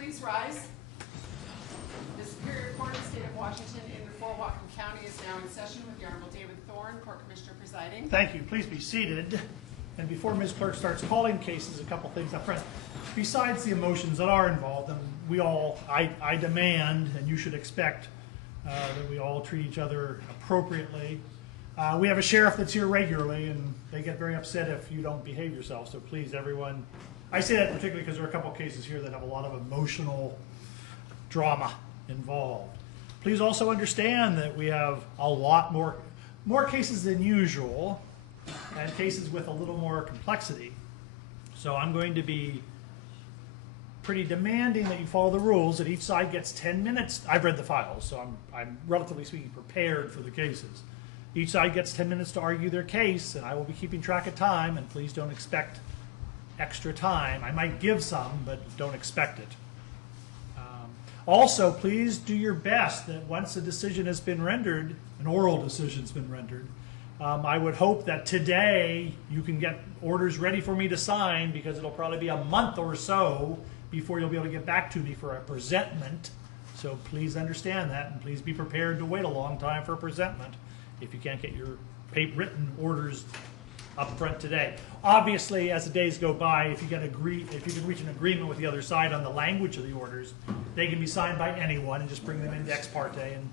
please rise. The Superior Court of the State of Washington in Fort Whatcom County is now in session with the Honorable David Thorne, Court Commissioner presiding. Thank you. Please be seated. And before Ms. Clerk starts calling cases, a couple things up front. Besides the emotions that are involved, and I demand, and you should expect, that we all treat each other appropriately. We have a sheriff that's here regularly, and they get very upset if you don't behave yourself. So please, everyone, I say that particularly because there are a couple cases here that have a lot of emotional drama involved. Please also understand that we have a lot more cases than usual, and cases with a little more complexity. So I'm going to be pretty demanding that you follow the rules, that each side gets 10 minutes. I've read the files, so I'm relatively speaking prepared for the cases. Each side gets 10 minutes to argue their case, and I will be keeping track of time, and please don't expect extra time. I might give some, but don't expect it. Also, please do your best that once a decision has been rendered, an oral decision's been rendered, I would hope that today you can get orders ready for me to sign, because it'll probably be a month or so before you'll be able to get back to me for a presentment. So please understand that, and please be prepared to wait a long time for a presentment if you can't get your written orders up front today. Obviously, as the days go by, if you can reach an agreement with the other side on the language of the orders, they can be signed by anyone, and just bring them into ex parte, and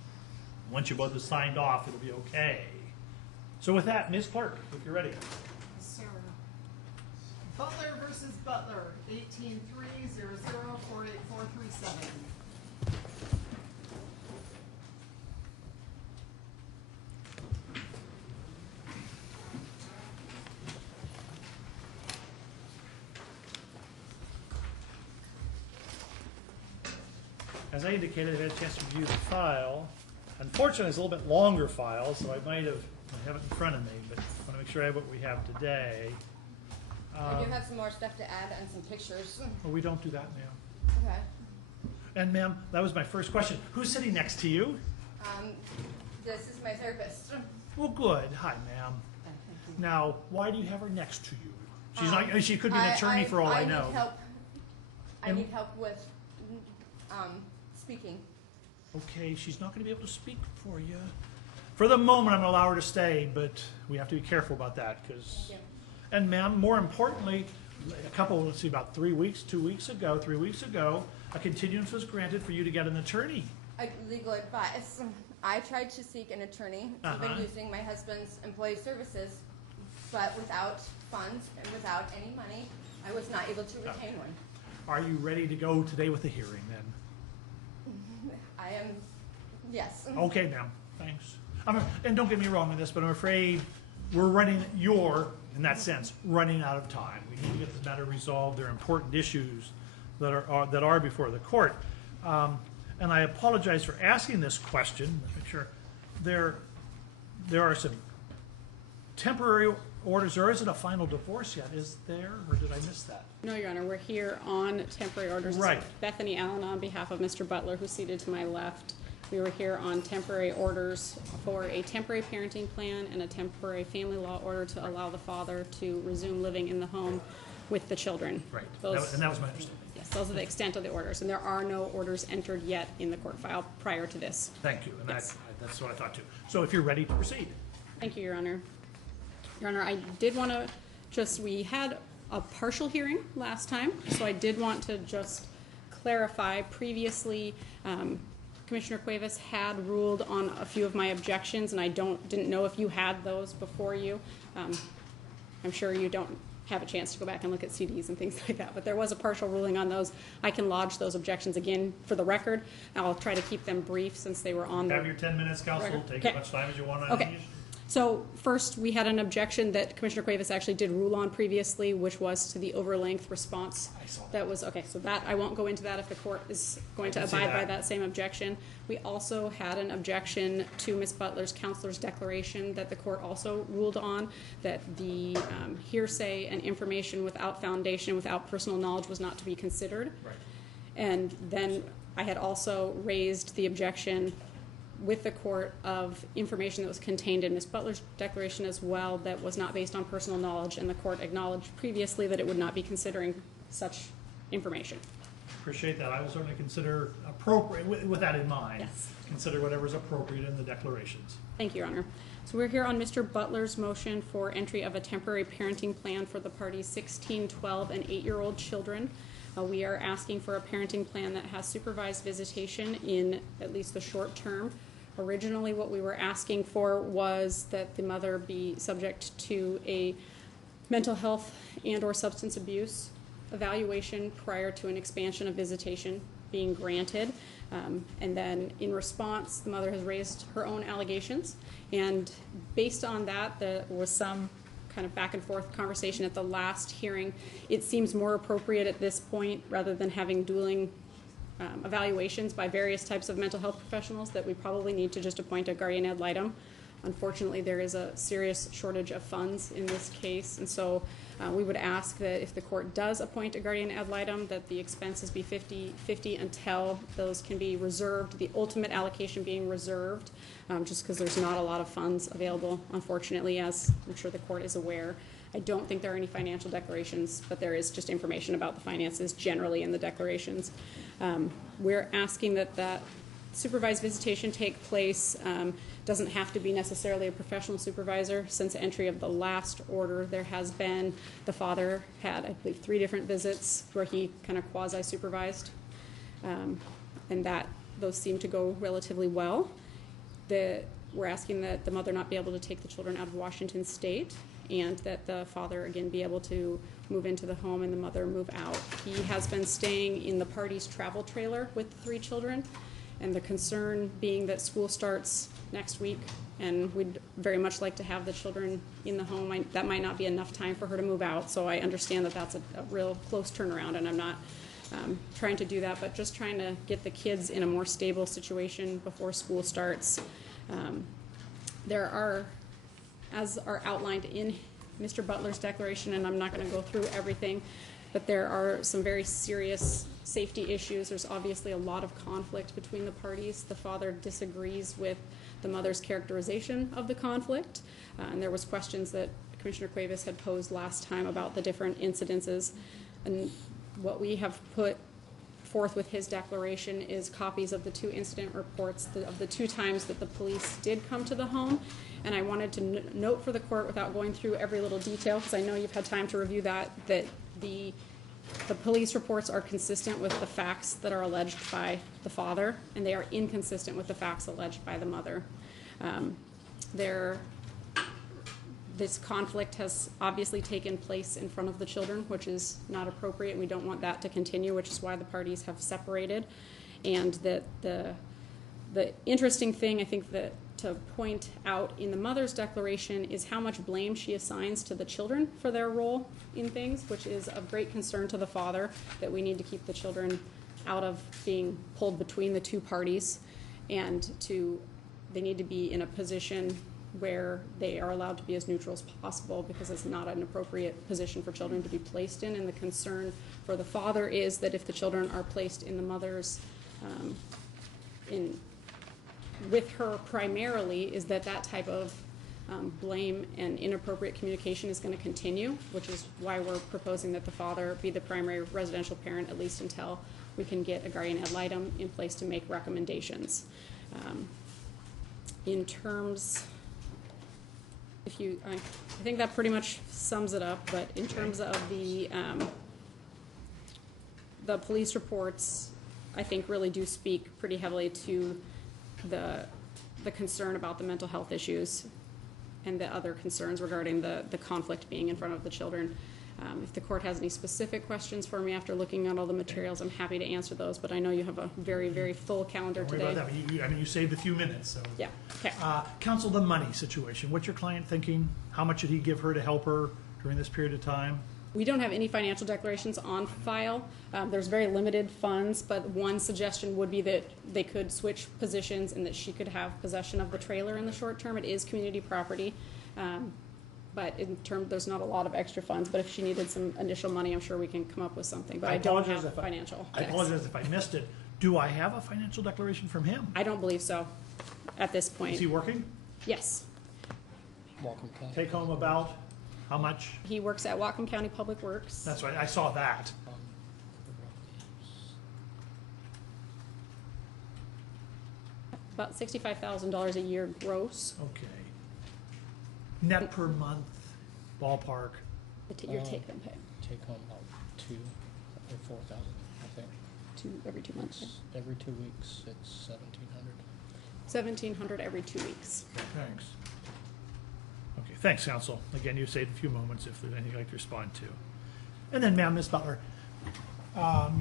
once you both have signed off, it'll be okay. So with that, Ms. Clerk, if you're ready. Yes, sir. Butler versus Butler, 18-3-0-0-48437. As I indicated, I had a chance to review the file. Unfortunately, it's a little bit longer file, so I have it in front of me, but I want to make sure I have what we have today. I do have some more stuff to add and some pictures. Well, we don't do that, ma'am. Okay. And ma'am, that was my first question. Who's sitting next to you? This is my therapist. Well, good. Hi, ma'am. Now, why do you have her next to you? She's not. She could be an attorney for all I know. Need help. I need help with speaking. Okay, she's not going to be able to speak for you. For the moment, I'm going to allow her to stay, but we have to be careful about that. And ma'am, more importantly, about 3 weeks, 2 weeks ago, 3 weeks ago, a continuance was granted for you to get an attorney. Legal advice. I tried to seek an attorney, even using my husband's employee services, but without funds and without any money, I was not able to retain one. Are you ready to go today with the hearing then? I am, yes. Okay, ma'am. Thanks. And don't get me wrong on this, but I'm afraid you're, in that sense, running out of time. We need to get this matter resolved. There are important issues that are before the court. And I apologize for asking this question. Make sure there are some temporary orders. There isn't a final divorce yet, is there, or did I miss that? No, Your Honor. We're here on temporary orders. Right. Bethany Allen on behalf of Mr. Butler, who's seated to my left. We were here on temporary orders for a temporary parenting plan and a temporary family law order to allow the father to resume living in the home with the children. Right. And that was my understanding. Yes, those are the extent of the orders. And there are no orders entered yet in the court file prior to this. Thank you. And Yes. that's what I thought too. So if you're ready to proceed. Thank you, Your Honor. Your Honor, I did want to we had a partial hearing last time, so I did want to just clarify. Previously, Commissioner Cuevas had ruled on a few of my objections, and I didn't know if you had those before you. I'm sure you don't have a chance to go back and look at CDs and things like that, but there was a partial ruling on those. I can lodge those objections again for the record. I'll try to keep them brief since they were on Have your 10 minutes, counsel. record. Take as much time as you want on Okay. any issue. So first, we had an objection that Commissioner Cuevas actually did rule on previously, which was to the overlength response. I saw That was, okay, so that, I won't go into that if the court is going to I can see abide by that. that same objection. We also had an objection to Ms. Butler's counselor's declaration that the court also ruled on, that the hearsay and information without foundation, without personal knowledge was not to be considered. Right. And then I had also raised the objection with the court of information that was contained in Ms. Butler's declaration as well that was not based on personal knowledge, and the court acknowledged previously that it would not be considering such information. Appreciate that. I will certainly consider appropriate, with that in mind. Yes. Consider whatever's appropriate in the declarations. Thank you, Your Honor. So we're here on Mr. Butler's motion for entry of a temporary parenting plan for the party's 16, 12, and 8-year-old children. We are asking for a parenting plan that has supervised visitation in at least the short term. Originally, what we were asking for was that the mother be subject to a mental health and or substance abuse evaluation prior to an expansion of visitation being granted. And then in response, the mother has raised her own allegations. And based on that, there was some kind of back and forth conversation at the last hearing. It seems more appropriate at this point, rather than having dueling evaluations by various types of mental health professionals, that we probably need to just appoint a guardian ad litem. Unfortunately, there is a serious shortage of funds in this case, and so we would ask that if the court does appoint a guardian ad litem, that the expenses be 50-50 until those can be reserved, the ultimate allocation being reserved, just because there's not a lot of funds available, unfortunately, as I'm sure the court is aware. I don't think there are any financial declarations, but there is just information about the finances generally in the declarations. We're asking that that supervised visitation take place. Doesn't have to be necessarily a professional supervisor. Since entry of the last order, there has been, the father had, I believe, 3 different visits where he kind of quasi-supervised, and that those seem to go relatively well. We're asking that the mother not be able to take the children out of Washington State, and that the father, again, be able to move into the home and the mother move out. He has been staying in the party's travel trailer with the 3 children, and the concern being that school starts next week, and we'd very much like to have the children in the home. That might not be enough time for her to move out, so I understand that that's a real close turnaround, and I'm not trying to do that, but just trying to get the kids in a more stable situation before school starts. There are, as are outlined in Mr. Butler's declaration, and I'm not going to go through everything, but there are some very serious safety issues. There's obviously a lot of conflict between the parties. The father disagrees with the mother's characterization of the conflict, and there was questions that Commissioner Cuevas had posed last time about the different incidences. And what we have put forth with his declaration is copies of the 2 incident reports of the 2 times that the police did come to the home. And I wanted to note for the court, without going through every little detail, because I know you've had time to review that the police reports are consistent with the facts that are alleged by the father, and they are inconsistent with the facts alleged by the mother. This conflict has obviously taken place in front of the children, which is not appropriate, and we don't want that to continue, which is why the parties have separated. And that the interesting thing, I think, that to point out in the mother's declaration is how much blame she assigns to the children for their role in things, which is of great concern to the father, that we need to keep the children out of being pulled between the 2 parties, and they need to be in a position where they are allowed to be as neutral as possible, because it's not an appropriate position for children to be placed in. And the concern for the father is that if the children are placed in the mother's, with her primarily, is that type of blame and inappropriate communication is going to continue, which is why we're proposing that the father be the primary residential parent, at least until we can get a guardian ad litem in place to make recommendations. In terms, I think that pretty much sums it up, but in terms of the police reports, I think really do speak pretty heavily to the concern about the mental health issues and the other concerns regarding the conflict being in front of the children. If the court has any specific questions for me after looking at all the materials, I'm happy to answer those, but I know you have a very, very full calendar today. Don't worry about that. I mean, you saved a few minutes. So. Yeah, okay. Counsel, the money situation. What's your client thinking? How much should he give her to help her during this period of time? We don't have any financial declarations on file. There's very limited funds, but one suggestion would be that they could switch positions and that she could have possession of the trailer in the short term. It is community property, but in terms, there's not a lot of extra funds. But if she needed some initial money, I'm sure we can come up with something. But I don't have financial. I apologize if I missed it. Do I have a financial declaration from him? I don't believe so at this point. Is he working? Yes. Welcome, Ken. Take home about how much? He works at Whatcom County Public Works. That's right. I saw that. about $65,000 a year gross. Okay. Net per month, ballpark. Your take-home pay, Take home about 2,000 or 4,000, I think. every 2 months. Every 2 weeks, it's 1,700. $1,700 every 2 weeks. Thanks. Okay, thanks, counsel. Again, you saved a few moments if there's anything you'd like to respond to. And then, ma'am, Ms. Butler,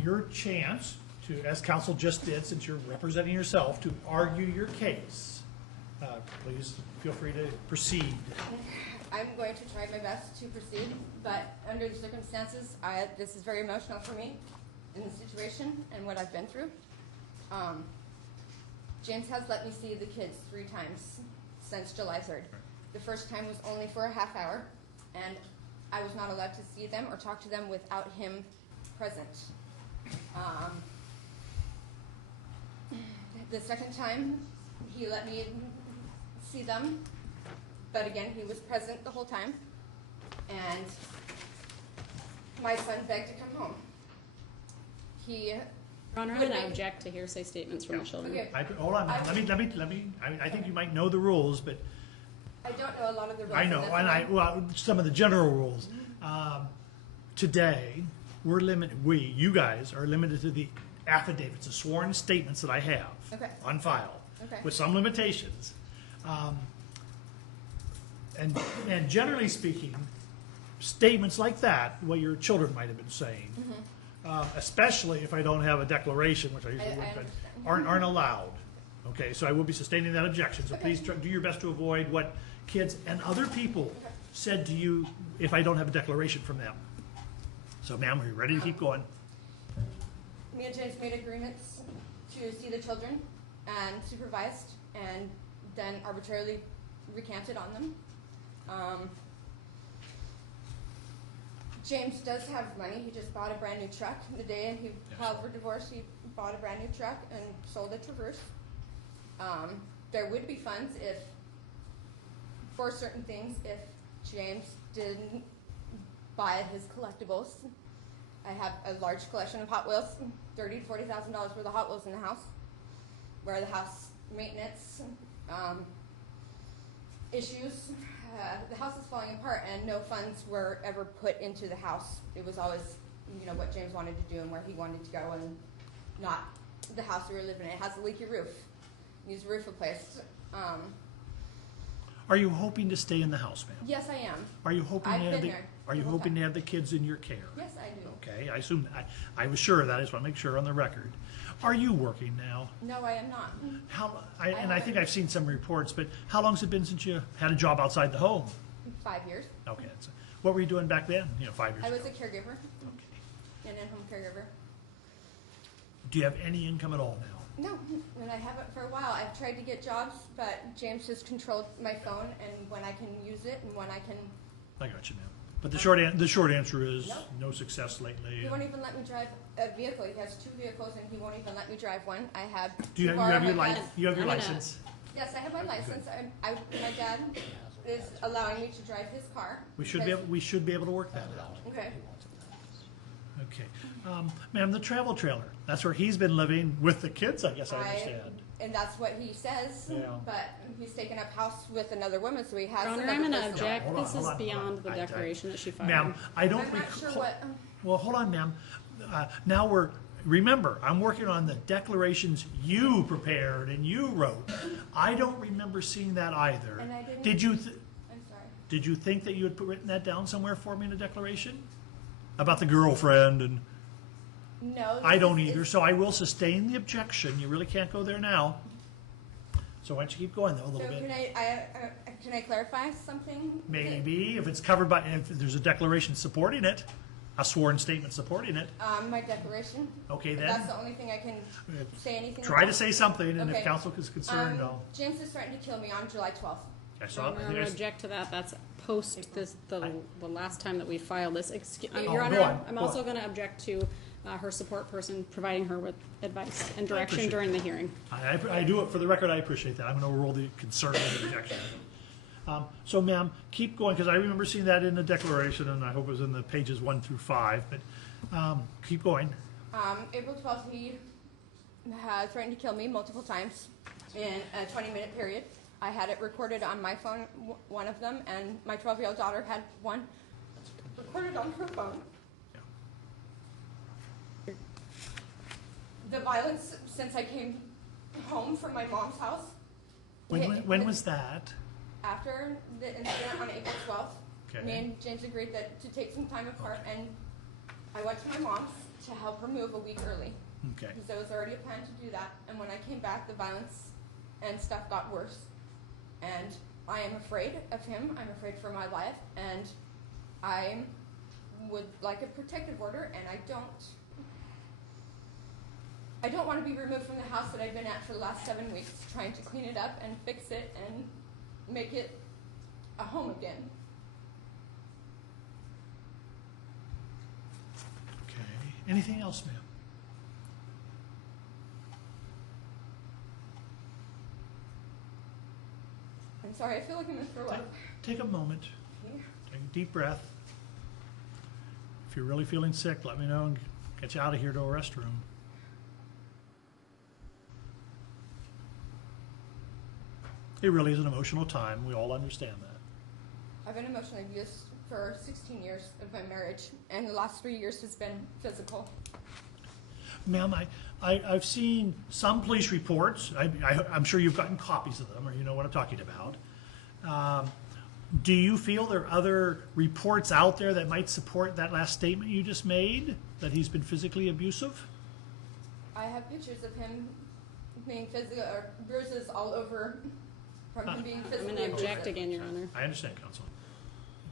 your chance to, as counsel just did, since you're representing yourself, to argue your case. Please feel free to proceed. I'm going to try my best to proceed, but under the circumstances, this is very emotional for me in the situation and what I've been through. James has let me see the kids 3 times since July 3rd. The first time was only for a half hour, and I was not allowed to see them or talk to them without him present. The second time, he let me see them, but again, he was present the whole time, and my son begged to come home. Your Honor, I'm going to object to hearsay statements from the children. Okay. Hold on, let me, I think you might know the rules, but I don't know a lot of the rules. I know, and well, some of the general rules. Today, you guys are limited to the affidavits, the sworn statements that I have on file, with some limitations. And generally speaking, statements like that, what your children might have been saying, especially if I don't have a declaration, which I usually would, but aren't allowed. Okay, so I will be sustaining that objection. So please do your best to avoid what kids and other people said to you if I don't have a declaration from them. So, ma'am, are you ready to keep going? Me and James made agreements to see the children and supervised, and then arbitrarily recanted on them. James does have money. He just bought a brand new truck. The day he filed for divorce, he bought a brand new truck and sold a Traverse. There would be funds for certain things if James didn't buy his collectibles. I have a large collection of Hot Wheels, $30,000 to $40,000 worth of Hot Wheels in the house, where the house maintenance issues. The house is falling apart, and no funds were ever put into the house. It was always, what James wanted to do and where he wanted to go, and not the house we were living in. It has a leaky roof. Needs a roof replaced. Are you hoping to stay in the house, ma'am? Yes, I am. Are you hoping I've to have been the, there are you the whole hoping to time. have the kids in your care? Yes, I do. Okay, I assume I was sure of that. I just want to make sure on the record. Are you working now? No, I am not. I think I've seen some reports, but how long has it been since you had a job outside the home? 5 years. Okay, what were you doing back then? 5 years I ago. was a caregiver, Okay. an in-home caregiver. Do you have any income at all now? No, and I haven't for a while. I've tried to get jobs, but James has controlled my phone and when I can use it and when I can. I got you, ma'am. But the short answer is Nope. no success lately. He won't even let me drive a vehicle. He has 2 vehicles and he won't even let me drive one. I have. Do you to have borrow your my license? dad's- You have your I'm gonna- license? Yes, I have my license. My dad is allowing me to drive his car. We should be able to work that out. Okay. Okay, ma'am, the travel trailer. That's where he's been living with the kids. I guess I understand. And that's what he says. Yeah. But he's taken up house with another woman, so he has. Your Honor, another I'm going to place live. object. Hold on, This hold is on, hold on. beyond the declaration that she filed. Ma'am, I don't I'm not sure recall. what. Well, hold on, ma'am. Now remember, I'm working on the declarations you prepared and you wrote. I don't remember seeing that either. And I didn't- Did you? I'm sorry. Did you think that you had written that down somewhere for me in a declaration about the girlfriend and? No. I don't this is- either, so I will sustain the objection. You really can't go there now. So why don't you keep going though a little So bit? can I clarify something? Maybe if it's covered by, if there's a declaration supporting it, a sworn statement supporting it. My declaration. Okay, But then. that's the only thing I can say anything. Try to about. say something, and if Okay. council is concerned, I'll. James is threatening to kill me on July 12th. I Your saw. Honor, I'm going to object to that. That's post the last time that we filed this. Oh, Your go Honor, on, I'm go also on. going to object to her support person providing her with advice and direction appreciate during the hearing. I do it for the record. I appreciate that. I'm going to overrule the concern and the objection. So, ma'am, keep going because I remember seeing that in the declaration, and I hope it was in the pages 1 through 5. But keep going. April 12th, he had threatened to kill me multiple times in a 20-minute period. I had it recorded on my phone, one of them, and my 12-year-old daughter had one recorded on her phone. The violence since I came home from my mom's house. When was that? After the incident on April 12th, Okay. me and James agreed that to take some time apart, and I went to my mom's to help her move a week early. Okay. Because there was already a plan to do that, and when I came back, the violence and stuff got worse. And I am afraid of him. I'm afraid for my life, and I would like a protective order, and I don't want to be removed from the house that I've been at for the last 7 weeks, trying to clean it up and fix it and make it a home again. Okay. Anything else, ma'am? I'm sorry, I feel like I'm going to throw up. Take a moment. Okay. Take a deep breath. If you're really feeling sick, let me know and get you out of here to a restroom. It really is an emotional time. We all understand that. I've been emotionally abused for 16 years of my marriage, and the last 3 years has been physical. Ma'am, I've seen some police reports. I'm sure you've gotten copies of them, or you know what I'm talking about. Do you feel there are other reports out there that might support that last statement you just made, that he's been physically abusive? I have pictures of him being physical, or bruises all over from him being I'm physically going to object abusive. again, Your Honor. I understand, counsel.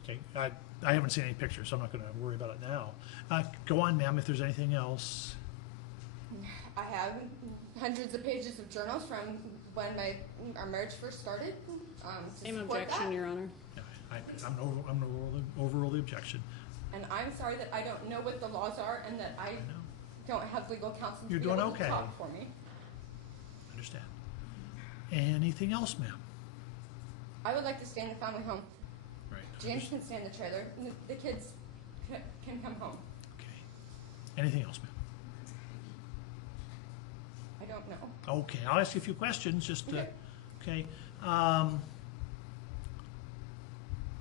Okay, I haven't seen any pictures, so I'm not going to worry about it now. Go on, ma'am, if there's anything else. I have hundreds of pages of journals from when our marriage first started. To Same support objection, that. Your Honor. Yeah, I'm going to overrule the objection. And I'm sorry that I don't know what the laws are, and that I know. don't have legal counsel to You're be doing able okay. to talk for me. Understand. Anything else, ma'am? I would like to stay in the family home. Right. James can stay in the trailer. The kids can come home. Okay. Anything else, ma'am? I don't know. Okay, I'll ask you a few questions, just to, Okay. okay.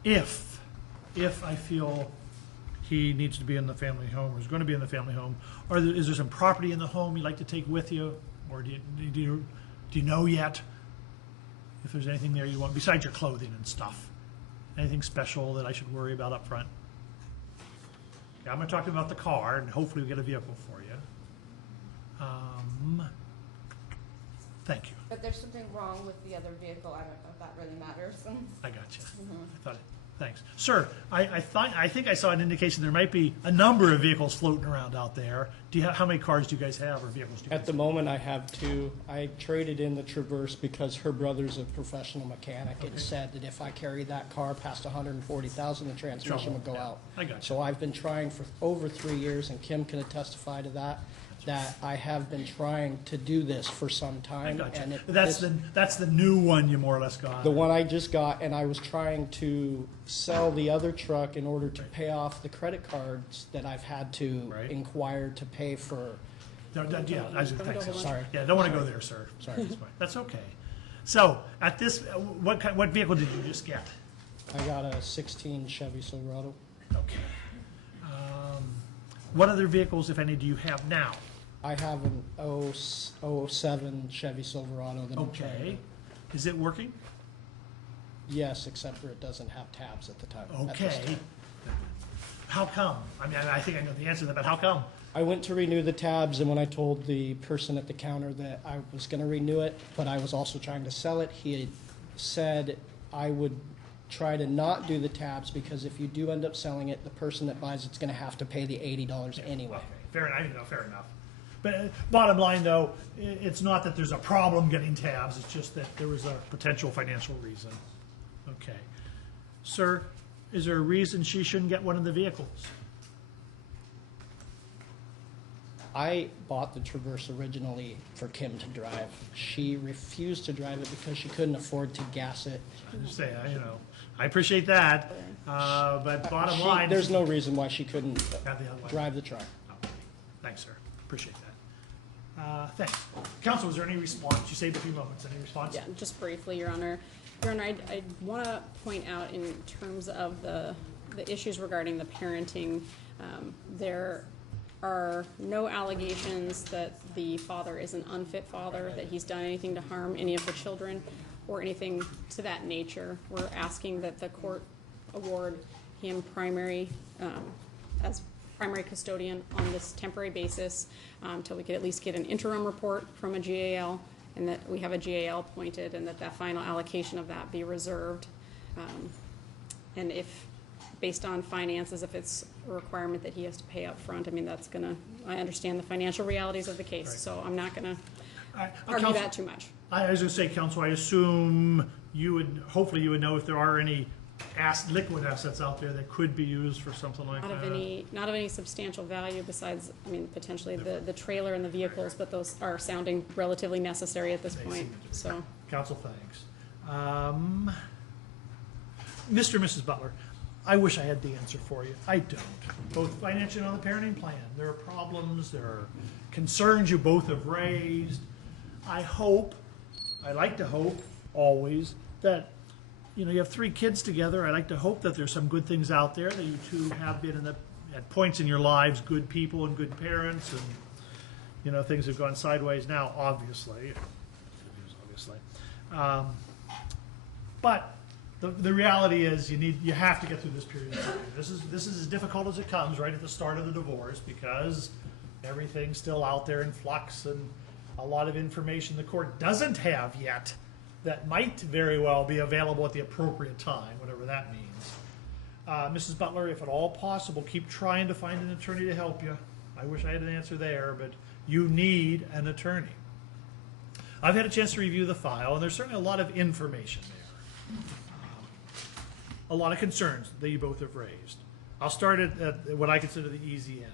If I feel he needs to be in the family home, or is going to be in the family home, is there some property in the home you'd like to take with you? Or do you know yet if there's anything there you want, besides your clothing and stuff? Anything special that I should worry about up front? Okay, I'm going to talk about the car, and hopefully we'll get a vehicle for you. Thank you. But there's something wrong with the other vehicle. I don't know if that really matters. I got you. I thought. Thanks, sir. I think I saw an indication there might be a number of vehicles floating around out there. How many cars do you guys have, or vehicles do you At guys the moment, I have two. I traded in the Traverse because her brother's a professional mechanic and said that if I carried that car past 140,000, the transmission would go Yeah, out. I got you. So I've been trying for over 3 years, and Kim can testify to that, that I have been trying to do this for some I time. got and you. it- That's this- the new one you more or less got. The one I just got, and I was trying to sell the other truck in order to pay off the credit cards that I've had to Right. inquire to pay for. Yeah, thanks. Sorry. Yeah, don't want to go there, sir. Sorry. That's okay. So, at this, what vehicle did you just get? I got a 16 Chevy Silverado. Okay. What other vehicles, if any, do you have now? I have an 07 Chevy Silverado that I'm trying to. Okay. Is it working? Yes, except for it doesn't have tabs at the time. at this Okay. time. How come? I mean, I think I know the answer to that, but how come? I went to renew the tabs, and when I told the person at the counter that I was going to renew it, but I was also trying to sell it, he had said I would try to not do the tabs because if you do end up selling it, the person that buys it's going to have to pay the $80 anyway. Okay, fair enough, fair enough. But bottom line, though, it's not that there's a problem getting tabs, it's just that there was a potential financial reason. Okay. Sir, is there a reason she shouldn't get one of the vehicles? I bought the Traverse originally for Kim to drive. She refused to drive it because she couldn't afford to gas it. I'm just saying, I appreciate that, but bottom line. There's no reason why she couldn't Have the other one. drive the truck. Okay. Thanks, sir. Appreciate that. Thanks. Counsel, was there any response? You saved a few moments. Any response? Yeah, just briefly, Your Honor. Your Honor, I want to point out in terms of the issues regarding the parenting, there are no allegations that the father is an unfit father, that he's done anything to harm any of the children or anything to that nature. We're asking that the court award him as primary custodian on this temporary basis until we could at least get an interim report from a GAL, and that we have a GAL appointed, and that final allocation of that be reserved. And if, based on finances, if it's a requirement that he has to pay up front, I mean, I understand the financial realities of the case, Right. so I'm not gonna Counsel, argue that too much. I was going to say, Counsel, I assume hopefully you would know if there are any liquid assets out there that could be used for something like Not that. of any substantial value besides, I mean, potentially the trailer and the vehicles, but those are sounding relatively necessary at this They point, seem to be. so. Counsel, thanks. Mr. and Mrs. Butler, I wish I had the answer for you. I don't. Both financially and on the parenting plan. There are problems, there are concerns you both have raised. I like to hope, always, that you have 3 kids together. I like to hope that there's some good things out there, that you two have been at points in your lives good people and good parents, and things have gone sideways now, obviously. But the reality is you have to get through this period of time. This is as difficult as it comes right at the start of the divorce, because everything's still out there in flux, and a lot of information the court doesn't have yet that might very well be available at the appropriate time, whatever that means. Mrs. Butler, if at all possible, keep trying to find an attorney to help you. I wish I had an answer there, but you need an attorney. I've had a chance to review the file, and there's certainly a lot of information there. A lot of concerns that you both have raised. I'll start at what I consider the easy end.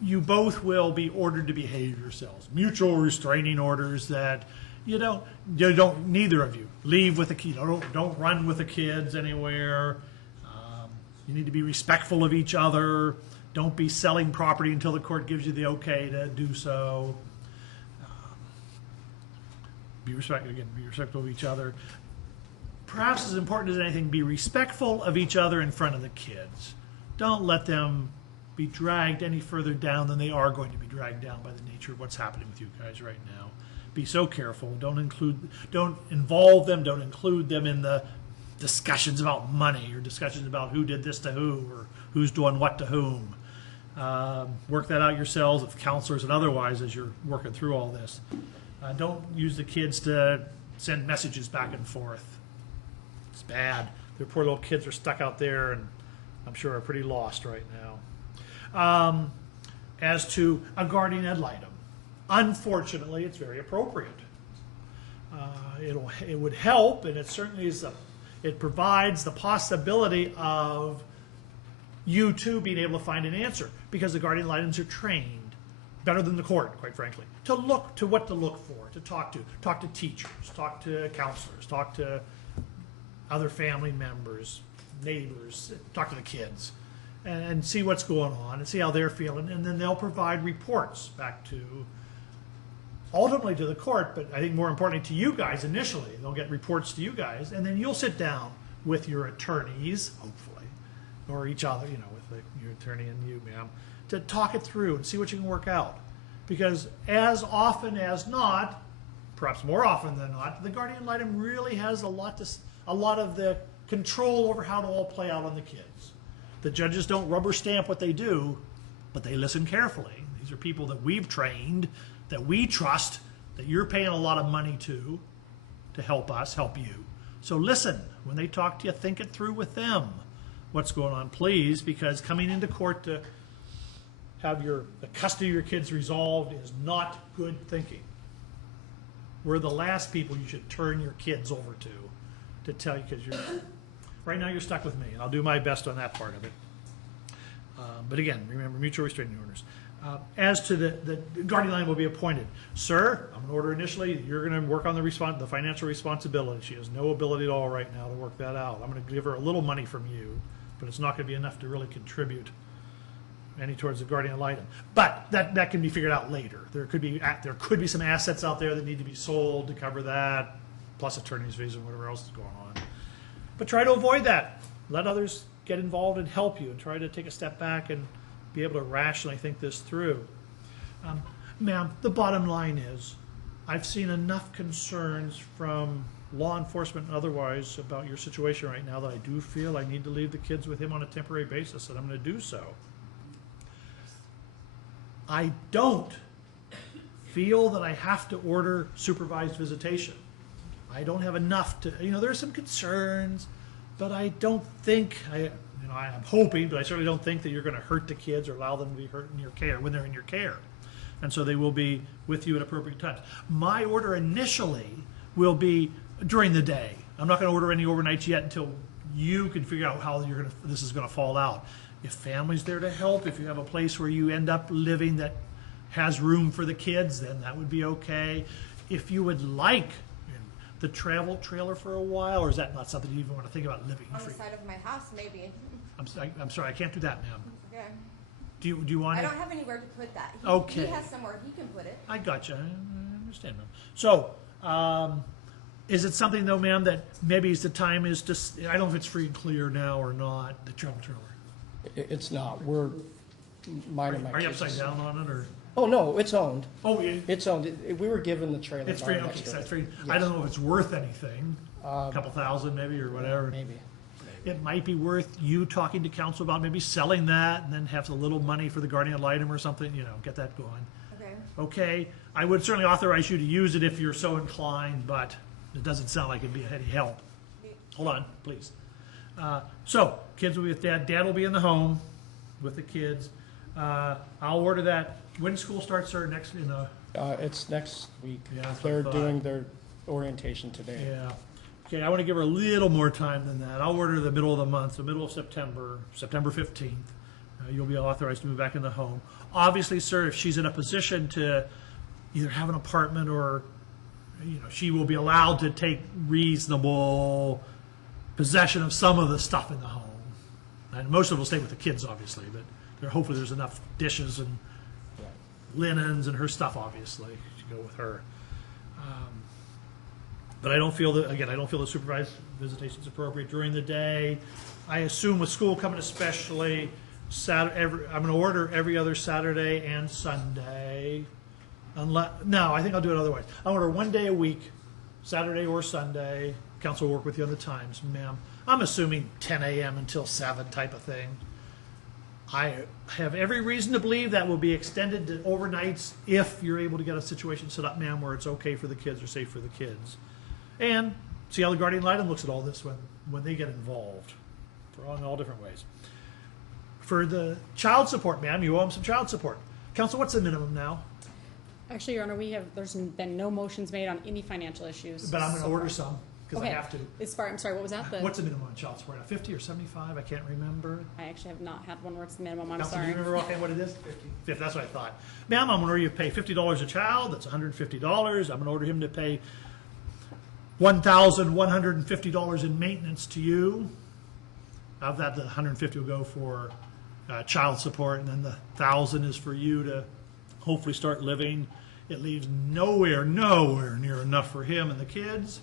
You both will be ordered to behave yourselves. Mutual restraining orders that you don't neither of you leave with the kids. Don't run with the kids anywhere. You need to be respectful of each other. Don't be selling property until the court gives you the okay to do so. Be respectful of each other. Perhaps as important as anything, be respectful of each other in front of the kids. Don't let them be dragged any further down than they are going to be dragged down by the nature of what's happening with you guys right now. Be so careful. Don't involve them. Don't include them in the discussions about money or discussions about who did this to who or who's doing what to whom. Work that out yourselves with counselors and otherwise as you're working through all this. Don't use the kids to send messages back and forth. It's bad. Their poor little kids are stuck out there and I'm sure are pretty lost right now. As to a guardian ad litem, unfortunately, it's very appropriate. It would help, and it certainly is. It provides the possibility of you two being able to find an answer, because the guardian ad litems are trained better than the court, quite frankly, to look to what to look for, to talk to teachers, talk to counselors, talk to other family members, neighbors, talk to the kids, and see what's going on and see how they're feeling, and then they'll provide reports back to, ultimately to the court, but I think more importantly to you guys initially. They'll get reports to you guys, and then you'll sit down with your attorneys, hopefully, or each other, with your attorney and you, ma'am, to talk it through and see what you can work out. Because as often as not, perhaps more often than not, the guardian ad litem really has a lot of the control over how to all play out on the kids. The judges don't rubber stamp what they do, but they listen carefully. These are people that we've trained, that we trust, that you're paying a lot of money to help us, help you. So listen, when they talk to you, think it through with them. What's going on, please, because coming into court to have the custody of your kids resolved is not good thinking. We're the last people you should turn your kids over to tell you, because right now you're stuck with me, and I'll do my best on that part of it. But again, remember, mutual restraining orders. As to the guardian ad litem will be appointed. Sir, I'm going to order initially, you're going to work on the financial responsibility. She has no ability at all right now to work that out. I'm going to give her a little money from you, but it's not going to be enough to really contribute any towards the guardian ad litem. But that can be figured out later. There could be some assets out there that need to be sold to cover that, plus attorney's fees and whatever else is going on. But try to avoid that. Let others get involved and help you, and try to take a step back and be able to rationally think this through. Ma'am, the bottom line is, I've seen enough concerns from law enforcement and otherwise about your situation right now that I do feel I need to leave the kids with him on a temporary basis, and I'm going to do so. I don't feel that I have to order supervised visitation. I don't have enough to, there are some concerns, but I don't think, I'm hoping, but I certainly don't think that you're going to hurt the kids or allow them to be hurt in your care when they're in your care. And so they will be with you at appropriate times. My order initially will be during the day. I'm not going to order any overnights yet until you can figure out how this is going to fall out. If family's there to help, if you have a place where you end up living that has room for the kids, then that would be okay. If you would like the travel trailer for a while, or is that not something you even want to think about living? On the side of my house, maybe. I'm sorry, I can't do that, ma'am. Okay. Do you want it? I don't have anywhere to put that. Okay. He has somewhere he can put it. I gotcha. I understand, ma'am. So, is it something, though, ma'am, that maybe the time is just, I don't know if it's free and clear now or not, the travel trailer? It's not. We're, mine and my Are you kids. upside down on it, or? Oh, no, it's owned. Oh, yeah. It's owned. We were given the trailer. It's free, okay, so it's free. I don't know if it's worth anything, a couple thousand maybe, or whatever. Maybe. It might be worth you talking to council about maybe selling that and then have a little money for the guardian ad litem or something, get that going. Okay. Okay, I would certainly authorize you to use it if you're so inclined, but it doesn't sound like it'd be any help. Hold on, please. So, kids will be with dad. Dad will be in the home with the kids. I'll order that. When school starts, sir, It's next week. Yeah, that's what I They're thought. doing their orientation today. Yeah. Okay, I want to give her a little more time than that. I'll order the middle of the month, the middle of September 15th. You'll be authorized to move back in the home. Obviously, sir, if she's in a position to either have an apartment or, she will be allowed to take reasonable possession of some of the stuff in the home. And most of it will stay with the kids, obviously, but hopefully there's enough dishes and linens and her stuff, obviously, to go with her. But I don't feel the supervised visitation is appropriate during the day. I assume with school coming especially, I'm going to order every other Saturday and Sunday. No, I think I'll do it otherwise. I'll order one day a week, Saturday or Sunday. Council will work with you on the times, ma'am. I'm assuming 10 a.m. until 7 type of thing. I have every reason to believe that will be extended to overnights if you're able to get a situation set up, ma'am, where it's okay for the kids or safe for the kids. And see how the guardian ad litem looks at all this when they get involved, in all different ways. For the child support, ma'am, you owe them some child support. Council, what's the minimum now? Actually, Your Honor, there's been no motions made on any financial issues. But I'm going to so order far. some because I have to. I'm sorry, what was that? What's the minimum on child support? 50 or 75? I can't remember. I actually have not had one where it's the minimum. I'm Council, do sorry. you remember offhand what it is? 50. That's what I thought. Ma'am, I'm going to order you to pay $50 a child. That's $150. I'm going to order him to pay $1,150 in maintenance to you. Of that, the $150 will go for child support, and then the $1,000 is for you to hopefully start living. It leaves nowhere near enough for him and the kids.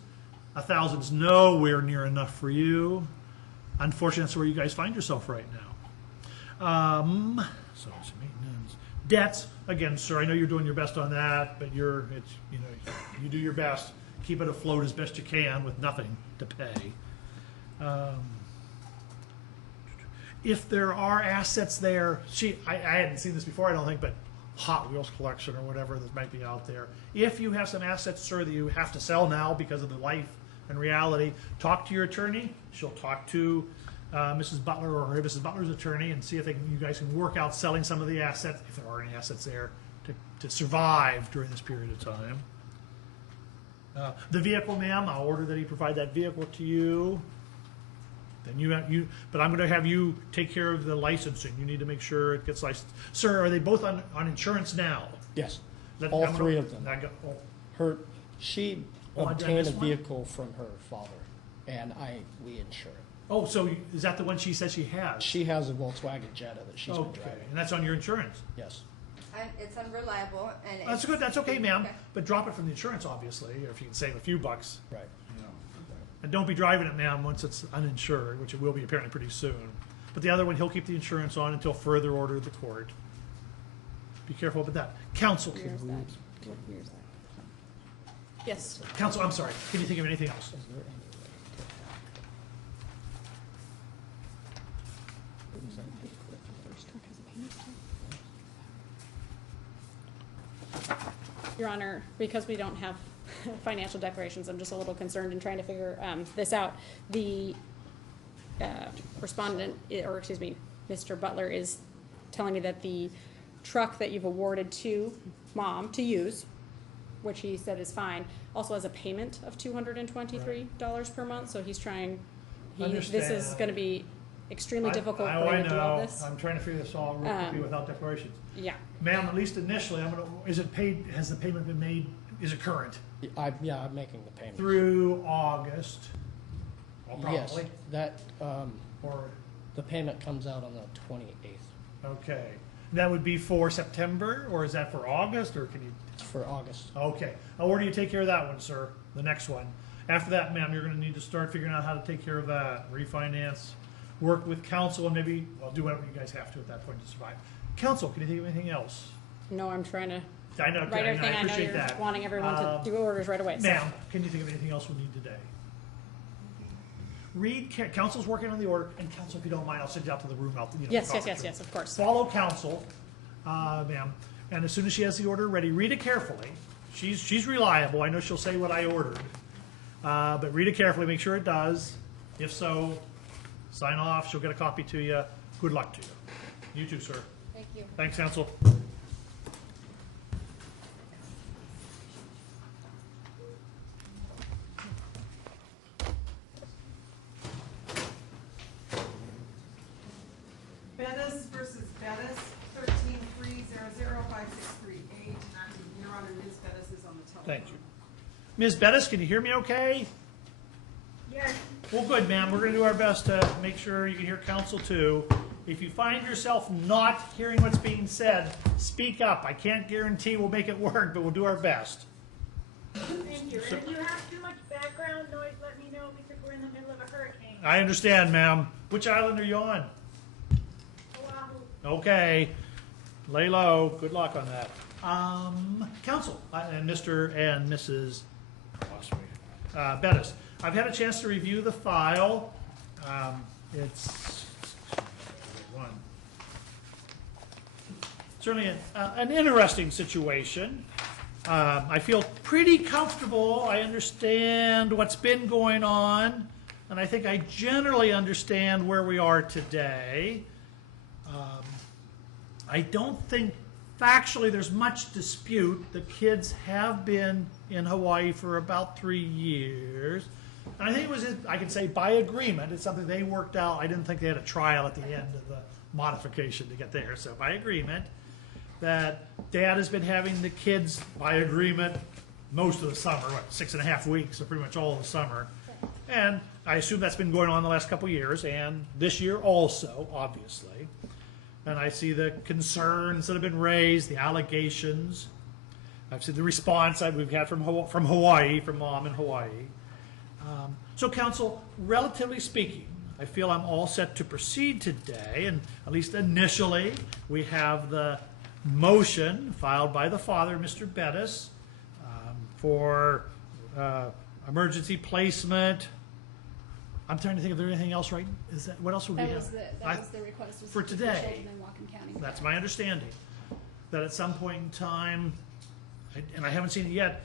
$1,000 is nowhere near enough for you. Unfortunately, that's where you guys find yourself right now. So it's maintenance, debts. Again, sir, I know you're doing your best on that, but you do your best. Keep it afloat as best you can with nothing to pay. If there are assets there, I hadn't seen this before, I don't think, but Hot Wheels collection or whatever that might be out there. If you have some assets, sir, that you have to sell now because of the life and reality, talk to your attorney. She'll talk to Mrs. Butler or Mrs. Butler's attorney and see if you guys can work out selling some of the assets, if there are any assets there, to survive during this period of time. The vehicle, ma'am, I'll order that he provide that vehicle to you. Then but I'm going to have you take care of the licensing. You need to make sure it gets licensed. Sir, are they both on insurance now? Yes, all three of them. She Oh, I obtained a missed one? vehicle from her father, and we insure it. Oh, so is that the one she says she has? She has a Volkswagen Jetta that she's been Okay, driving. and that's on your insurance? Yes. And it's unreliable and That's it's. good, that's okay, ma'am, Okay. but drop it from the insurance, obviously, or if you can save a few bucks. Right. You know. And don't be driving it, ma'am, once it's uninsured, which it will be apparently pretty soon. But the other one, he'll keep the insurance on until further order of the court. Be careful with that. Counsel, Where's that? What year is that? Yes. counsel, I'm sorry, can you think of anything else? Is there any Your Honor, because we don't have financial declarations, I'm just a little concerned in trying to figure this out. The respondent, or excuse me, Mr. Butler is telling me that the truck that you've awarded to Mom to use, which he said is fine, also has a payment of $223 per month, so he's trying, this is Understand. gonna be extremely difficult I for him to do all know. this. I'm trying to figure this all real quickly without declarations. Yeah, Ma'am, at least initially, is it paid, has the payment been made, is it current? I'm making the payment. Through August? Well, Yes, probably, that, or, the payment comes out on the 28th. okay. That would be for September, or is that for August, or can you? It's for August. Okay, now where do you take care of that one, sir? The next one. After that, ma'am, you're gonna need to start figuring out how to take care of that, refinance, work with counsel, and maybe, well, do whatever you guys have to at that point to survive. Counsel, can you think of anything else? no, I'm trying to I know, write everything. I know appreciate you're that. wanting everyone to do orders right away. so- Ma'am, can you think of anything else we need today? Council's working on the order, and counsel, if you don't mind, I'll send you out to the room out, you know. Yes, across yes, the yes, room. yes, of course. Follow counsel, ma'am, and as soon as she has the order ready, read it carefully. She's reliable, I know she'll say what I ordered. But read it carefully, make sure it does. If so, sign off, she'll get a copy to you. Good luck to you. You too, sir. Thank you. Thanks, counsel. Bettis versus Bettis, 13-300-5638. Your Honor, Ms. Bettis is on the telephone. Thank you. Ms. Bettis, can you hear me okay? Yes, Well, good, ma'am. We're going to do our best to make sure you can hear counsel too. If you find yourself not hearing what's being said, speak up. I can't guarantee we'll make it work, but we'll do our best. thank you. And if you have too much background noise, let me know because we're in the middle of a hurricane. I understand, ma'am. Which island are you on? Oahu. Okay. Lay low. Good luck on that. Counsel, and Mr. and Mrs. Bettis, I've had a chance to review the file. It's one. Certainly an interesting situation. I feel pretty comfortable. I understand what's been going on, and I think I generally understand where we are today. I don't think factually there's much dispute. The kids have been in Hawaii for about 3 years. And I think it was, I can say by agreement, it's something they worked out. I didn't think they had a trial at the end of the modification to get there. So by agreement, that Dad has been having the kids by agreement most of the summer, 6.5 weeks, so pretty much all of the summer. And I assume that's been going on the last couple of years, and this year also, obviously. And I see the concerns that have been raised, the allegations. I've seen the response we've had from Hawaii, from Mom in Hawaii. So, counsel, relatively speaking, I feel I'm all set to proceed today, and at least initially, we have the motion filed by the father, Mr. Bettis, for emergency placement. I'm trying to think if there's anything else, right? Is that what else would we have? That was the request. Was for to keep today. the children in Whatcom County. That's my understanding. That at some point in time, and I haven't seen it yet,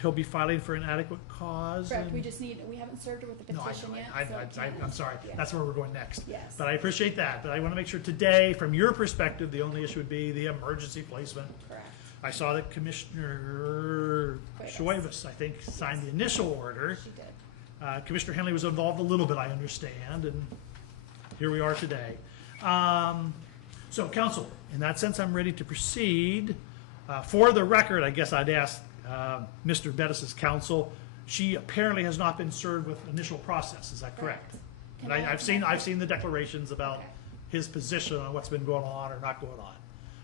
he'll be filing for an adequate cause. Correct, and- we haven't served her with the No, I petition know. yet. so I'm sorry. yeah. That's where we're going next. Yes. But I appreciate that. But I want to make sure today, from your perspective, the only issue would be the emergency placement. Correct. I saw that Commissioner Auigust, I think, signed the initial order. She did. Commissioner Henley was involved a little bit, I understand, and here we are today. So, counsel, in that sense, I'm ready to proceed. For the record, I guess I'd ask Mr. Bettis' counsel. She apparently has not been served with initial process. Is that correct? And I've seen the declarations about his position on what's been going on or not going on.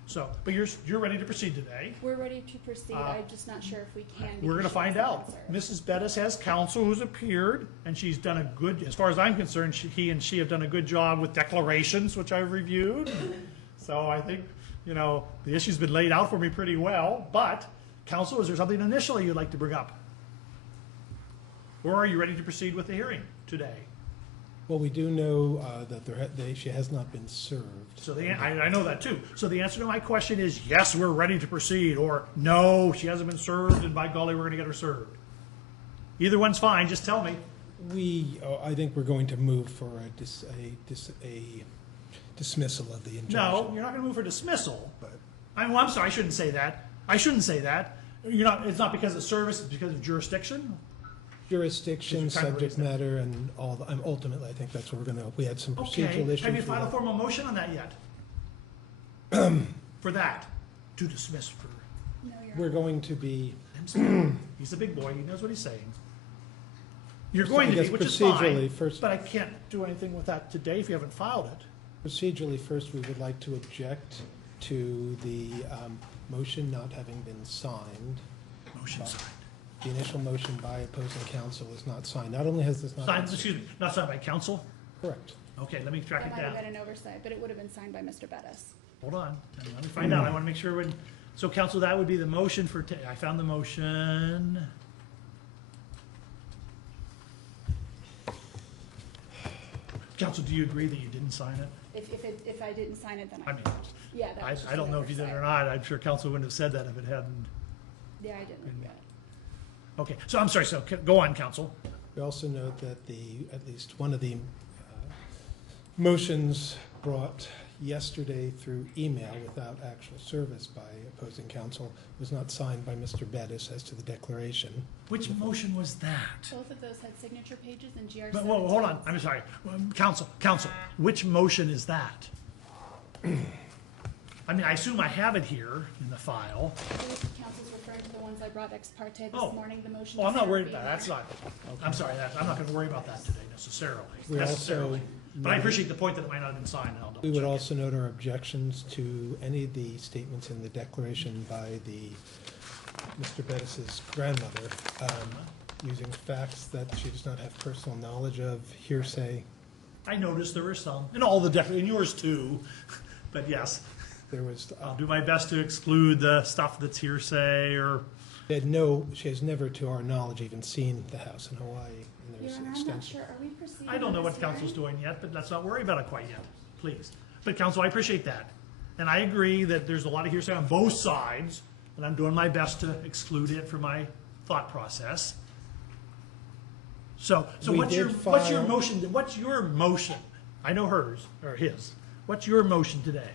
So, but you're ready to proceed today. We're ready to proceed. I'm just not sure if we can. We're going to find out. Mrs. Bettis has counsel who's appeared, and she's done a good, as far as I'm concerned, he and she have done a good job with declarations, which I've reviewed. So I think, the issue's been laid out for me pretty well. But, counsel, is there something initially you'd like to bring up? Or are you ready to proceed with the hearing today? Well, we do know that she has not been served. So I know that too. So the answer to my question is yes, we're ready to proceed, or no, she hasn't been served, and by golly, we're going to get her served. Either one's fine. Just tell me. I think we're going to move for a dismissal of the injunction. No, you're not going to move for dismissal. But I'm sorry. I shouldn't say that. It's not because of service. It's because of jurisdiction. Jurisdiction, subject matter, and all. Ultimately, I think that's what we're going to. We had some procedural issues. Have you filed a formal motion on that yet? For that, to dismiss for. No, you're We're going to be. He's a big boy. He knows what he's saying. You're going to be, guess which is fine. procedurally first- But I can't do anything with that today if you haven't filed it. Procedurally, first, we would like to object to the motion not having been signed. Motion signed. The initial motion by opposing counsel is not signed. Not only has this not Signed, been excuse me, not signed by council? correct. Okay, let me track That it might have down. been an oversight, but it would have been signed by Mr. Bettis. Hold on, let me find out. I want to make sure when, so council, that would be the motion for, I found the motion. Council, do you agree that you didn't sign it? If I didn't sign it, then I mean, yeah, that was just I don't an know if you did oversight. or not. I'm sure council wouldn't have said that if it hadn't. Yeah, I didn't look at it. Okay, so I'm sorry, so go on, council. We also note that at least one of the motions brought yesterday through email without actual service by opposing counsel was not signed by Mr. Bettis as to the declaration. Which motion was that? Both of those had signature pages and GR. But, whoa, hold on, I'm sorry. Council, which motion is that? I mean, I assume I have it here in the file. Council's referring to the ones I brought ex parte this Oh. morning, the motion. Well, I'm to not serve worried being about that. That's there. not, I'm sorry, I'm not gonna worry about that today necessarily. We also But I appreciate the point that it might not have been signed, and I'll double We would check it. also note our objections to any of the statements in the declaration by Mr. Bettis's grandmother, using facts that she does not have personal knowledge of, hearsay. I noticed there were some, and all the and yours too, but yes, There was, I'll do my best to exclude the stuff that's hearsay or, she has never, to our knowledge, even seen the house in Hawaii. And Your there's Honor, I'm not extensive. sure, are we proceeding? I don't know with what this council's hearing? doing yet, but let's not worry about it quite yet, please. But council, I appreciate that. And I agree that there's a lot of hearsay on both sides, and I'm doing my best to exclude it from my thought process. So We what's your did motion, what's your motion? I know hers, or his. What's your motion today?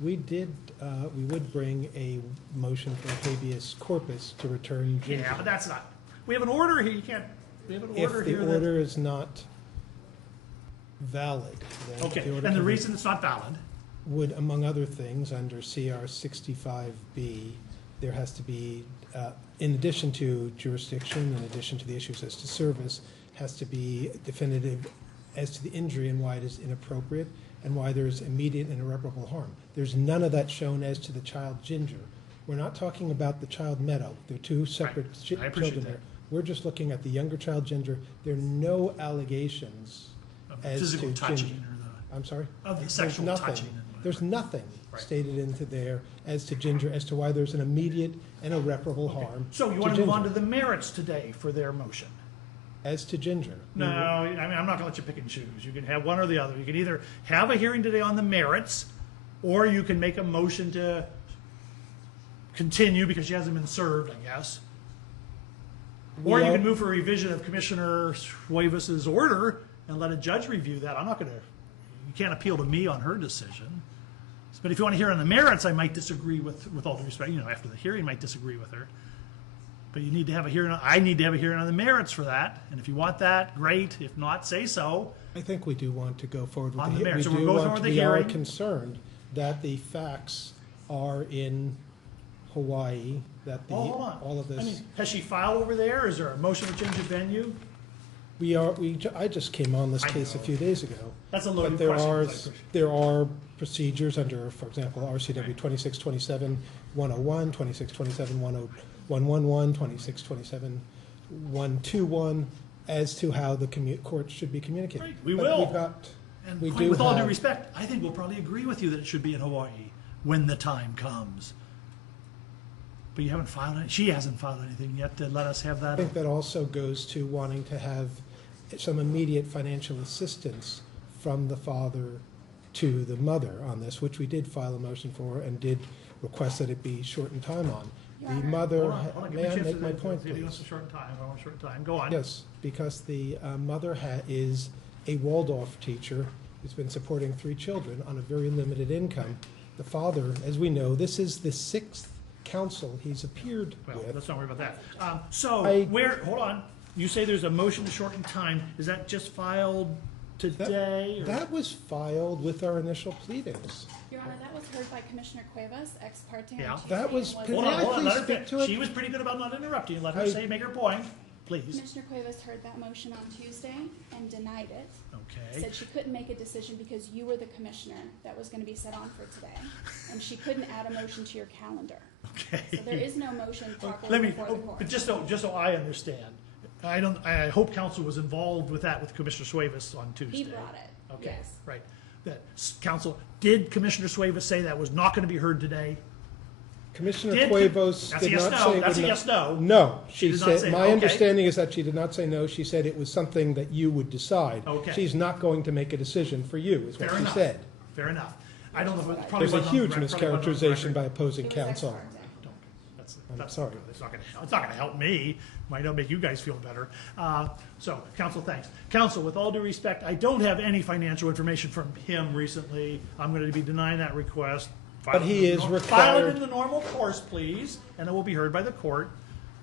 We would bring a motion for habeas corpus to return Ginger. Yeah, but that's not, we have an order here, you can't, we have an order If here the that. order is not valid, then Okay, the order and the can be- reason it's not valid, would, among other things, under CR 65B, there has to be, in addition to jurisdiction, in addition to the issues as to service, has to be definitive as to the injury and why it is inappropriate and why there's immediate and irreparable harm. There's none of that shown as to the child Ginger. We're not talking about the child Meadow. They're two separate Right. I appreciate children that. there. We're just looking at the younger child Ginger. There are no allegations as to physical Ginger. touching or I'm sorry? the, of the There's sexual nothing. touching. and whatever. There's nothing Right. stated into there as to Ginger, as to why there's an immediate and irreparable harm. So you want to move on to Ginger. the merits today for their motion? As to Ginger. No, I mean, I'm not gonna let you pick and choose. You can have one or the other. You can either have a hearing today on the merits, or you can make a motion to continue because she hasn't been served, I guess. Or you Well- can move for a revision of Commissioner Cuevas's order and let a judge review that. I'm not gonna, you can't appeal to me on her decision. But if you want to hear on the merits, I might disagree with all due respect, after the hearing, might disagree with her. But you need to have a hearing, I need to have a hearing on the merits for that. And if you want that, great. If not, say so. I think we do want to go forward with On the the merits. So we're We do going want over to, the we are hearing. concerned that the facts are in Hawaii, that Well, hold on. all of I this. mean, has she filed over there? Is there a motion to change of venue? I just came on this I case a know. few days ago. That's a But loaded there question. are, but I appreciate it. there are procedures under, for example, RCW 2627-101, 2627-111, 2627-121, as to how the court should be communicated. Right, we But will. we've got, And we quite do with all due have- respect, I think we'll probably agree with you that it should be in Hawaii when the time comes. But you haven't filed any, she hasn't filed anything yet to let us have I that. think that also goes to wanting to have some immediate financial assistance from the father to the mother on this, which we did file a motion for and did request that it be shortened time on. The mother, Hold on, give me may a I chance make to- my point, He wants please? to shorten time, I want to shorten time, go on. Yes, because the mother is a Waldorf teacher who's been supporting 3 children on a very limited income. The father, as we know, this is the 6th counsel he's appeared Well, with. let's not worry about that. So, I- hold on, you say there's a motion to shorten time, is that just filed today? or- That was filed with our initial pleadings. Your Honor, that was heard by Commissioner Cuevas, ex parte Yeah. on Tuesday. That was- and Can Hold I on, hold on, please let her speak finish. to it? She was pretty good about not interrupting, let her I- say, make her point, please. Commissioner Cuevas heard that motion on Tuesday and denied it. Okay, Said she couldn't make a decision because you were the commissioner that was gonna be set on for today. And she couldn't add a motion to your calendar. So there okay. is no motion Let properly me, before the court. but just so I understand, I hope council was involved with that with Commissioner Suevas on Tuesday. He brought it, Okay, yes. right. Council, did Commissioner Suevas say that was not gonna be heard today? Commissioner Did- Cuevas That's a did yes, not no. say it That's would a not. yes, no. No, She she did not say- said, my okay. understanding is that she did not say no, she said it was something that you would decide. Okay. She's not going to make a decision for you, is what Fair she enough. said. Fair enough. I don't know if it probably There's a wasn't on the huge record, probably wasn't on the mischaracterization by record. opposing It was ex counsel. parte. Don't. I'm That's sorry. It's not gonna help me, might not make you guys feel better. So, council, thanks. Council, with all due respect, I don't have any financial information from him recently. I'm gonna be denying that request. But he is File it required- in the normal course, please, and it will be heard by the court.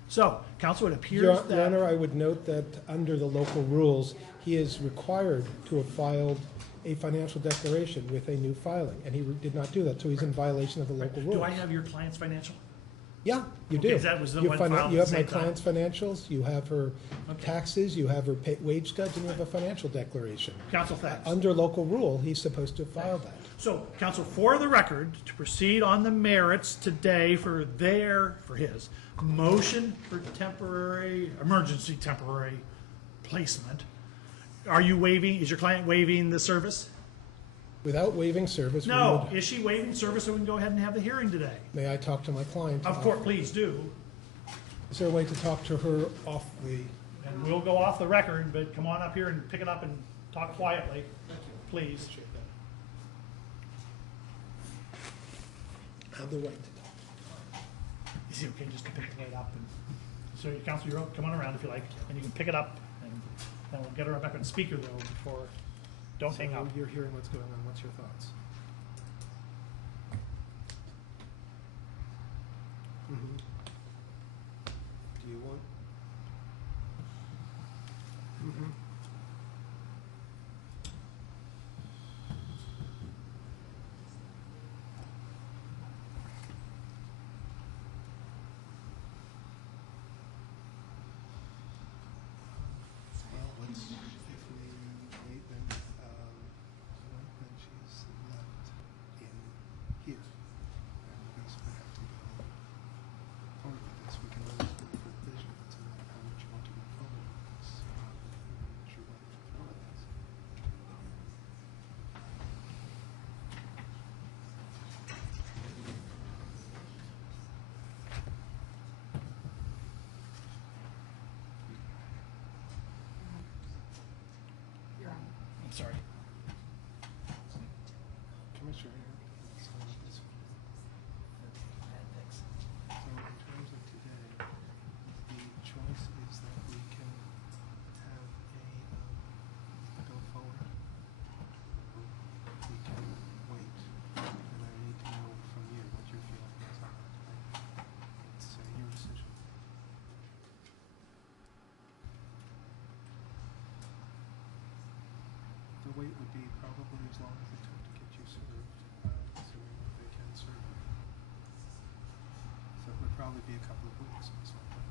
So, council, it appears Your that. Honor, I would note that under the local rules, he is required to have filed a financial declaration with a new filing, and he did not do that, so he's in violation of the local rules. Do I have your client's financial? Yeah, you Okay, do. that was the You one have filed You at have the my same time. client's financials, you have her Okay. taxes, you have her wage stubs, and you have a financial declaration. Council, thanks. Under local rule, he's supposed to have filed that. So, council, for the record, to proceed on the merits today for his motion for emergency temporary placement, is your client waiving the service? Without waiving service, we No. would, Is she waiving service so we can go ahead and have the hearing today? may I talk to my client? Of course, please do. Is there a way to talk to her off the, And we'll go off the record, but come on up here and pick it up and talk quietly, please. have the right to talk? Is it okay just to pick it right up? So, council, come on around if you like, and you can pick it up, and then we'll get her back on speaker though before, don't hang up. So you're hearing what's going on, what's your thoughts? Do you want? Well, let's, if we wait, then she's left in here. And I guess we have to go forward with this. We can always go for vision. It's a matter of how much you want to go forward with this. What you want to go forward with this. I'm sorry. Commissioner, so in terms of today, the choice is that we can have a go forward. We can wait, and I need to know from you what your feeling is on it. It's your decision. The wait would be probably as long as it took to get you served, assuming that they can serve you. So it would probably be a couple of weeks, most likely.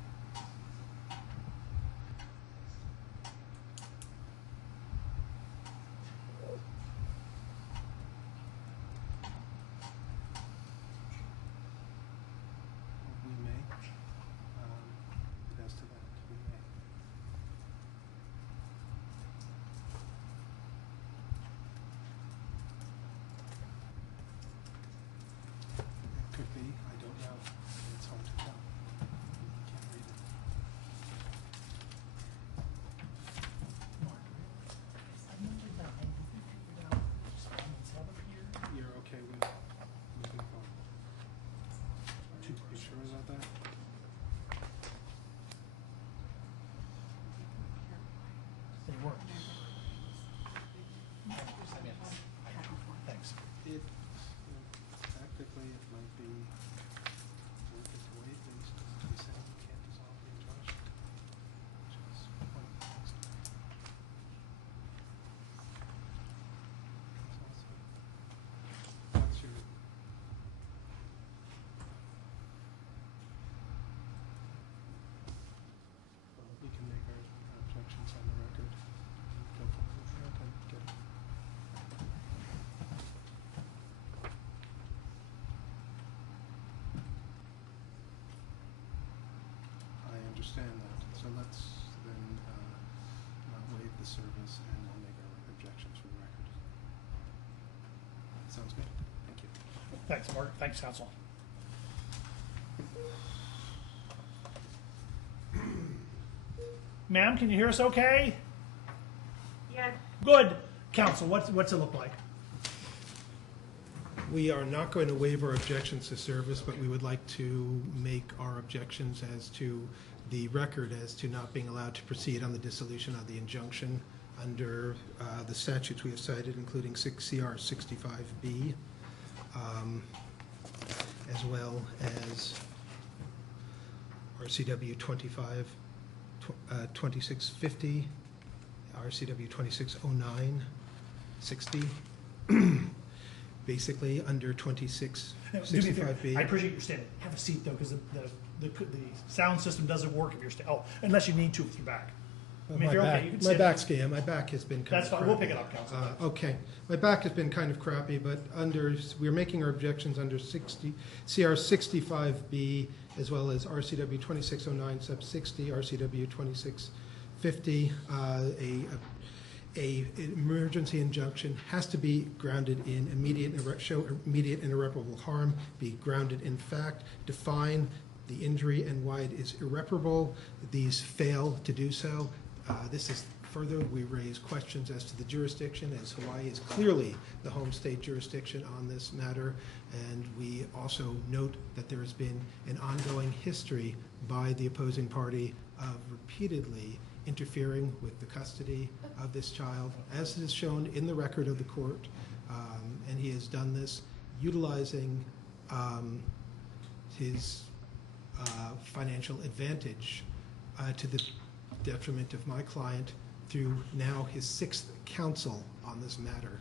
understand that. So let's then waive the service and we'll make our objections for the record. Sounds good. Thank you. Thanks, Mark. Thanks, counsel. Ma'am, can you hear us okay? Yes, Good. Counsel, what's it look like? We are not going to waive our objections to service, but we would like to make our objections as to the record as to not being allowed to proceed on the dissolution of the injunction under the statutes we have cited, including CR 65B, as well as RCW 2650, RCW 2609, 60. Basically, under 2665B. I appreciate your standing. Have a seat, though, because the sound system doesn't work if you're standing. Oh, unless you need to with your back. I mean, if you're okay, you can My sit. my back has been kind That's of fine. crappy. We'll pick it up, counsel. Okay. My back has been kind of crappy, but we're making our objections under CR 65B, as well as RCW 2609 sub 60, RCW 2650, a emergency injunction has to be grounded in show immediate and irreparable harm, be grounded in fact, define the injury and why it is irreparable. These fail to do so. This is further, we raise questions as to the jurisdiction, as Hawaii is clearly the home state jurisdiction on this matter, and we also note that there has been an ongoing history by the opposing party of repeatedly interfering with the custody of this child, as is shown in the record of the court, and he has done this utilizing his financial advantage to the detriment of my client through now his sixth counsel on this matter,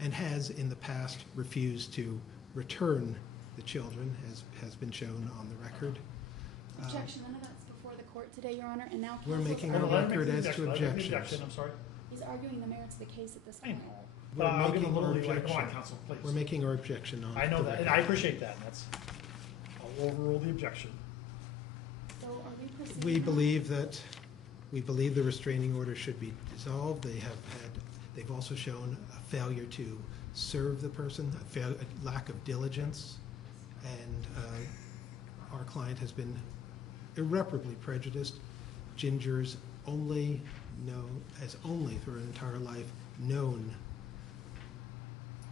and has in the past refused to return the children, as has been shown on the record. Objection, none of that's before the court today, Your Honor, and now We're counsel's making Hold a on, let me record make the as to objection. Let me make the objections. objection. I'm sorry. He's arguing the merits of the case at this I point. know. We're I'll give him a making little our leeway. Come on, objection. counsel, please. We're making our objection on. I know the that, and record. I appreciate that. I'll overrule the objection. So are we proceeding? We believe the restraining order should be dissolved. They've also shown a failure to serve the person, a lack of diligence, and our client has been irreparably prejudiced. Ginger's has only through her entire life known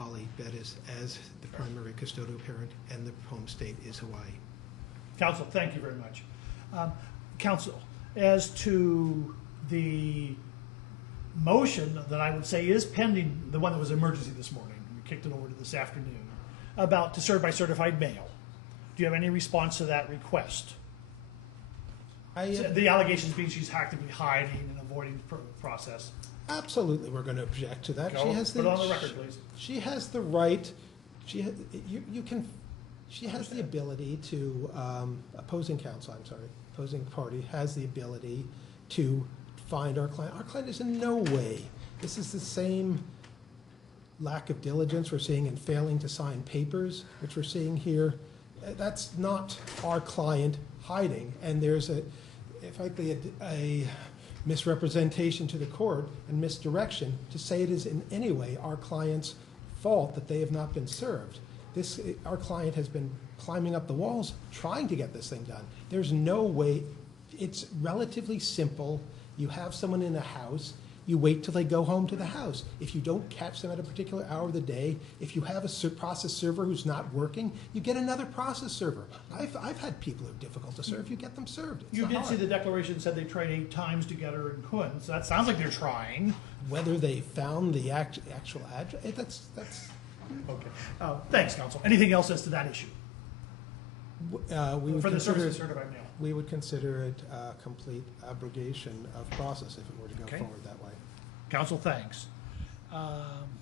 Ollie Bettis as the primary custodial parent, and the home state is Hawaii. Counsel, thank you very much. Counsel, as to the motion that I would say is pending, the one that was emergency this morning, we kicked it over to this afternoon, about to serve by certified mail. Do you have any response to that request? The allegations being she's actively hiding and avoiding the process. Absolutely, we're going to object to that. Go, put it on the record, please. She has the right. She has the ability to opposing party has the ability to find our client. Our client is in no way. This is the same lack of diligence we're seeing in failing to sign papers, which we're seeing here. That's not our client hiding, and there's frankly a misrepresentation to the court and misdirection to say it is in any way our client's fault that they have not been served. Our client has been climbing up the walls trying to get this thing done. There's no way. It's relatively simple. You have someone in a house. You wait till they go home to the house. If you don't catch them at a particular hour of the day, if you have a process server who's not working, you get another process server. I've had people who are difficult to serve. You get them served. It's You not did hard. see the declaration said they tried 8 times to get her and couldn't, so that sounds like they're trying. Whether they found the actual address, that's Okay. Thanks, counsel. Anything else as to that issue? we would For the consider service of it, certified mail. we would consider it a complete abrogation of process if it were to go Okay. forward that way. Counsel, thanks.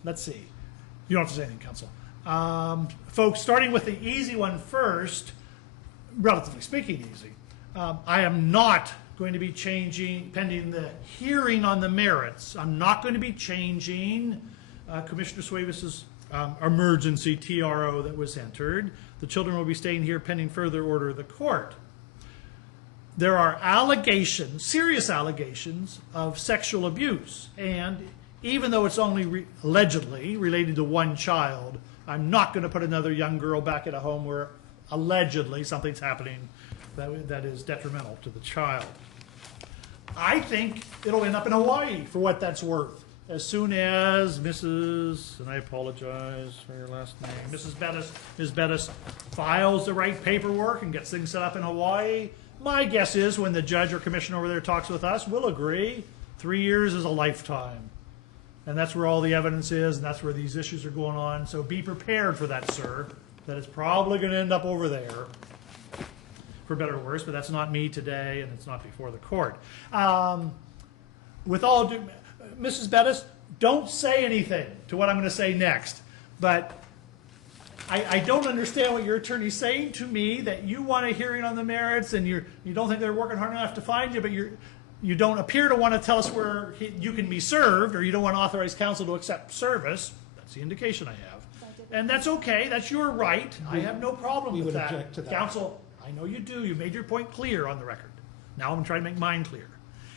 Let's see. You don't have to say anything, counsel. Folks, starting with the easy one first, relatively speaking easy, I am not going to be changing, pending the hearing on the merits, I'm not going to be changing Commissioner Suevas' emergency TRO that was entered. The children will be staying here pending further order of the court. there are allegations, serious allegations of sexual abuse. And even though it's only allegedly related to one child, I'm not going to put another young girl back at a home where allegedly something's happening that is detrimental to the child. I think it'll end up in Hawaii for what that's worth. As soon as Mrs., and I apologize for your last name, Ms. Bettis files the right paperwork and gets things set up in Hawaii, my guess is when the judge or commissioner over there talks with us, we'll agree 3 years is a lifetime. And that's where all the evidence is, and that's where these issues are going on. So be prepared for that, sir, that it's probably going to end up over there, for better or worse, but that's not me today, and it's not before the court. With all due, Mrs. Bettis, don't say anything to what I'm going to say next, but I don't understand what your attorney's saying to me, that you want a hearing on the merits, and you don't think they're working hard enough to find you, but you don't appear to want to tell us where you can be served, or you don't want to authorize counsel to accept service. That's the indication I have. And that's okay. That's your right. I have no problem with that. We would object to that. Counsel, I know you do. You made your point clear on the record. Now I'm trying to make mine clear.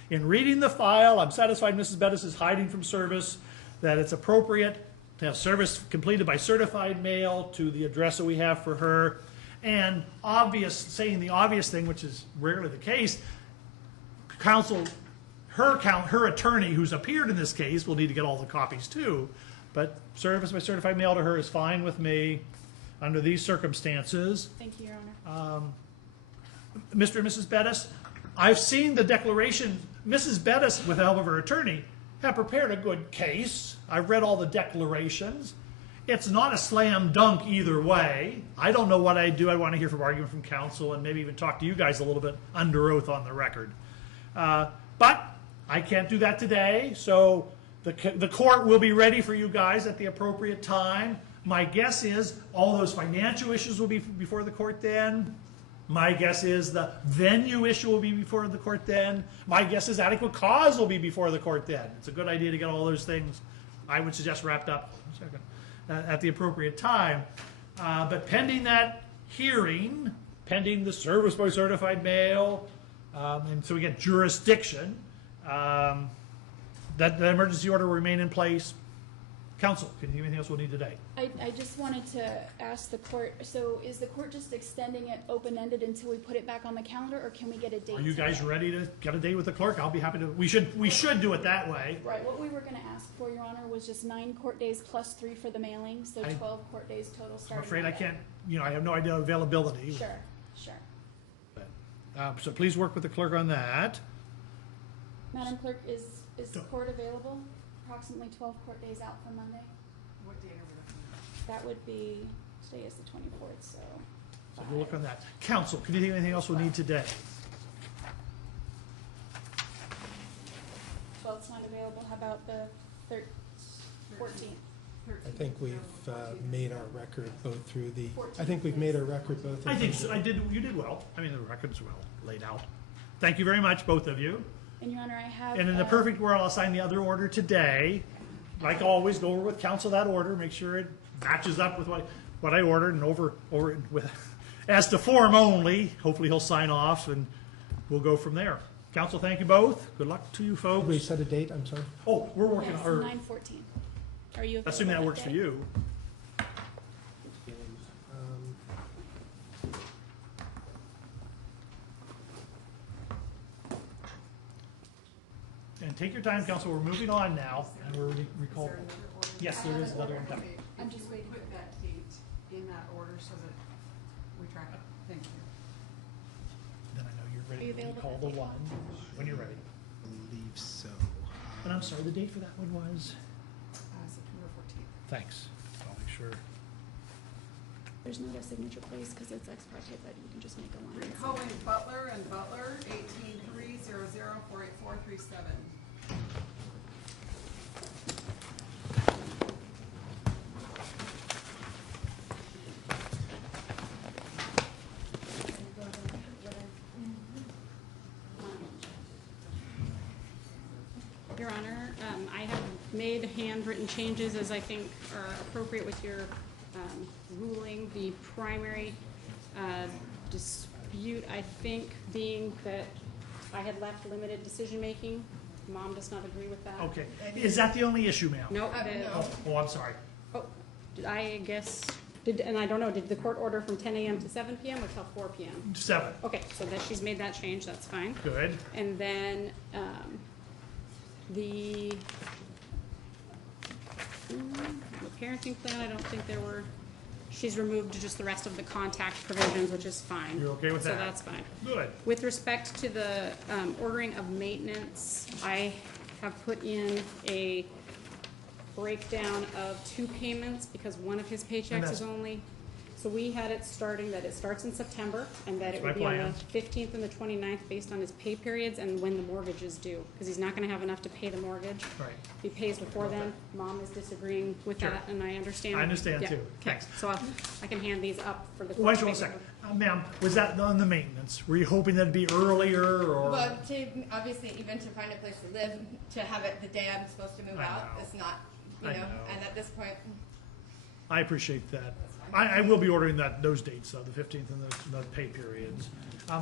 In reading the file, I'm satisfied Mrs. Bettis is hiding from service, that it's appropriate to have service completed by certified mail to the address that we have for her. And saying the obvious thing, which is rarely the case, her attorney who's appeared in this case will need to get all the copies too, but service by certified mail to her is fine with me under these circumstances. Thank you, Your Honor. Mr. and Mrs. Bettis, I've seen the declaration. Mrs. Bettis, with the help of her attorney, have prepared a good case. I've read all the declarations. It's not a slam dunk either way. I don't know what I'd do. I want to hear from argument from counsel and maybe even talk to you guys a little bit under oath on the record. But I can't do that today, so the court will be ready for you guys at the appropriate time. My guess is all those financial issues will be before the court then. My guess is the venue issue will be before the court then. My guess is adequate cause will be before the court then. It's a good idea to get all those things, I would suggest, wrapped up at the appropriate time. But pending that hearing, pending the service by certified mail, and so we get jurisdiction, that the emergency order will remain in place. Counsel, anything else we'll need today? I just wanted to ask the court, so is the court just extending it open-ended until we put it back on the calendar, or can we get a date? Are you guys today? ready to get a date with the clerk? I'll be happy to. We should do it that way. Right, what we were gonna ask for, Your Honor, was just 9 court days plus 3 for the mailing, so 12 court days total I'm starting afraid I Monday. can't, I have no idea of availability. Sure. But, so please work with the clerk on that. Madam Clerk, is the court available? Approximately 12 court days out from Monday? What date are we looking at? That would be, today is the 24th, so. So we'll look on that. Counsel, can you think of anything else we'll need today? 12th's not available, how about the 14th? I think we've made our record both through the, I think we've made our record both. I think so. You did well. I mean, the record's well laid out. Thank you very much, both of you. And Your Honor, I have. And in the perfect world, I'll sign the other order today. Like always, go over with counsel that order, make sure it matches up with what I ordered, and over with as to form only. Hopefully he'll sign off, and we'll go from there. Counsel, thank you both. Good luck to you folks. Did we set a date? I'm sorry. Oh, we're working Yes, on. 9/14. Are you available? Assuming that works for day? you. And take your time, counsel. We're moving on now, and we're recall. Is there another order? Yes, there is another one coming. Okay, I'm if just you would waiting put for that date in that order so that we track it. Thank you. Then I know you're Are ready you to available recall that the day? one when you're ready. I believe so. And I'm sorry, the date for that one was? September 14th. Thanks. I'll make sure. There's not a signature place because it's ex parte, but you can just make a line. Recalling Butler and Butler, 18-300-48437. Your Honor, I have made handwritten changes as I think are appropriate with your ruling. The primary dispute, I think, being that I had left limited decision-making. Mom does not agree with that. Okay. Is that the only issue, ma'am? No, No. Oh, I'm sorry. I guess, and I don't know, did the court order from 10 a.m. to 7 p.m. or till 4 p.m.? 7. Okay, so that she's made that change, that's fine. Good. And then, the parenting plan, I don't think there were, she's removed just the rest of the contact provisions, which is fine. You're okay with that? So that's fine. Good. With respect to the ordering of maintenance, I have put in a breakdown of 2 payments because one of his paychecks is only, so we had it starting that it starts in September and that it would That's be my on plan. the 15th and the 29th based on his pay periods and when the mortgage is due, because he's not gonna have enough to pay the mortgage. Right. If he pays before then, Mom is disagreeing with Sure. that, and I understand. I understand Yeah, too. okay. Thanks. So I can hand these up for the. Wait court to one make second. a- Ma'am, was that on the maintenance? Were you hoping that'd be earlier or? Well, to, obviously, even to find a place to live, to have it the day I'm supposed to move I out, know. is not, you I know, know. and at this point, I appreciate that. I will be ordering those dates, though, the 15th and the pay periods.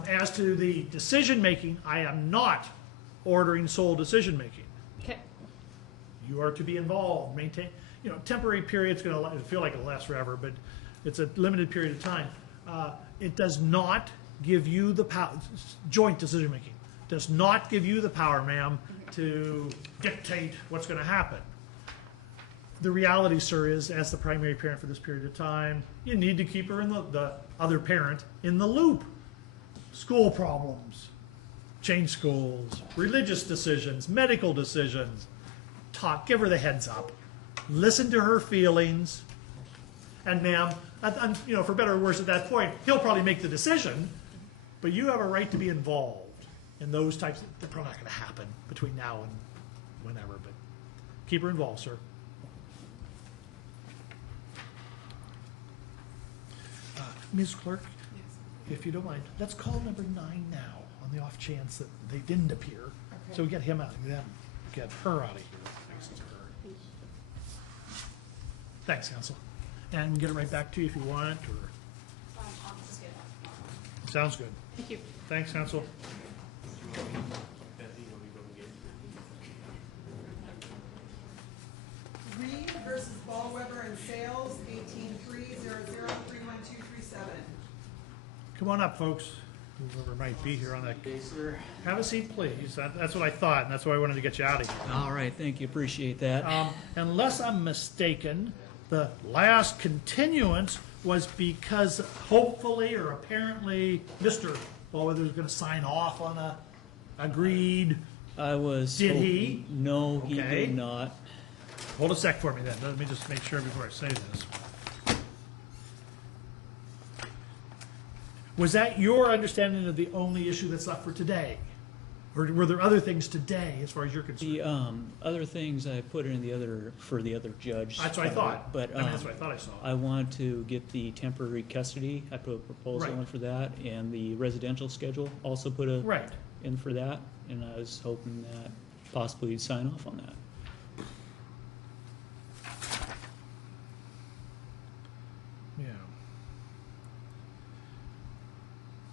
As to the decision-making, I am not ordering sole decision-making. Okay, You are to be involved, maintain, temporary period's gonna feel like it'll last forever, but it's a limited period of time. It does not give you the power, joint decision-making, does not give you the power, ma'am, to dictate what's gonna happen. The reality, sir, is as the primary parent for this period of time, you need to keep her in the other parent in the loop. School problems, change schools, religious decisions, medical decisions. Talk, give her the heads up. Listen to her feelings. And ma'am, for better or worse at that point, he'll probably make the decision, but you have a right to be involved in those types of, they're probably not gonna happen between now and whenever, but keep her involved, sir. Ms. Clerk, if you don't mind, let's call number 9 now on the off chance that they didn't appear. Okay. So we get him out, get her out of here. Thanks to her. Thanks, Counsel. And we'll get it right back to you if you want, or, I'll just get it. sounds good. Thank you. Thanks, Counsel. Reed versus Ballweber and Sales, 18-300-31237. Come on up, folks, whoever might be here on that. Okay, sir. Have a seat, please. That's what I thought, and that's why I wanted to get you out of here. All right, thank you, appreciate that. Unless I'm mistaken, the last continuance was because hopefully or apparently Mr. Ballweather was going to sign off on a agreed. I was. Did he? No, he Okay. did not. Hold a sec for me then. Let me just make sure before I say this. Was that your understanding of the only issue that's left for today? Or were there other things today as far as you're concerned? The other things I put in for the other judge. That's what I thought. But That's what I thought I saw. I want to get the temporary custody. I put a proposal Right. in for that, and the residential schedule also put a Right. in for that, and I was hoping that possibly you'd sign off on that. Yeah.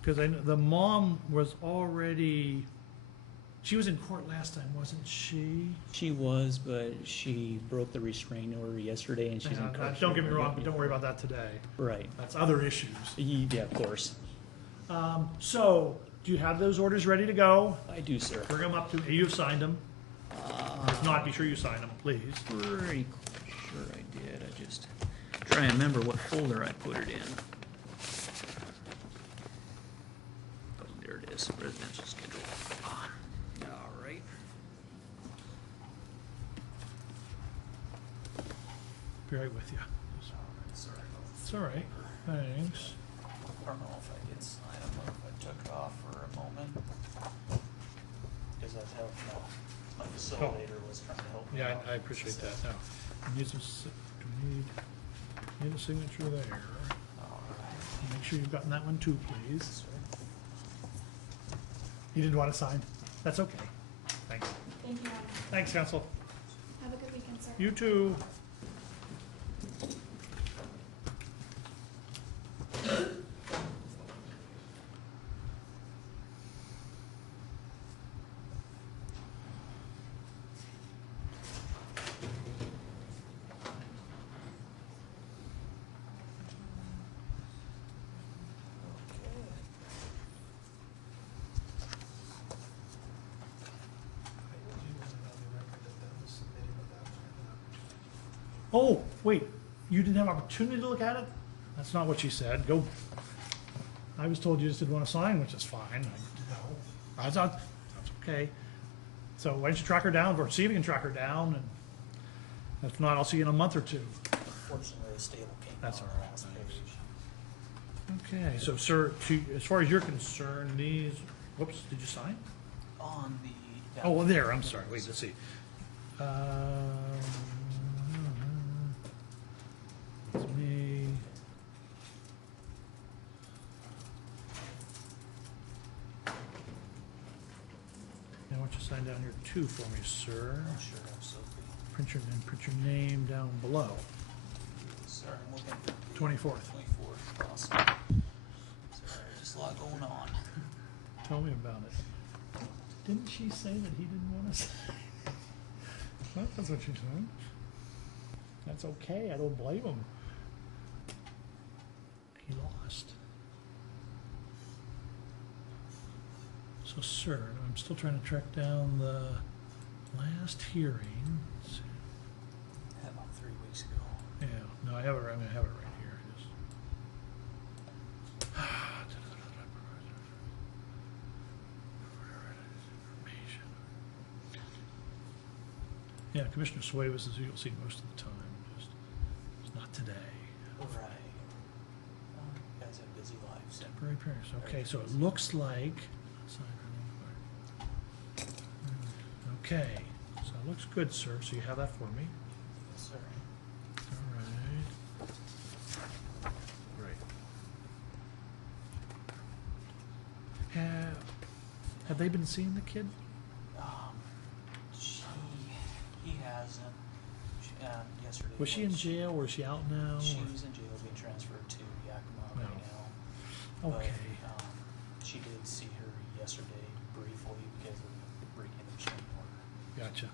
Because the mom was already, she was in court last time, wasn't she? She was, but she broke the restraining order yesterday, and she's in court. Don't get me wrong, but don't worry about that today. Right. That's other issues. Yeah, of course. So, do you have those orders ready to go? I do, sir. Bring them up to me. You've signed them. If not, be sure you sign them, please. Pretty sure I did. I just try and remember what folder I put it in. Oh, there it is. Residential schedule. All right. Be right with you. Sorry. It's all right. Thanks. I don't know if I did sign them or if I took it off for a moment. Because that's how my facilitator was trying to help me Yeah, out. I appreciate that. Now, do we need a signature there? All right. Make sure you've gotten that one too, please. You didn't want to sign? That's okay. Thanks. Thank you, Adam. Thanks, Counsel. Have a good weekend, sir. You too. Oh, wait, you didn't have opportunity to look at it? That's not what she said. Go. I was told you just didn't want to sign, which is fine. No, that's okay. So why don't you track her down, or see if you can track her down, and if not, I'll see you in a month or two. Unfortunately, the stable came out That's on all the right. last page. Okay, so sir, as far as you're concerned, these, whoops, did you sign? On the. yeah. Oh, well, there, I'm sorry, wait, let's see. It's me. Now, why don't you sign down here too for me, sir? Oh, sure, absolutely. Print your name down below. Sorry, I'm looking at the 24th. 24th, awesome. Sorry, just a lot going on. Tell me about it. Didn't she say that he didn't want to sign? Well, that's what she said. That's okay, I don't blame him. He lost. So, sir, I'm still trying to track down the last hearing. Let's see. About 3 weeks ago. Yeah, no, I have it right here. It is. Yeah, Commissioner Sway was, as you'll see most of the time, just not today. Right. You guys have busy lives. Temporary appearance. Okay, so it looks like. Okay, so it looks good, sir. So you have that for me. Yes, sir. All right. Great. Have they been seeing the kid? He hasn't. Yesterday. Was she in jail or is she out now? She or- was in jail, being transferred to Yakima No. right now. Okay. But, she did see her yesterday briefly because of breaking the restraining order. Gotcha.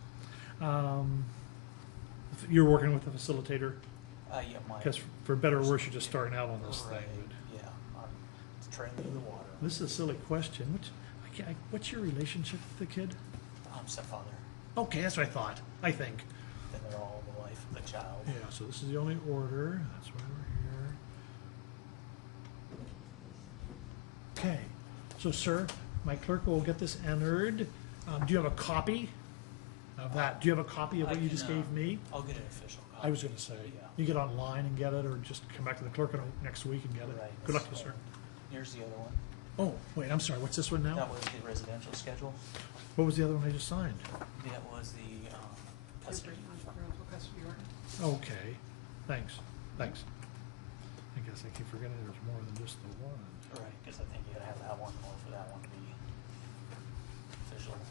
You're working with the facilitator? Yeah, my. Because for better or worse, you're just starting out on this Right, thing. yeah, I'm trailing in the water. This is a silly question. What's your relationship with the kid? I'm stepfather, Okay, that's what I thought. I think. and they're all the life of the child. Yeah, so this is the only order. That's why we're here. Okay, so sir, my clerk will get this entered. Do you have a copy of that? Do you have a copy of what you just gave me? I'll get an official copy. I was gonna say, Yeah. you get online and get it, or just come back to the clerk next week and get it. Right. Good luck to you, sir. Here's the other one. Oh, wait, I'm sorry, what's this one now? That was the residential schedule. What was the other one I just signed? That was the custody. Parental custody order. Okay, thanks. I guess I keep forgetting there's more than just the one. Right, because I think you gotta have that one in order for that one to be official. And,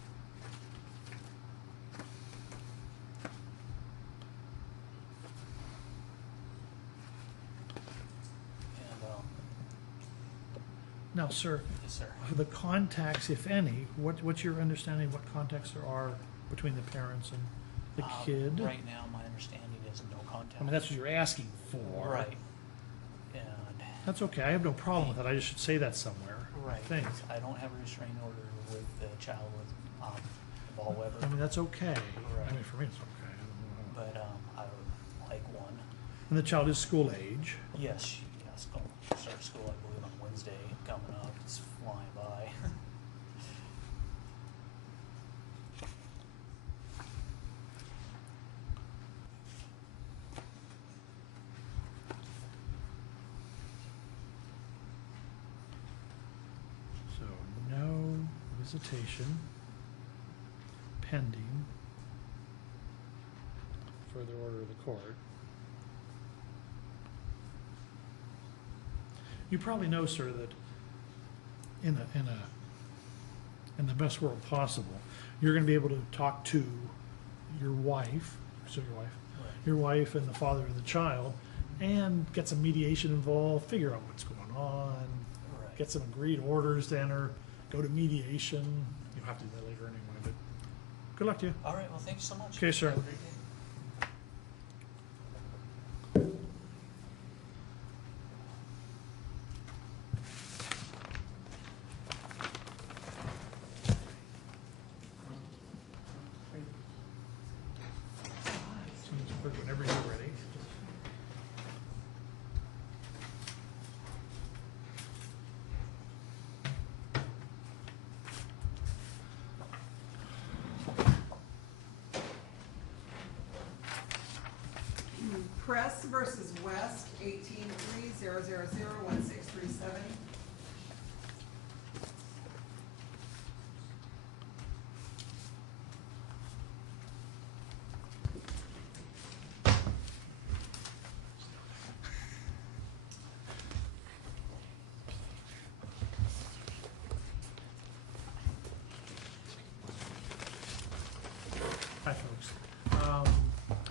Now, sir, yes, sir. for the contacts, if any, what's your understanding of what contacts there are between the parents and the kid? Right now, my understanding is no contact. I mean, that's what you're asking for. Right. And, That's okay, I have no problem with that, I just should say that somewhere. right, I think. I don't have a restraining order with the child with, Ball Weber, I mean, that's okay. I Right. mean, for me, it's okay. I don't know. but, I would like one. And the child is school age. Yes, she has to start school, I believe, on Wednesday coming up. It's flying by. So, no visitation pending further order of the court. You probably know, sir, that in the best world possible, you're going to be able to talk to your wife, your wife and the father of the child, and get some mediation involved, figure out what's going on, Right. get some agreed orders to enter, go to mediation. You'll have to do that later anyway, but good luck to you. All right, well, thank you so much. Okay, sir. Have a great day. Whenever you're ready.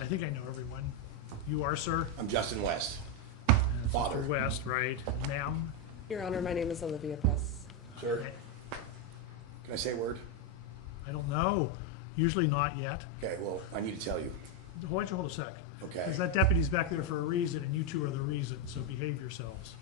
I think I know everyone. You are, sir? I'm Justin West. Father. Mr. West, right. Ma'am? Your Honor, my name is Olivia Press. Sir, can I say a word? I don't know. Usually not yet. Okay, well, I need to tell you. Why don't you hold a sec? Okay. Because that deputy's back there for a reason, and you two are the reason, so behave yourselves.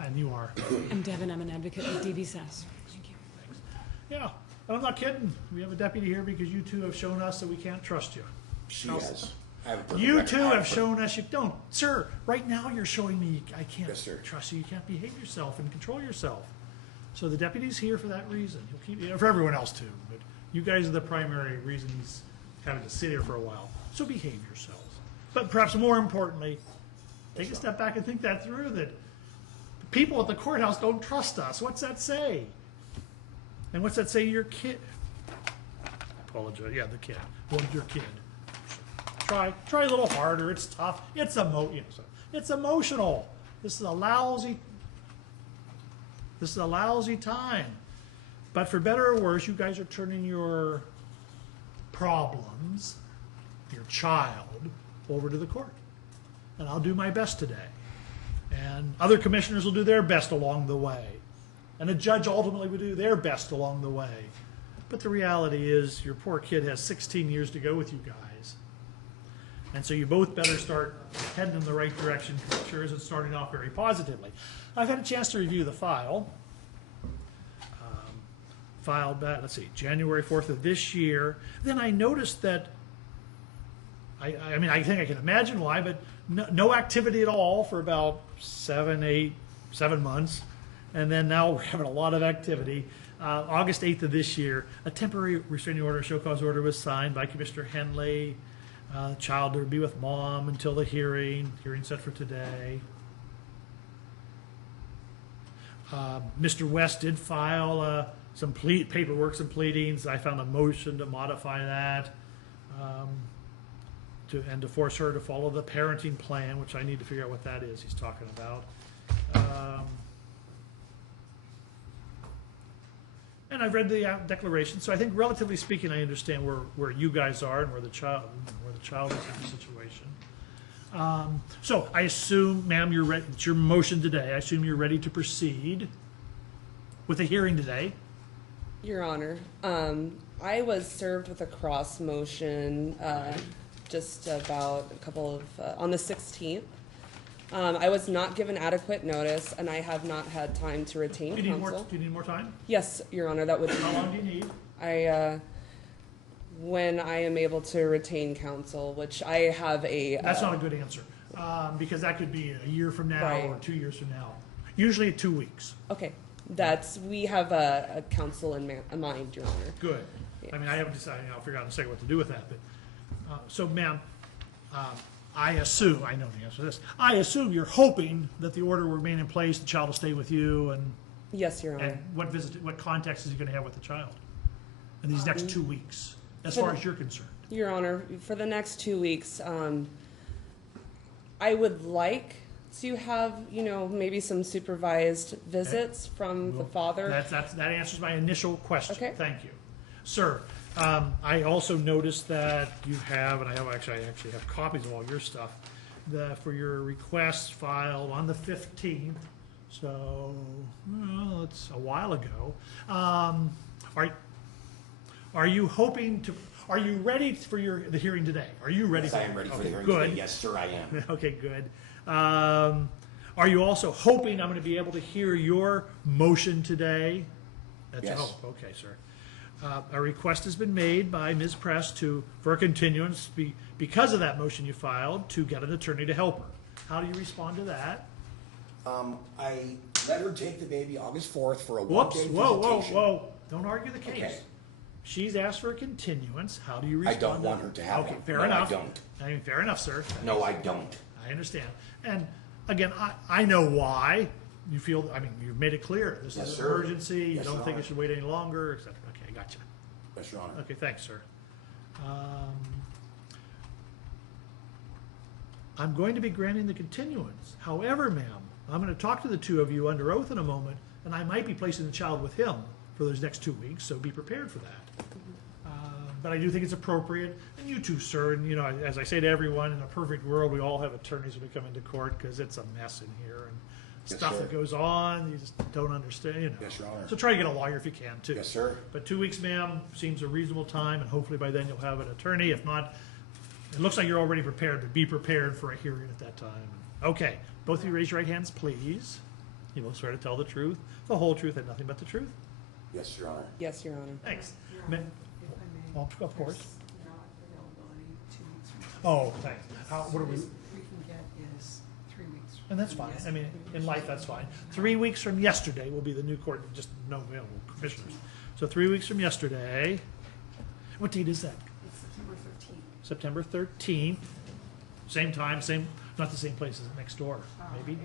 And you are. I'm Devin. I'm an advocate with DBSAS. Thank you. Thanks. Yeah, and I'm not kidding. We have a deputy here because you two have shown us that we can't trust you. She has. I have a perfect You record. two I have a shown us you don't. Sir, right now you're showing me I can't Yes, sir. trust you. You can't behave yourself and control yourself. So the deputy's here for that reason. He'll keep for everyone else too, but you guys are the primary reason he's having to sit here for a while. So behave yourselves. But perhaps more importantly, take a step back and think that through, that the people at the courthouse don't trust us. What's that say? And what's that say to your kid? I apologize. Yeah, the kid. Well, your kid. Try a little harder. It's tough. It's emotional. This is a lousy time. But for better or worse, you guys are turning your problems, your child, over to the court. And I'll do my best today. And other commissioners will do their best along the way. And a judge ultimately will do their best along the way. But the reality is your poor kid has 16 years to go with you guys. And so you both better start heading in the right direction, because it sure isn't starting off very positively. I've had a chance to review the file. Filed back, let's see, January 4th of this year. Then I noticed that, I mean, I think I can imagine why, but no activity at all for about 7 months. And then now we're having a lot of activity. August 8th of this year, a temporary restraining order, show cause order was signed by Commissioner Henley. Child to be with mom until the hearing set for today. Mr. West did file some paperwork, some pleadings. I found a motion to modify that and to force her to follow the parenting plan, which I need to figure out what that is he's talking about. And I've read the declaration, so I think, relatively speaking, I understand where you guys are and where the child is in the situation. So I assume, ma'am, it's your motion today. I assume you're ready to proceed with the hearing today. Your Honor, I was served with a cross motion just about a couple of, on the 16th. I was not given adequate notice, and I have not had time to retain counsel. Do you need more time? Yes, Your Honor, that would. How long do you need? When I am able to retain counsel, which I have a. That's not a good answer, because that could be a year from now Right. or 2 years from now. Usually 2 weeks. Okay, we have a counsel in mind, Your Honor. Good. Yeah. I mean, I haven't decided. I'll figure out in a second what to do with that. But so, ma'am, I assume I know the answer to this. I assume you're hoping that the order will remain in place, the child will stay with you, and Yes, Your Honor. and what context is he going to have with the child in these next 2 weeks, as far as you're concerned? Your Honor, for the next 2 weeks, I would like to have, maybe some supervised visits from the father. That answers my initial question. Okay. Thank you. Sir, I also noticed that you have, and I actually have copies of all your stuff, for your request filed on the 15th, so, well, it's a while ago. Are you ready for the hearing today? Are you ready? Yes, I am ready for the hearing good. today. Yes, sir, I am. Okay, good. Are you also hoping I'm going to be able to hear your motion today? That's Yes. a hope. Okay, sir. A request has been made by Ms. Press for a continuance because of that motion you filed to get an attorney to help her. How do you respond to that? I let her take the baby August 4th for a Whoops! one-day Whoa! visitation. Don't argue the case. Okay. She's asked for a continuance. How do you respond? I don't want her to have Okay, one. fair No, enough. I don't. I mean, fair enough, sir. No, I don't. I understand. And again, I know why you feel. I mean, you've made it clear. This Yes, is an sir. emergency. You Yes, don't Your think Honor. it should wait any longer, etc. Okay, gotcha. Yes, Your Honor. Okay, thanks, sir. I'm going to be granting the continuance. However, ma'am, I'm going to talk to the two of you under oath in a moment, and I might be placing the child with him for those next 2 weeks, so be prepared for that. But I do think it's appropriate, and you too, sir, and, you know, as I say to everyone, in a perfect world, we all have attorneys when we come into court, because it's a mess in here, and Yes, stuff sir. that goes on, you just don't understand, you know. Yes, Your Honor. So try to get a lawyer if you can, too. Yes, sir. But 2 weeks, ma'am, seems a reasonable time, and hopefully by then you'll have an attorney. If not, it looks like you're already prepared, but be prepared for a hearing at that time. Okay, both of you raise your right hands, please. You will swear to tell the truth, the whole truth, and nothing but the truth? Yes, Your Honor. Yes, Your Honor. Thanks. Your Ma- Honor, if I may. Well, of course. There's not availability 2 weeks from Oh, thanks. What are we? We can get is 3 weeks. And that's fine. I mean, in life, that's fine. 3 weeks from yesterday will be the new court, just no available commissioners. So 3 weeks from yesterday, what date is that? It's September 13th. September 13th. Same time, not the same place as next door, maybe?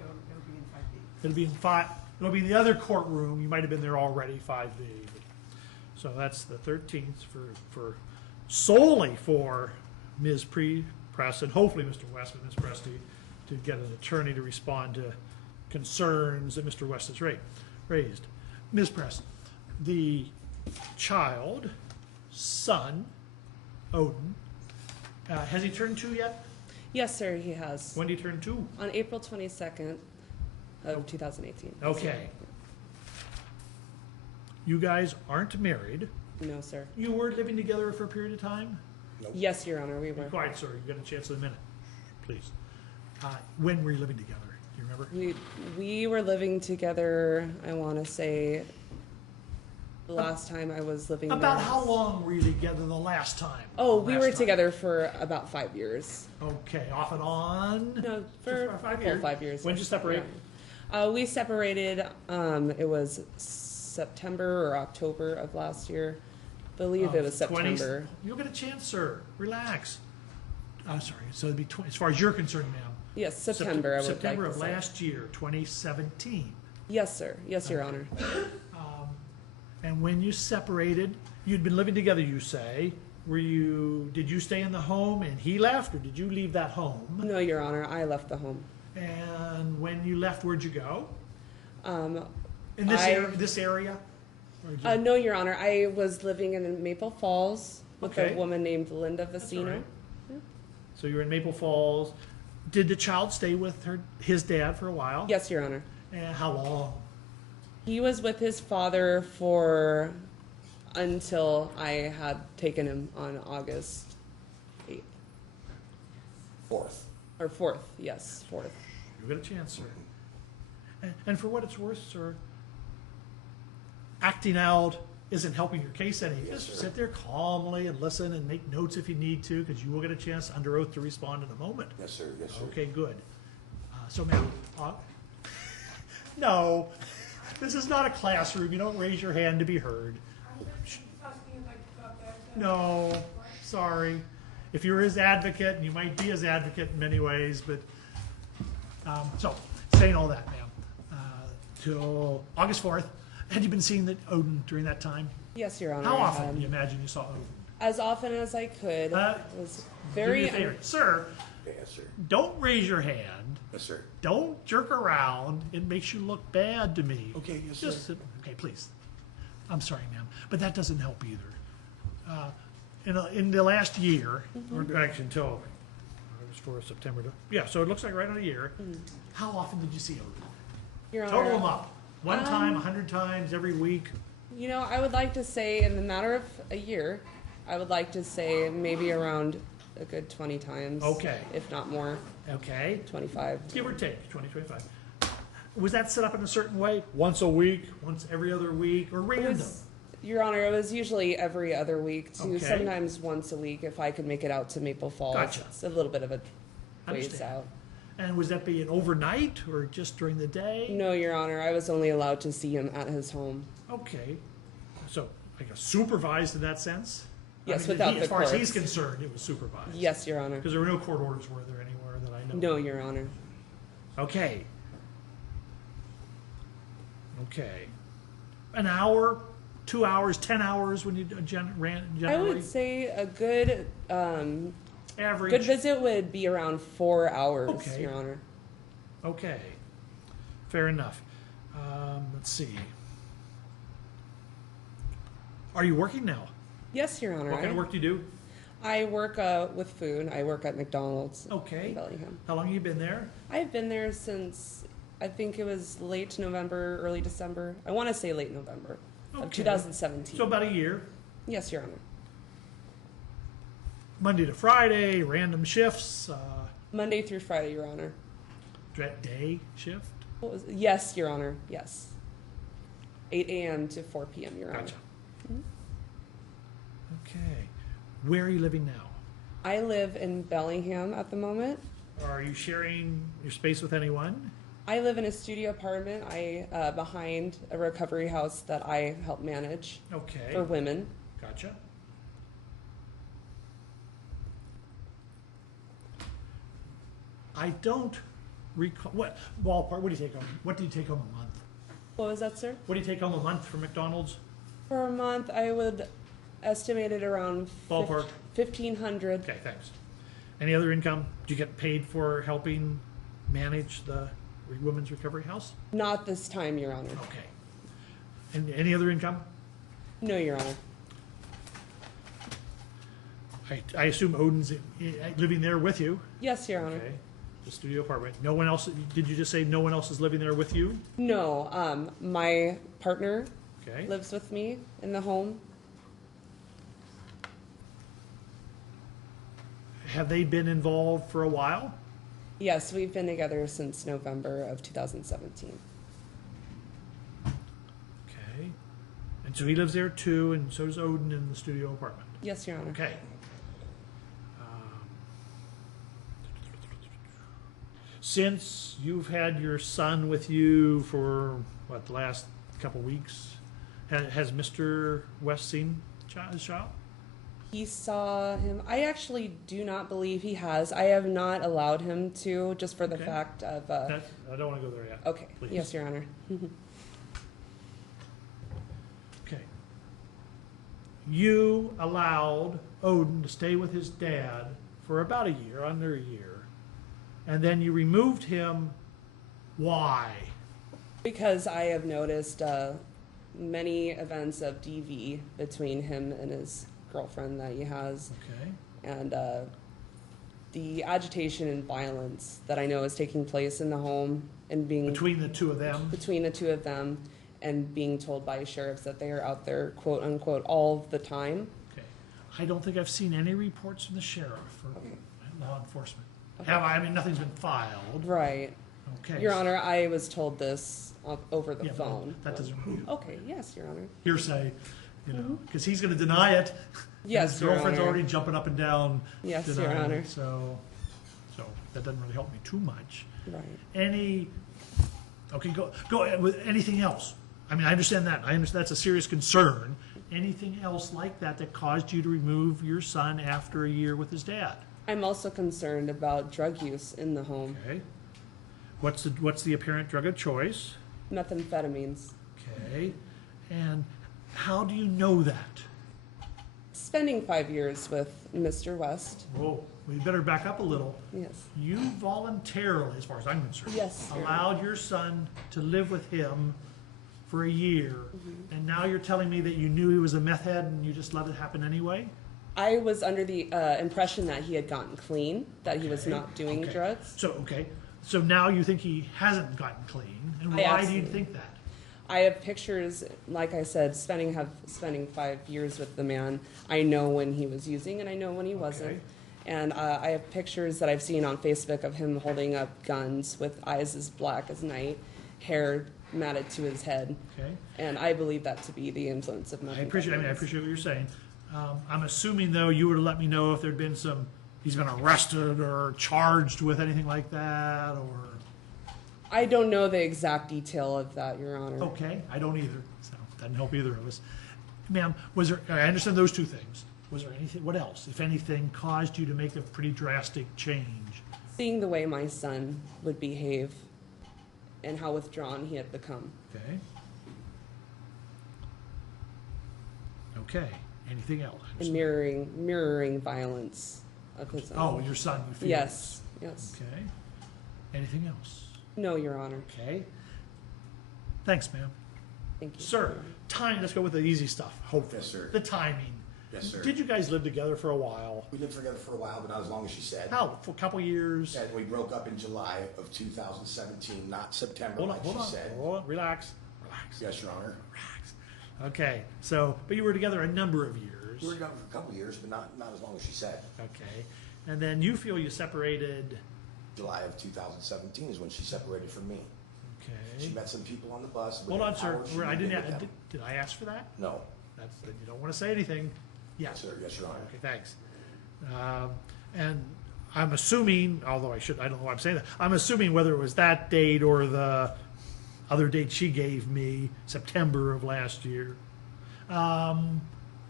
It'll be in 5B. It'll be in it'll be in the other courtroom. You might have been there already, 5B. So that's the 13th for solely for Ms. Press and hopefully Mr. West and Ms. Presti to get an attorney to respond to concerns that Mr. West has raised. Ms. Press, the child, son, Odin, has he turned 2 yet? Yes, sir, he has. When did he turn 2? On April 22nd of 2018. Okay. You guys aren't married. No, sir. You were living together for a period of time? Yes, Your Honor, we Be were. quiet, sir. You got a chance in a minute, please. When were you living together? Do you remember? We were living together, I want to say, the last time I was living About there. how long were you together the last time? Oh, we were Last time. together for about 5 years. Okay, off and on? No, for Just 5 full years. 5 years. When'd you separate? Yeah. We separated, it was September or October of last year. I believe it was 20 September. You'll get a chance, sir. Relax. I'm sorry. So it'd be as far as you're concerned, ma'am. Yes, September, I would September like of to say. last year, 2017. Yes, sir. Yes, Your Honor. And when you separated, you'd been living together, you say. Did you stay in the home and he left, or did you leave that home? No, Your Honor, I left the home. And when you left, where'd you go? Um, In this area? Or did you- no, Your Honor, I was living in Maple Falls with Okay. a woman named Linda That's Vicino. all right. So you were in Maple Falls. Did the child stay with his dad for a while? Yes, Your Honor. And how long? He was with his father until I had taken him on August 8th. 4th. Or 4th, yes, 4th. You get a chance, sir. And for what it's worth, sir, acting out isn't helping your case any. Yes, Just sir. sit there calmly and listen and make notes if you need to, because you will get a chance under oath to respond in a moment. Yes, sir. Yes, sir. Okay, good. So, ma'am, no, this is not a classroom. You don't raise your hand to be heard. No, sorry. If you were his advocate, and you might be his advocate in many ways, but, so, saying all that, ma'am, till August 4th, had you been seeing Odin during that time? Yes, Your Honor. How I often had. do you imagine you saw Odin? As often as I could. It was very. Do me a favor. Sir, Yes, sir. don't raise your hand. Yes, sir. Don't jerk around. It makes you look bad to me. Okay, yes, Just sir. okay, please. I'm sorry, ma'am, but that doesn't help either. In the last year, or actually until August 4th, September, so it looks like right on a year. How often did you see Odin? Your Honor, Total them up. One time, 100 times, every week. You know, I would like to say in the matter of a year, I would like to say maybe around a good 20 times. Okay. If not more, Okay. 25. Give or take, 20, 25. Was that set up in a certain way? Once a week, once every other week, or It random? was, Your Honor, it was usually every other week to Okay. sometimes once a week if I could make it out to Maple Falls. Gotcha. It's a little bit of a ways Understand. out. And was that being overnight or just during the day? No, Your Honor, I was only allowed to see him at his home. Okay. So, I guess supervised in that sense? Yes, without as the far as he's courts. concerned, it was supervised? Yes, Your Honor. Because there were no court orders, were there, anywhere that I know? No, of? Your Honor. Okay. Okay. An hour, 2 hours, 10 hours when you ran I generally? would say a good Average? good visit would be around 4 hours, Okay. Your Honor. Okay. Fair enough. Let's see. Are you working now? Yes, Your Honor. What kind of work do you do? I work with food. I work at McDonald's Okay. in Bellingham. How long have you been there? I've been there since, I think it was late November, early December. I want to say late November of Okay. 2017. So about a year. Yes, Your Honor. Monday to Friday, random shifts, Monday through Friday, Your Honor. day shift. Yes, Your Honor. Yes. 8 a.m. to 4 p.m., Your Honor. Gotcha. Okay. Where are you living now? I live in Bellingham at the moment. Are you sharing your space with anyone? I live in a studio apartment behind a recovery house that I help manage Okay. for women. Gotcha. I don't recall, what ballpark, what do you take home? What do you take home a month? What was that, sir? What do you take home a month from McDonald's? For a month, I would estimate it around Ballpark. 1,500. Okay, thanks. Any other income? Do you get paid for helping manage the women's recovery house? Not this time, Your Honor. Okay. And any other income? No, Your Honor. I assume Odin's living there with you? Yes, Your Honor. Okay. The studio apartment. No one else, did you just say no one else is living there with you? No, my partner Okay. lives with me in the home. Have they been involved for a while? Yes, we've been together since November of 2017. Okay. And so he lives there too, and so does Odin in the studio apartment. Yes, Your Honor. Okay. Since you've had your son with you for, what, the last couple weeks, has Mr. West seen his child? He saw him. I actually do not believe he has. I have not allowed him to, just for the Okay. fact of. I don't want to go there yet. Okay. Please. Yes, Your Honor. Okay. You allowed Odin to stay with his dad for about a year, under a year, and then you removed him. Why? Because I have noticed many events of DV between him and his girlfriend that he has, Okay. and the agitation and violence that I know is taking place in the home, and being Between the two of them? between the two of them, and being told by sheriffs that they are out there, quote unquote, all the time. Okay. I don't think I've seen any reports from the sheriff or Okay. law enforcement. Okay. Have I? I mean, nothing's been filed. Right. Okay. Your Honor, I was told this over the Yeah, well, phone. that doesn't, Okay, yes, Your Honor. hearsay, you know, because he's going to deny it. Yes, His Your girlfriend's Honor. already jumping up and down. Yes, Your denying Honor. it, so that doesn't really help me too much. Right. Okay, go ahead with anything else. I mean, I understand that. I understand that's a serious concern. Anything else like that that caused you to remove your son after a year with his dad? I'm also concerned about drug use in the home. Okay. What's the apparent drug of choice? Methamphetamines. Okay. And how do you know that? Spending 5 years with Mr. West. Whoa, we better back up a little. Yes. You voluntarily, as far as I'm concerned, Yes, Your allowed your son to live with him for a year, and now you're telling me that you knew he was a meth head and you just let it happen anyway? I was under the impression that he had gotten clean, that he was Okay, not doing okay. drugs. So now you think he hasn't gotten clean, and why do you think that? I have pictures, like I said, spending 5 years with the man. I know when he was using and I know when he wasn't. Okay. And I have pictures that I've seen on Facebook of him holding up guns with eyes as black as night, hair matted to his head. Okay. And I believe that to be the influence of methamphetamines. I appreciate what you're saying. I'm assuming, though, you would have let me know if there'd been he's been arrested or charged with anything like that, or... I don't know the exact detail of that, Your Honor. Okay, I don't either, so doesn't help either of us. Ma'am, I understand those two things. Was there anything, what else, if anything, caused you to make a pretty drastic change? Seeing the way my son would behave and how withdrawn he had become. Okay. Okay, anything else? And mirroring violence of his own. Oh, your son, you feel? Yes, yes. Okay. Anything else? No, Your Honor. Okay. Thanks, ma'am. Thank you. Sir, time, let's go with the easy stuff, hopefully. Yes, sir. The timing. Yes, sir. Did you guys live together for a while? We lived together for a while, but not as long as she said. How? For a couple years? And we broke up in July of 2017, not September, Hold on, like hold she on, said. hold on, relax, relax, Yes, Your Honor. relax. Okay, so, but you were together a number of years. We were together for a couple of years, but not as long as she said. Okay, and then you feel you separated, July of 2017 is when she separated from me. She okay. met some people on the bus. Hold on, sir, Within hours, I she didn't, moved in with them. did I ask for that? No. That's, you don't want to say anything. Yes, sir. Yes, Your Honor. Okay, thanks. And I'm assuming, although I don't know why I'm saying that, I'm assuming whether it was that date or the other date she gave me, September of last year,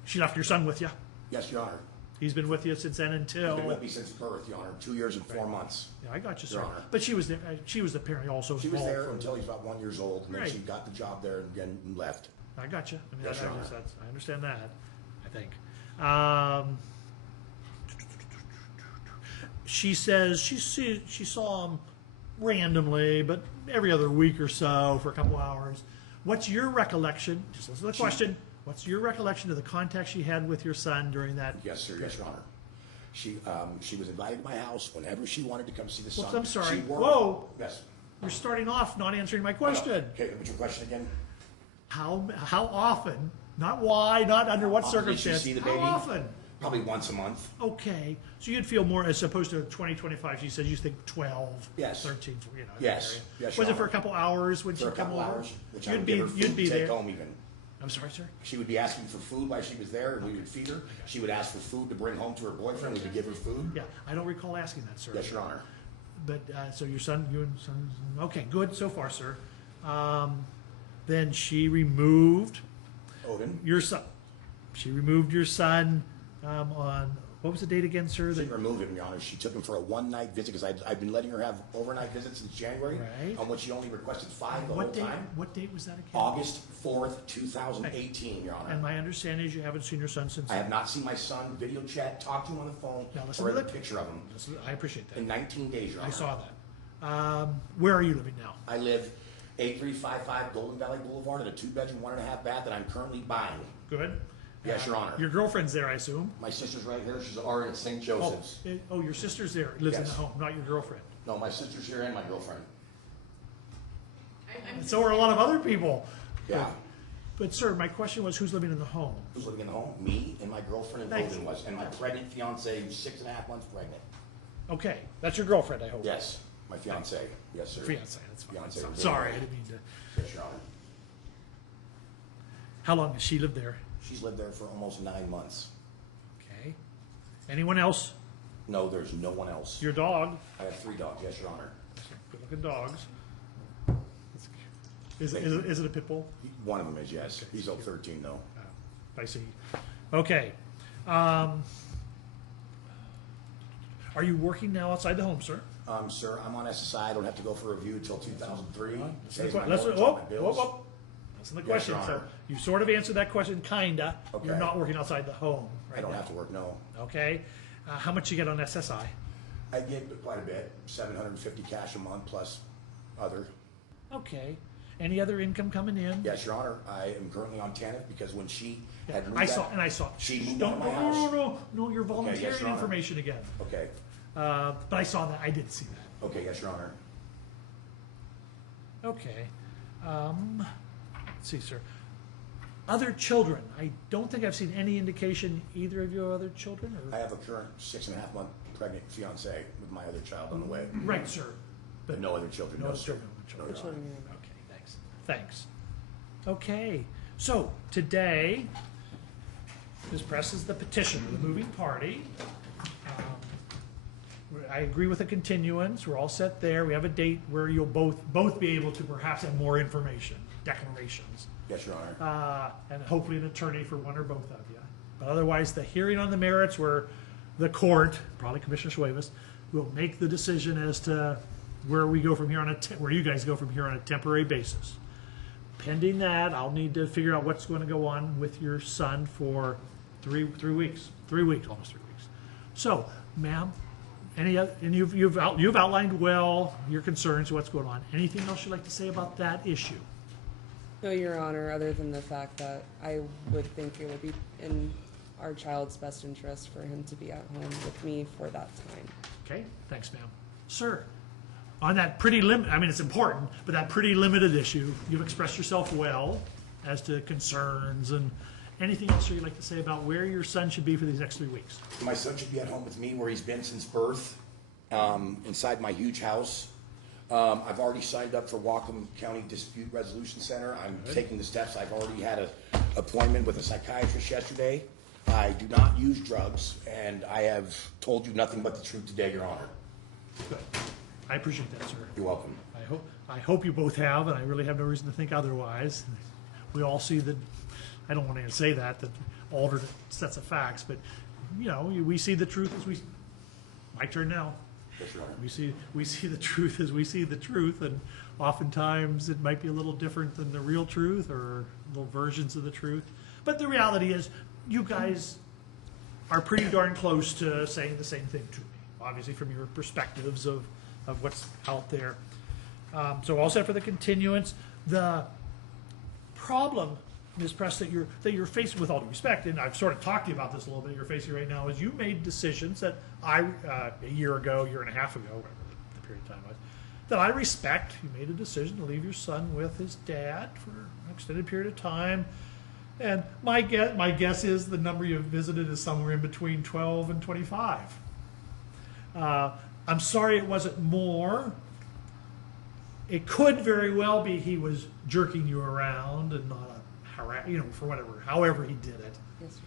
she left your son with you. Yes, Your Honor. He's been with you since then He's until. been with me since birth, Your Honor. 2 years and 4 months. Yeah, I got you, Your sir. Honor. But she was there. She was apparently also She was involved there for- until he was about 1 year old, and then Right. she got the job there and again left. I got you. I mean, Yes, Your Honor. I understand that. I think. She says she saw him randomly, but every other week or so for a couple hours. What's your recollection? Just listen to the question. What's your recollection of the contact she had with your son during that? Yes, sir. Yes, Your Honor. She was invited to my house whenever she wanted to come see the son. Whoops, I'm sorry. She worked- Whoa. Yes. You're starting off not answering my question. Okay, what's your question again? How often? Not why, not under what Often did she circumstance. see the How baby? often? Probably once a month. Okay, so you'd feel more as opposed to 20, 25. She says you think 12, Yes. 13, you know. in that Yes. area. Yes, Was Your it for a Honor. couple hours when For she'd a come couple over? hours, which I You'd would be give her food you'd be to take there. home even. I'm sorry, sir. She would be asking for food while she was there, and we would feed her. She would ask for food to bring home to her boyfriend. We would give her food. Yeah, I don't recall asking that, sir. Yes, Your Honor. But so your son, you and son. Okay, good so far, sir. Then she removed Odin. your son. She removed your son on what was the date again, sir? She That- didn't remove him, Your Honor. She took him for a one-night visit because I've been letting her have overnight visits since January, Right. on which she only requested 5 the whole what date? time. What date was that again? August 4th, 2018, Your Honor. And my understanding is you haven't seen your son since. I have not seen my son video chat, talked to him on the phone, Now listen or to a the- picture of him I appreciate that. in 19 days, Your I Honor. saw that. Where are you living now? I live 8355 Golden Valley Boulevard in a 2-bedroom, 1.5 bath that I'm currently buying. Good. Yes, Your Honor. Your girlfriend's there, I assume. My sister's right here. She's already at St. Oh, Joseph's. your sister's there. Lives in the Yes. home, not your girlfriend. No, my sister's here and my girlfriend. And so are a lot of other people. Yeah. But sir, my question was, who's living in the home? Who's living in the home? Me and my girlfriend and Thanks. Odin was, and my pregnant fiance, who's 6.5 months pregnant. Okay, that's your girlfriend, I hope. Yes, my fiance. Yes, sir. Fiance. That's fine. Fiance. Sorry, I didn't mean to. Yes, Your Honor. How long has she lived there? She's lived there for almost 9 months. Okay. Anyone else? No, there's no one else. Your dog? I have 3 dogs. Yes, Your Honor. Good-looking dogs. Is it a pit bull? One of them is, yes. He's 13, though. I see. Okay. Are you working now outside the home, sir? Sir, I'm on SSI. I don't have to go for review until 2003. Listen Pays to my the question. mortgage, all my bills. Listen to the Yes, question. Your So Honor. you sort of answered that question, kinda. Okay. You're not working outside the home right I don't now. have to work, no. Okay. How much you get on SSI? I get quite a bit, $750 cash a month plus other. Okay. Any other income coming in? Yes, Your Honor. I am currently on TANF because when she had moved I saw, out- and I saw. She moved Don't, out of my no, house. no, you're volunteering yes, Your Honor. information again. Okay. But I saw that. I did see that. Okay, yes, Your Honor. Okay. Let's see, sir. Other children. I don't think I've seen any indication either of you have other children. I Or? have a current 6.5 month pregnant fiance with my other child on the way. Right, sir. But no other children. No No, other sir. children. No, Your Honor. Okay, thanks. Thanks. Okay, so today, this presses the petition of the moving party. I agree with the continuance. We're all set there. We have a date where you'll both be able to perhaps have more information, declarations, Yes, Your Honor. and hopefully an attorney for one or both of you. But otherwise, the hearing on the merits where the court, probably Commissioner Suevas, will make the decision as to where we go from here on where you guys go from here on a temporary basis. Pending that, I'll need to figure out what's going to go on with your son for three weeks, almost 3 weeks. So, ma'am, and you've outlined well your concerns, what's going on. Anything else you'd like to say about that issue? No, Your Honor, other than the fact that I would think it would be in our child's best interest for him to be at home with me for that time. Okay, thanks, ma'am. Sir, on that pretty I mean, it's important, but that pretty limited issue, you've expressed yourself well as to concerns and anything else you'd like to say about where your son should be for these next 3 weeks? My son should be at home with me where he's been since birth, inside my huge house. I've already signed up for Whatcom County Dispute Resolution Center. I'm taking the steps. I've already had an appointment with a psychiatrist yesterday. I do not use drugs, and I have told you nothing but the truth today, Your Honor. Good. I appreciate that, sir. You're welcome. I hope you both have, and I really have no reason to think otherwise. We all see the, I don't want to say that alternate sets of facts, but, you know, we see the truth as my turn now. Yes, Your Honor. We see the truth as we see the truth, and oftentimes it might be a little different than the real truth or little versions of the truth. But the reality is, you guys are pretty darn close to saying the same thing to me, obviously from your perspectives of what's out there. So all set for the continuance. The problem, Ms. Press, that you're facing, with all due respect, and I've sort of talked to you about this a little bit, you're facing right now, is you made decisions that a year and a half ago, whatever the period of time was, that I respect. You made a decision to leave your son with his dad for an extended period of time. And my guess is the number you've visited is somewhere in between 12 and 25. I'm sorry it wasn't more. It could very well be he was jerking you around and not for however he did it. Yes,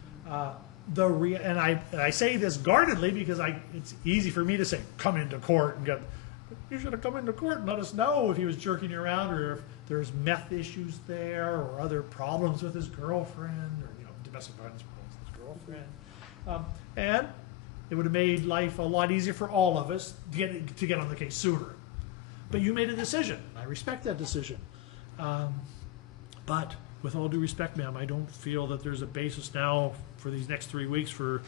And I say this guardedly because it's easy for me to say, come into court and get. You should have come into court and let us know if he was jerking you around or if there's meth issues there or other problems with his girlfriend or domestic violence problems with his girlfriend. And it would have made life a lot easier for all of us to get on the case sooner. But you made a decision. I respect that decision. But with all due respect, ma'am, I don't feel that there's a basis now for these next 3 weeks for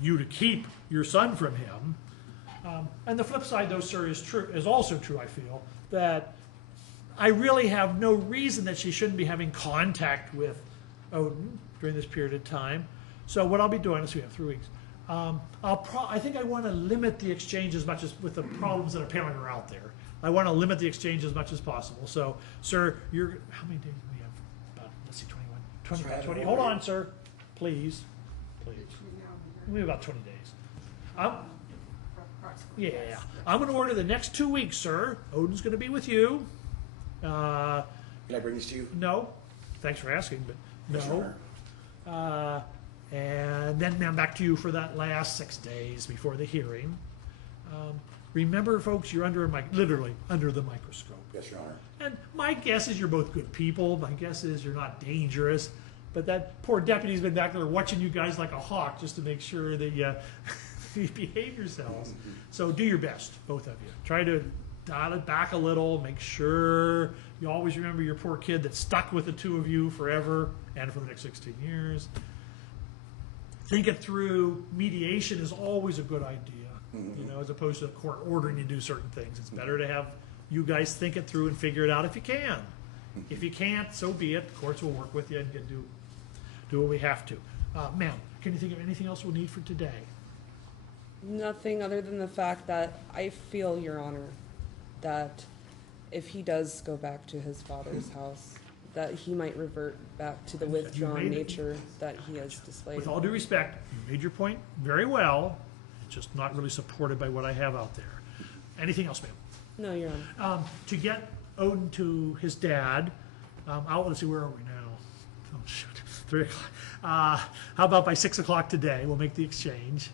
you to keep your son from him. And the flip side, though, sir, is also true, I feel, that I really have no reason that she shouldn't be having contact with Odin during this period of time. So what I'll be doing is we have 3 weeks. I think I want to limit the exchange as much as with the problems that apparently are out there. I want to limit the exchange as much as possible. So, sir, how many days do we have? About, let's see, 21, 20. Hold on, sir. Please. We have about 20 days. Yeah. I'm going to order the next 2 weeks, sir. Odin's going to be with you. Can I bring this to you? No. Thanks for asking, but no. Sure. And then I'm back to you for that last 6 days before the hearing. Remember, folks, you're literally under the microscope. Yes, Your Honor. And my guess is you're both good people. My guess is you're not dangerous. But that poor deputy's been back there watching you guys like a hawk just to make sure that you behave yourselves. So do your best, both of you. Try to dial it back a little. Make sure you always remember your poor kid that stuck with the two of you forever and for the next 16 years. Think it through. Mediation is always a good idea, as opposed to the court ordering you to do certain things. It's better to have you guys think it through and figure it out if you can. If you can't, so be it. The courts will work with you and do what we have to. Ma'am, can you think of anything else we'll need for today? Nothing other than the fact that I feel, Your Honor, that if he does go back to his father's house, that he might revert back to the withdrawn nature that he has displayed. With all due respect, you made your point very well. It's just not really supported by what I have out there. Anything else, ma'am? No, Your Honor. To get Odin to his dad, let's see, where are we now? Oh, shoot, 3 o'clock. How about by 6 o'clock today? We'll make the exchange.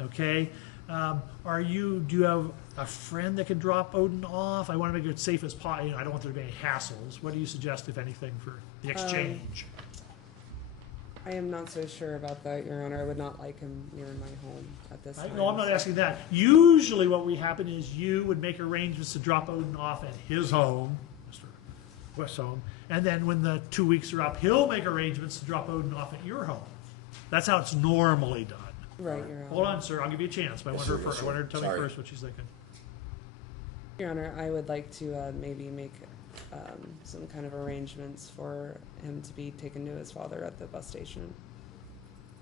Okay? Do you have a friend that can drop Odin off? I want to make it as safe as possible. I don't want there to be any hassles. What do you suggest, if anything, for the exchange? I am not so sure about that, Your Honor. I would not like him near my home at this time. No, I'm not asking that. Usually what would happen is you would make arrangements to drop Odin off at his home, Mr. West's home, and then when the 2 weeks are up, he'll make arrangements to drop Odin off at your home. That's how it's normally done. Right, Your Honor. Hold on, sir. I'll give you a chance, but I want her first. I want her to tell me first what she's thinking. Your Honor, I would like to maybe make some kind of arrangements for him to be taken to his father at the bus station.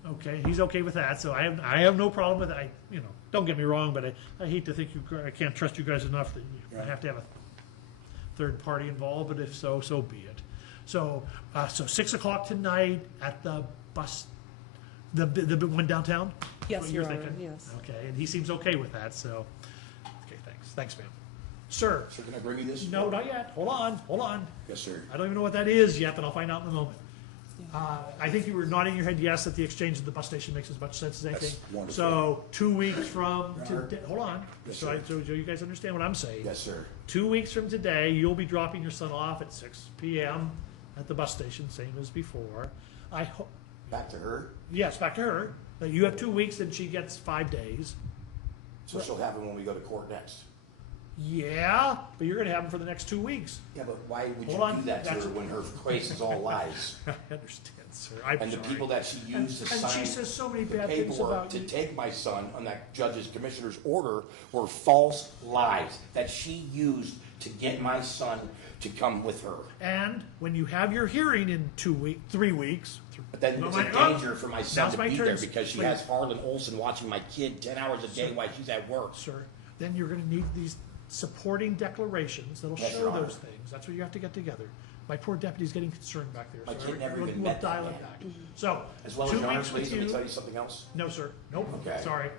Okay, he's okay with that, so I have no problem with it. Don't get me wrong, but I hate to think I can't trust you guys enough that you have to have a third party involved, but if so, so be it. So, 6 o'clock tonight at the bus, the one downtown? Yes, What Your you're Honor, thinking? yes. Okay, and he seems okay with that, so, okay, thanks, ma'am. Sir? So can I bring you this? No, not yet, hold on. Yes, sir. I don't even know what that is yet, but I'll find out in a moment. I think you were nodding your head yes that the exchange at the bus station makes as much sense as anything. That's wonderful. So 2 weeks from Your Honor. today, hold on, Yes, so sir. so you guys understand what I'm saying. Yes, sir. 2 weeks from today, you'll be dropping your son off at 6 p.m. at the bus station, same as before. I hope, Back to her. yes, back to her. You have 2 weeks, and she gets 5 days. So she'll have him when we go to court next. Yeah, but you're gonna have him for the next 2 weeks. Yeah, but why would you Hold on, do that to that's- her when her face is all lies? I understand, sir. I'm And the sorry. people that she used to And sign she says so many the bad things paperwork about to you. take my son on that judge's commissioner's order were false lies that she used to get my son to come with her. And when you have your hearing in 3 weeks. But then No, it's my- a oh, danger for my son now's to my be turn, there because she please. has Harlan Olson watching my kid 10 hours a day while she's at work. Sir, then you're gonna need these supporting declarations that'll Yes, show Your Honor. those things. That's what you have to get together. My poor deputy's getting concerned back there. My so kid never we'll- even we'll met that dial it man. back. So, As well as 2 Your Honor, weeks with please, let me you. tell you something else. No, sir. Nope. Okay. Sorry.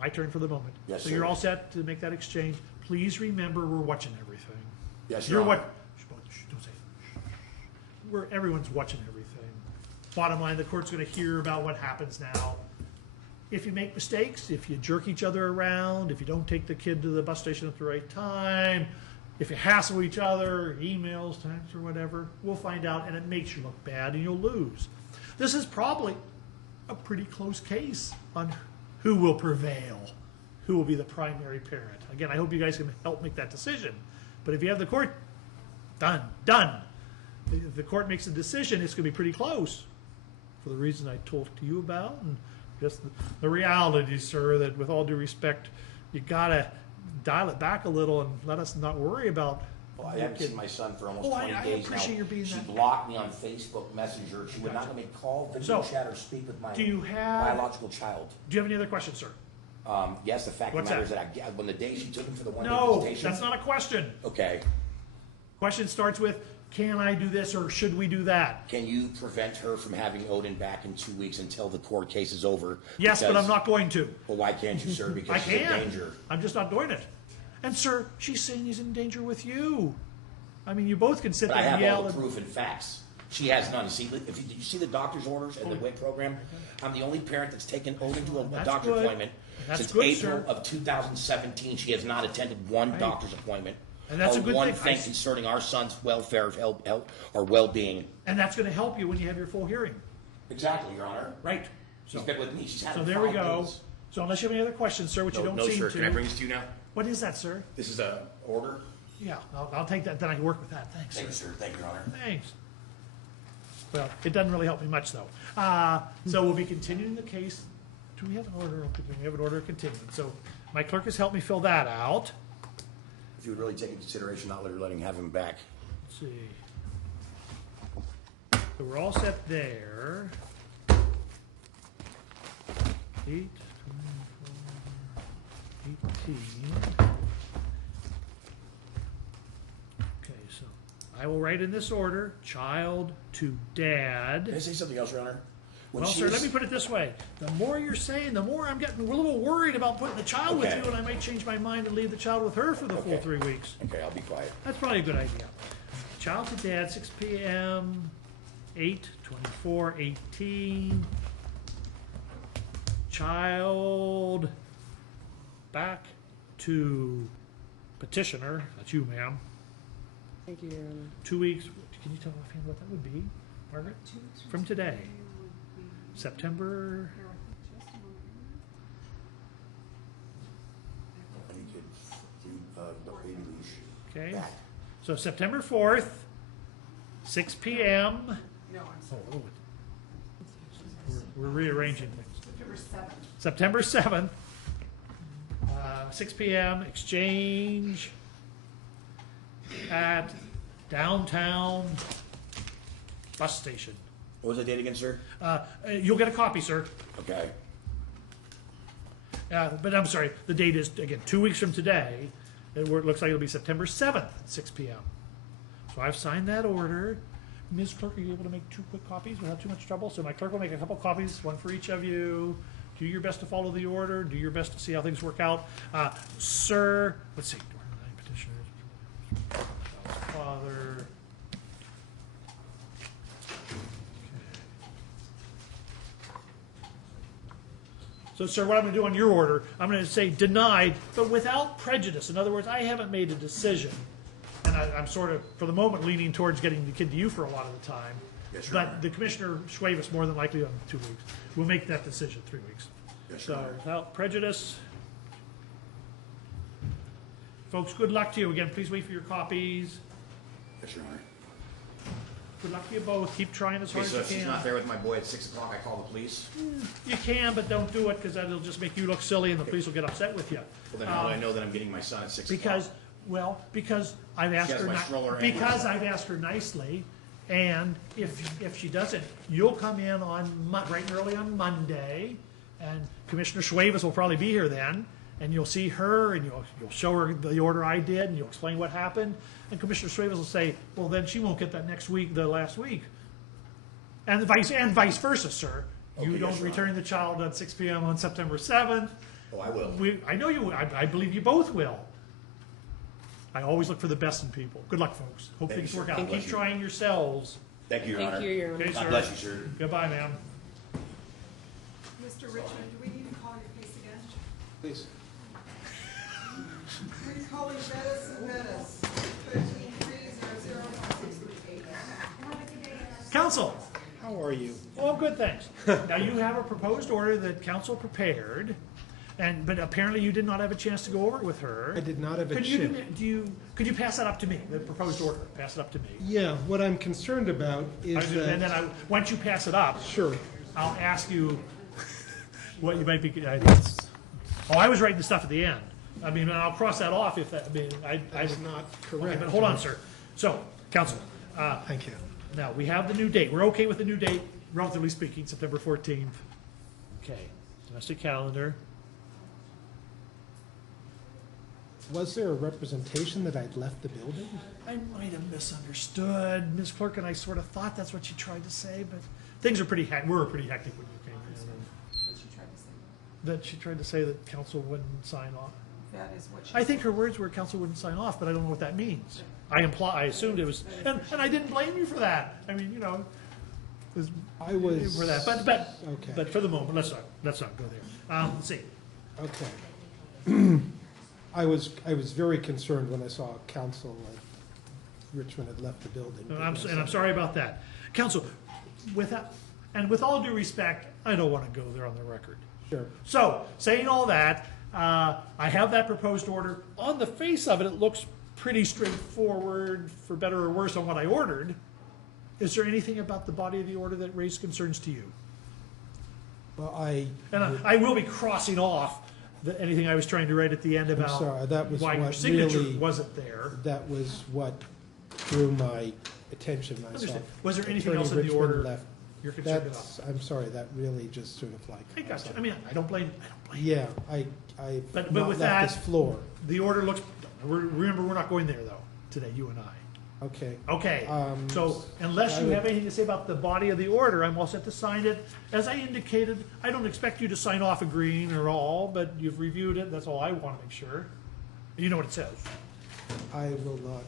My turn for the moment. Yes, So sir. you're all set to make that exchange. Please remember, we're watching everything. Yes, You're Your Honor. what? Shh, don't say it. Everyone's watching everything. Bottom line, the court's gonna hear about what happens now. If you make mistakes, if you jerk each other around, if you don't take the kid to the bus station at the right time, if you hassle each other, emails, texts, or whatever, we'll find out, and it makes you look bad, and you'll lose. This is probably a pretty close case on who will prevail, who will be the primary parent. Again, I hope you guys can help make that decision. But if you have the court, done. If the court makes a decision, it's going to be pretty close, for the reason I talked to you about, and just the reality, sir, that with all due respect, you gotta dial it back a little and let us not worry about. Well, I haven't seen my son for almost Oh, 20 I days appreciate now. your being She that- blocked me on Facebook Messenger. She would not let me call, video So, chat, or speak with my do you have- biological child. Do you have any other questions, sir? Yes, the fact of What's the matter that? is that when the day she took him for the one-day No, visitation. that's not a question. Okay. Question starts with, can I do this or should we do that? Can you prevent her from having Odin back in 2 weeks until the court case is over? Yes, but Because- I'm not going to. Well, why can't you, sir? I Because she's in can. danger. I'm just not doing it. And sir, she's saying he's in danger with you. I mean, you both can sit But I there and have all yell. the proof and facts. She has none. See, if you, did you see the doctor's orders and the WIC program? I'm the only parent that's taken Odin to a That's doctor good. appointment That's since good, April sir. of 2017. She has not attended one Right. doctor's appointment. And that's or a good one thing. thing concerning our son's welfare, health, or well-being. And that's going to help you when you have your full hearing. Exactly, Your Honor. Right. She's So, been with me. She's had so him there we 5 go. days. So unless you have any other questions, sir, which you don't No, seem sir. to. Can I bring this to you now? What is that, sir? This is a order. Yeah, I'll take that. Then I can work with that. Thanks, Thank you, sir. sir. Thank you, Your Honor. Thanks. Well, it doesn't really help me much, though. So we'll be continuing the case. Do we have an order? We have an order of continuance. So my clerk has helped me fill that out. If you would really take into consideration not letting have him back. Let's see. So we're all set there. 8, 24, 18. Okay, so I will write in this order, child to dad. Can I say something else, Your Honor? When Well, she sir, was- let me put it this way. The more you're saying, the more I'm getting a little worried about putting the child with Okay. you, and I might change my mind and leave the child with her for the full Okay. 3 weeks. Okay, I'll be quiet. That's probably a good idea. Child to dad, 6 p.m., 8, 24, 18. Child back to petitioner, that's you, ma'am. Thank you, Your Honor. 2 weeks, can you tell offhand what that would be, Margaret? From today. September, I need to do the baby leash. okay. Back. So September 4th, 6 p.m. No, I'm sorry. Oh, we're rearranging things. September 7th. September 7th, 6 p.m., exchange at downtown bus station. What was the date again, sir? You'll get a copy, sir. Okay. But I'm sorry, the date is, again, 2 weeks from today. It looks like it'll be September 7th at 6 p.m. So I've signed that order. Ms. Clerk, are you able to make 2 quick copies without too much trouble? So my clerk will make a couple copies, one for each of you. Do your best to follow the order. Do your best to see how things work out. Sir, let's see. Petitioners. Father. So, sir, what I'm going to do on your order, I'm going to say denied, but without prejudice. In other words, I haven't made a decision. And I'm sort of, for the moment, leaning towards getting the kid to you for a lot of the time. Yes, Your Honor. But the Commissioner Schwavis more than likely on 2 weeks. We'll make that decision 3 weeks. Yes, Your So, Honor. without prejudice. Folks, good luck to you. Again, please wait for your copies. Yes, Your Honor. Good luck to you both. Keep trying as Okay, hard so as if you she's can. not there with my boy at 6 o'clock, I call the police? You can, but don't do it because that'll just make you look silly and the police will get upset with you. Well, then how do I know that I'm getting my son at 6 o'clock? Because I've asked has her my not, stroller and because I've asked her nicely, and if she doesn't, you'll come in on bright and early on Monday, and Commissioner Schwavis will probably be here then, and you'll see her, and you'll show her the order I did, and you'll explain what happened, and Commissioner Schwavis will say, well, then she won't get that next week, the last week, and vice versa, sir. Okay, You yes, don't Your return the child at 6 p.m. on September 7th. Oh, I will. I know you. I believe you both will. I always look for the best in people. Good luck, folks. Hope Thank things you, work sir. out. God bless Keep you. trying yourselves. Thank you, Your Honor. Thank you, Your Honor. Okay, God sir. bless you, sir. Goodbye, ma'am. Mr. Richmond, do we need to call your case again? Please. Recalling Bettis and Bettis, 13-300-638. Council. How are you? Oh, I'm good, thanks. Now, you have a proposed order that council prepared, but apparently you did not have a chance to go over it with her. I did not have a Could chance. could you pass that up to me, the proposed order? Pass it up to me. Yeah, what I'm concerned about is And that. then once you pass it up, Sure. I'll ask you what you might be. I was writing the stuff at the end. I mean, I'll cross that off if that. I mean, That's not Okay, correct. but hold on, sir. So, council. Thank you. Now we have the new date. We're okay with the new date, relatively speaking, September 14th. Okay, domestic calendar. Was there a representation that I'd left the building? I might have misunderstood. Ms. Clerk and I sort of thought that's what she tried to say, but things are pretty were pretty hectic when you came in. What she tried to say. That she tried to say that council wouldn't sign off. That is what she I think said. her words were council wouldn't sign off, but I don't know what that means. I assumed it was, and I didn't blame you for that. I mean, it was I was. for that, Okay. but for the moment, let's not go there. Let's see. Okay. I was very concerned when I saw council at Richmond had left the building. And I'm sorry about that. Council, with all due respect, I don't want to go there on the record. Sure. So, saying all that, I have that proposed order. On the face of it, it looks pretty straightforward, for better or worse, on what I ordered. Is there anything about the body of the order that raised concerns to you? Well, I will be crossing off anything I was trying to write at the end I'm about sorry, that was why your what signature really, wasn't there. that was what drew my attention when I saw. Understood. Was there anything Attorney else in the Richmond order left. you're concerned about? That's, I'm sorry, that really just sort of like. I got you. I mean, I don't blame you. Yeah, I But not with left that, this floor. The order looks, remember, we're not going there though, today, you and I. Okay. Okay, so unless you have anything to say about the body of the order, I'm all set to sign it. As I indicated, I don't expect you to sign off agreeing or all, but you've reviewed it, that's all I want to make sure. You know what it says. I will not,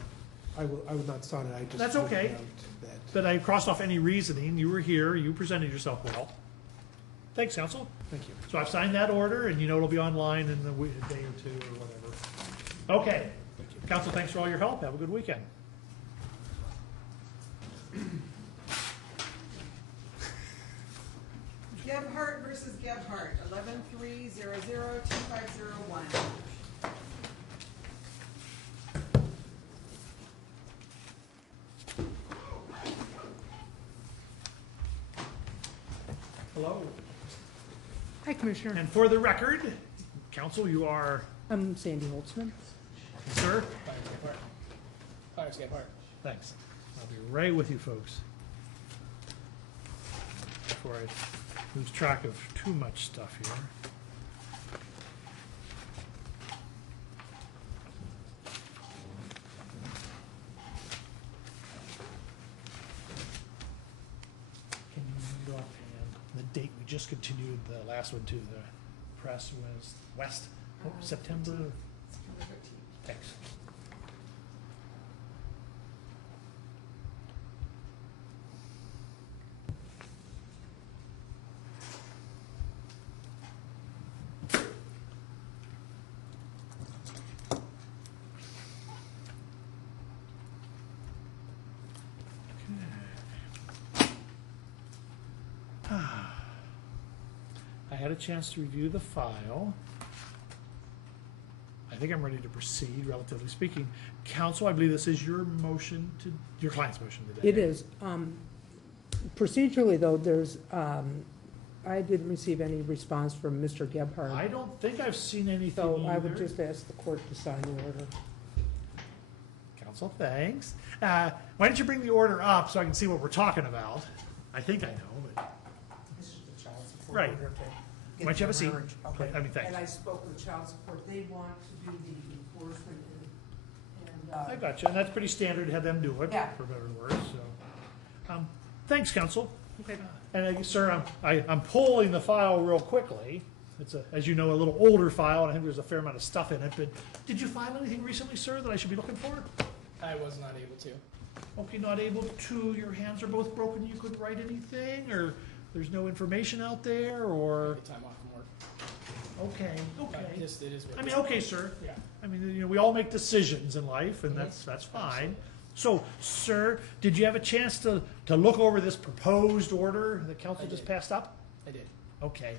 I will not sign it, I just. That's would okay. note that. But I crossed off any reasoning, you were here, you presented yourself well. Thanks, council. Thank you. So I've signed that order, and it'll be online in a day or two or whatever. Okay, council, thanks for all your help, have a good weekend. Gebhardt versus Gebhardt, 11-300-2501. Hello. Hi, Commissioner. And for the record, council, you are, I'm Sandy Holtzman. sir? Fire escape, fire. Thanks. I'll be right with you, folks. before I lose track of too much stuff here. Can you read offhand the date we just continued the last one to? The press was September? September 13th. Thanks. I had a chance to review the file. I think I'm ready to proceed, relatively speaking. Counsel, I believe this is your motion to, your client's motion today. It is. Procedurally, though, there's, I didn't receive any response from Mr. Gebhardt. I don't think I've seen anything So I would either. just ask the court to sign the order. Counsel, thanks. Why don't you bring the order up so I can see what we're talking about? I think I know, but. This is the child support Right. order to Why don't you have a seat? marriage. Okay. I mean, thanks. And I spoke with child support. They want to do the enforcement and I got you, and that's pretty standard, have them do it, Yeah. for better or worse, so. Thanks, counsel. Okay. And sir, I'm pulling the file real quickly. It's a, as you know, a little older file, and I think there's a fair amount of stuff in it, but did you file anything recently, sir, that I should be looking for? I was not able to. Okay, not able to, your hands are both broken, you couldn't write anything, or there's no information out there, or? Time off from work. Okay, But okay. just, it is what I it mean, is. okay, sir. Yeah. I mean, you know, we all make decisions in life, and that's fine. So, sir, did you have a chance to look over this proposed order that council I just did. passed up? I did. Okay.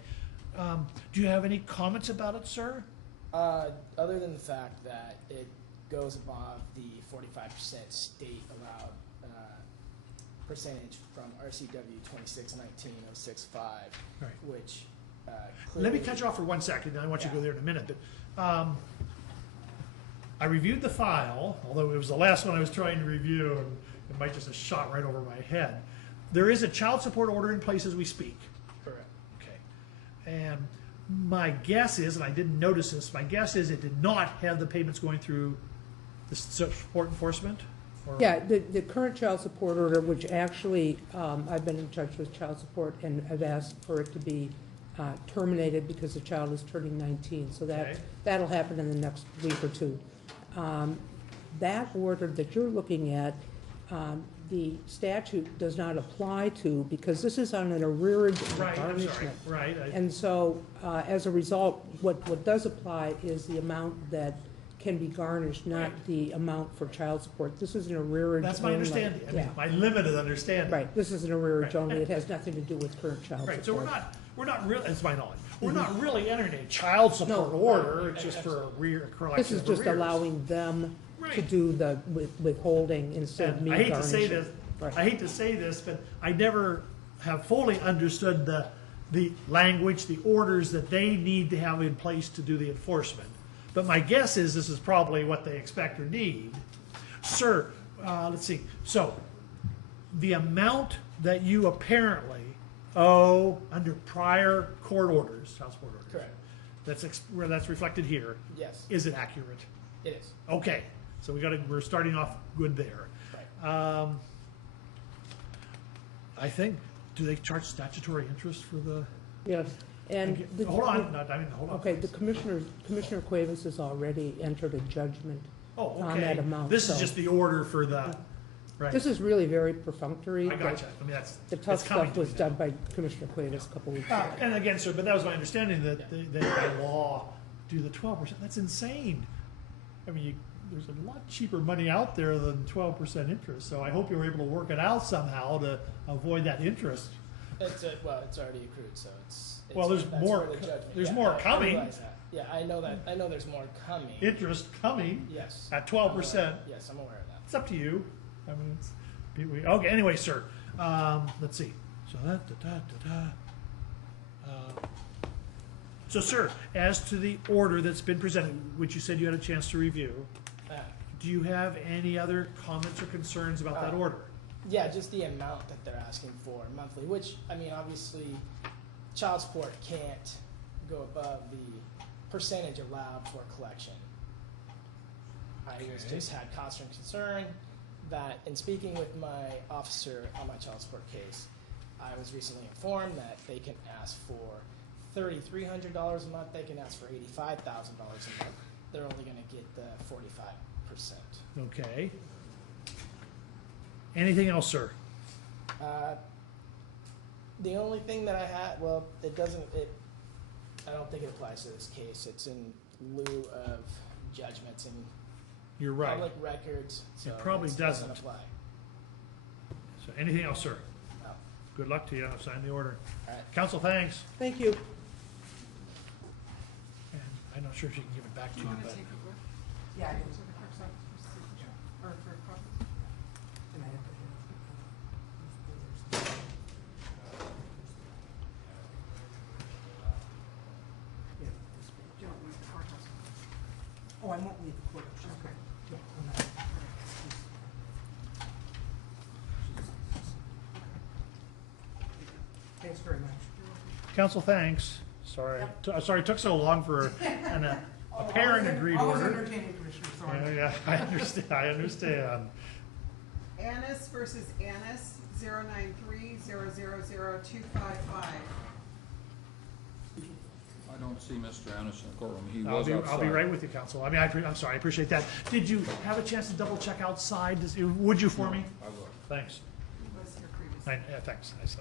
Do you have any comments about it, sir? Other than the fact that it goes above the 45% state allowed percentage from RCW 2619.065, Right. which Let me clearly- cut you off for 1 second, and I want you to Yeah. go there in a minute. But I reviewed the file, although it was the last one I was trying to review, and it might just have shot right over my head. There is a child support order in place as we speak. Correct. Okay. And my guess is, and I didn't notice this, my guess is it did not have the payments going through the support enforcement? Or- Yeah, the current child support order, which actually, I've been in touch with child support and I've asked for it to be terminated because the child is turning 19. So Okay. that'll happen in the next week or two. That order that you're looking at, the statute does not apply to because this is on an arrearage and Right, I'm sorry, garnishment. right. And so, as a result, what does apply is the amount that can be garnished, not Right. the amount for child support. This is an arrearage. That's my only. understanding, I Yeah, mean, my limited understanding. right, this is an arrearage Right. only, it has nothing to do with current child Right, so support. we're not really, it's my knowledge, we're not really entering a child support No. order, it's just for a collection This is of just arrears. allowing them to Right. do the withholding instead of And me I hate to say garnishing. this, Right. I hate to say this, but I never have fully understood the language, the orders that they need to have in place to do the enforcement. But my guess is this is probably what they expect or need. Sir, let's see, so the amount that you apparently owe under prior court orders, child support orders. Correct. Where that's reflected here, Yes, is it accurate? it is. Okay, so we're starting off good there. Right. I think, do they charge statutory interest for the? Yes, and. Hold on, hold on. Okay, the Commissioner Cuevas has already entered a judgment Oh, on okay. that amount. This is so- just the order for the, right. This is really very perfunctory. I gotcha. I mean, that's, The it's tough coming stuff to was me now. done by Commissioner Cuevas a couple weeks ago. And again, sir, but that was my understanding that they by law do the 12%. That's insane. I mean, there's a lot cheaper money out there than 12% interest. So I hope you were able to work it out somehow to avoid that interest. It's already accrued, so it's Well, there's that's more- for the judgment. there's Yeah, more I coming. realize that. Yeah, I know that. I know there's more coming. Interest coming Yes. at 12%. Yes, I'm aware of that. It's up to you. I mean, okay. Anyway, sir. Let's see. So so, sir, as to the order that's been presented, which you said you had a chance to review, do you have any other comments or concerns about that order? Yeah, just the amount that they're asking for monthly, which, I mean, obviously, child support can't go above the percentage allowed for collection. I was just had constant concern that in speaking with my officer on my child support case, I was recently informed that they can ask for $3,300 a month, they can ask for $85,000 a month. They're only going to get the 45%. Okay. Anything else, sir? The only thing that I had, well, I don't think it applies to this case. It's in lieu of judgments and You're right. public records. So It probably doesn't. apply. So anything else, sir? No. Good luck to you. I'll sign the order. All right. Counsel, thanks. Thank you. And I'm not sure if she can give it back to you, but Yeah, I do. To the clerk's office for signature, or for a copy. And I have to Yeah, this page. You don't leave the courthouse. Oh, I won't leave the courthouse. Okay. Yeah, I'm not- Thanks very much. counsel, thanks. Sorry, sorry it took so long for an apparent agreed Always order. entertaining, Commissioner Thorne. Yeah, I understand. I understand. Annis versus Annis, 093-000-255. I don't see Mr. Annis in the courtroom. He I'll was be outside. right with you, counsel. I mean, I'm sorry. I appreciate that. Did you have a chance to double check outside? Would you for me? I will. Thanks. He was here previously. Yeah, thanks. I saw.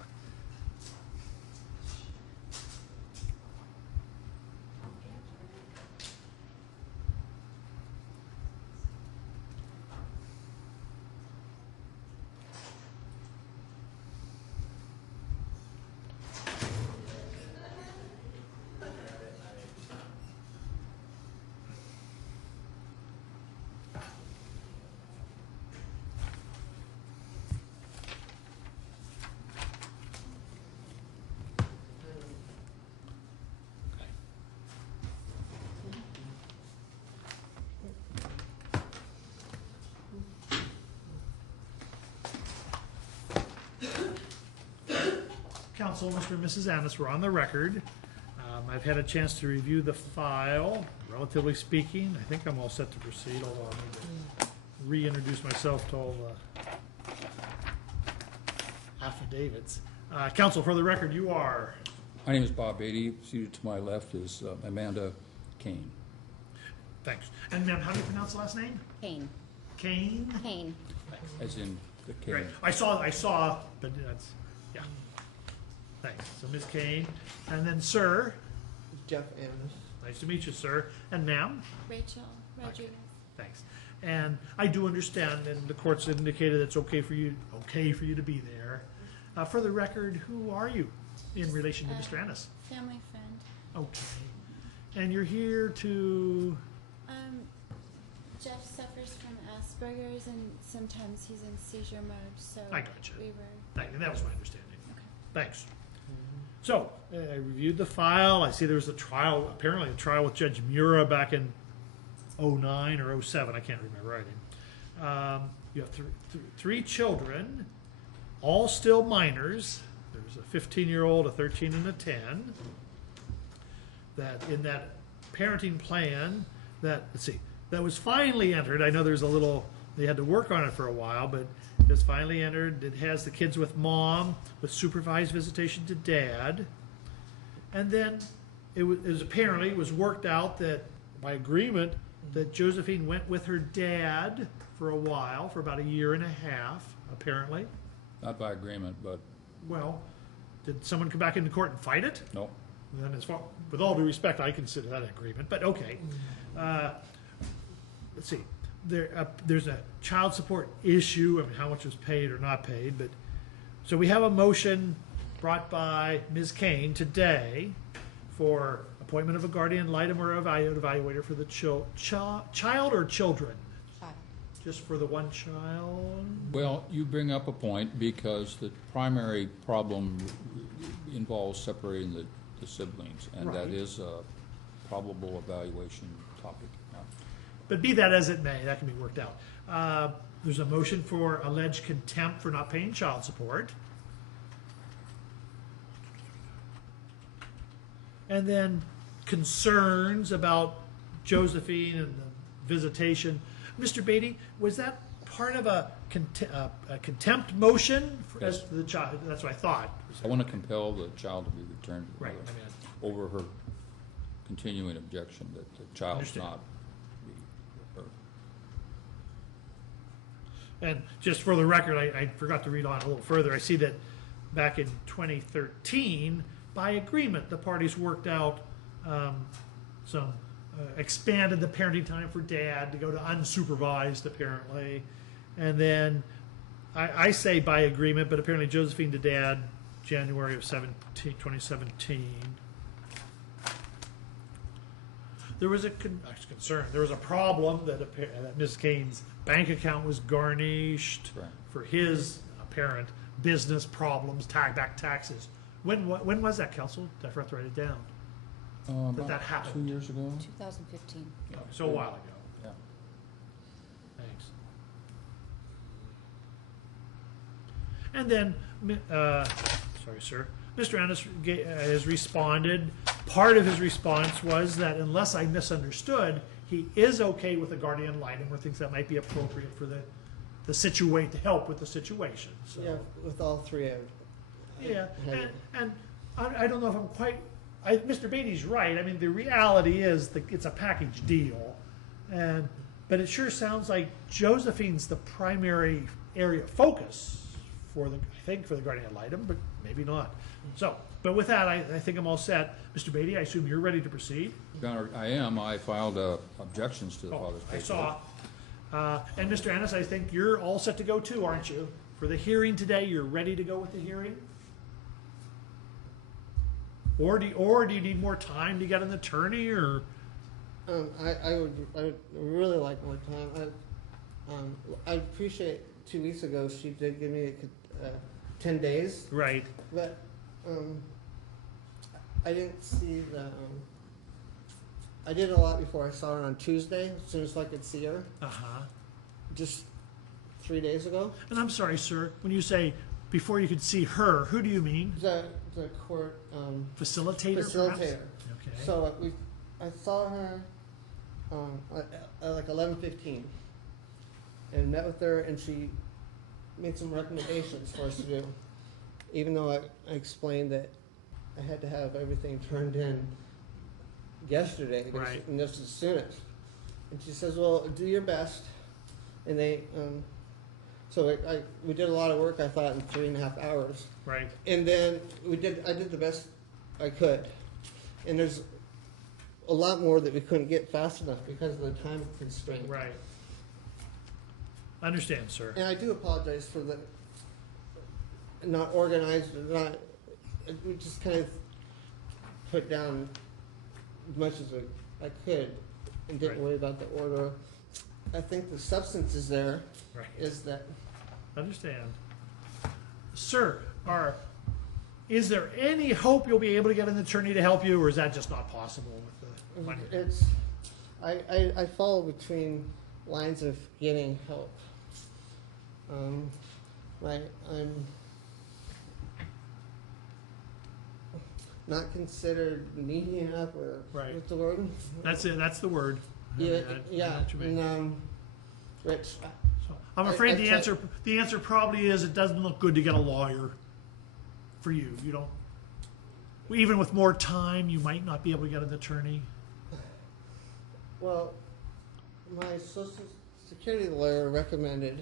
Counsel, Mr. and Mrs. Annis, we're on the record. I've had a chance to review the file, relatively speaking. I think I'm all set to proceed, although I need to reintroduce myself to all the affidavits. Counsel, for the record, you are? My name is Bob Beatty. Seated to my left is Amanda Kane. Thanks. And ma'am, how do you pronounce the last name? Kane. Kane? Kane. As in the Kane. Great. I saw, but that's, yeah. Thanks. So Ms. Kane, and then sir? Jeff Annis. Nice to meet you, sir. And ma'am? Rachel Rodriguez. Thanks. And I do understand, and the court's indicated it's okay for you to be there. For the record, who are you in relation to Mr. Annis? Family friend. Okay. And you're here to? Jeff suffers from Asperger's, and sometimes he's in seizure mode. So I gotcha. we were. That was my understanding. Okay. Thanks. So I reviewed the file. I see there was a trial, apparently a trial with Judge Mura back in 09 or 07. I can't remember writing. You have three children, all still minors. There's a 15-year-old, a 13, and a 10. That in that parenting plan that, let's see, that was finally entered. I know there's a little, they had to work on it for a while, but it's finally entered. It has the kids with mom, with supervised visitation to dad. And then it was worked out that by agreement that Josephine went with her dad for a while, for about a year and a half, apparently. Not by agreement, but Well, did someone come back into court and fight it? no. Then, with all due respect, I consider that an agreement. But okay, let's see. There's a child support issue. I mean, how much was paid or not paid? But so we have a motion brought by Ms. Kane today for appointment of a guardian ad litem or evaluator for the child or children. Just for the one child. Well, you bring up a point because the primary problem involves separating the siblings, and that Right. is a probable evaluation topic. But be that as it may, that can be worked out. There's a motion for alleged contempt for not paying child support. And then concerns about Josephine and the visitation. Mr. Beatty, was that part of a contempt motion as to the child? That's what I thought. I want to compel the child to be returned to the Right. mother I mean, over her continuing objection that the child's Understand. not be her. and just for the record, I forgot to read on a little further. I see that back in 2013, by agreement, the parties worked out some expanded the parenting time for dad to go to unsupervised, apparently. And then I say by agreement, but apparently Josephine to dad, January of 2017. There was a concern. There was a problem that Ms. Kane's bank account was garnished for his apparent business problems, back taxes. When was that, Council? I forgot to write it down. That happened 2 years ago. 2015. So a while ago. Yeah. Thanks. And then, sorry, sir, Mr. Ennis has responded. Part of his response was that unless I misunderstood, he is okay with a guardian ad litem or thinks that might be appropriate for the situation, to help with the situation. So. Yeah, with all three of Yeah, and I don't know if I'm quite. Mr. Beatty's right. I mean, the reality is that it's a package deal, but it sure sounds like Josephine's the primary area of focus for the guardian ad litem, but maybe not. So, but with that, I think I'm all set. Mr. Beatty, I assume you're ready to proceed. Your Honor, I am. I filed objections to the father's I paperwork. saw. And Mr. Ennis, I think you're all set to go too, aren't you? For the hearing today, you're ready to go with the hearing? Or do you need more time to get an attorney, or? I would really like more time. I appreciate 2 weeks ago she did give me 10 days. Right. But I didn't see I did a lot before I saw her on Tuesday, as soon as I could see her. Just 3 days ago. And I'm sorry, sir, when you say before you could see her, who do you mean? The court facilitator. Facilitator. Perhaps? Okay. So I saw her at like 11:15, and met with her, and she made some recommendations for us to do. Even though I explained that I had to have everything turned in yesterday, Right. and just as soon as. And she says, "Well, do your best." And they, so we did a lot of work, I thought, in 3.5 hours. Right. And then I did the best I could. And there's a lot more that we couldn't get fast enough because of the time constraint. Right. Understand, sir. And I do apologize for the not organized, we just kind of put down as much as I could and didn't worry about the order. I think the substance is there. Right. Is that. Understand. Sir, is there any hope you'll be able to get an attorney to help you, or is that just not possible with the money? I fall between lines of getting help. I'm not considered needy enough, or what's the word? That's it. That's the word. Yeah, I know what you mean. and Rich. I'm afraid the answer probably is it doesn't look good to get a lawyer for you. You don't. Even with more time, you might not be able to get an attorney. Well, my Social Security lawyer recommended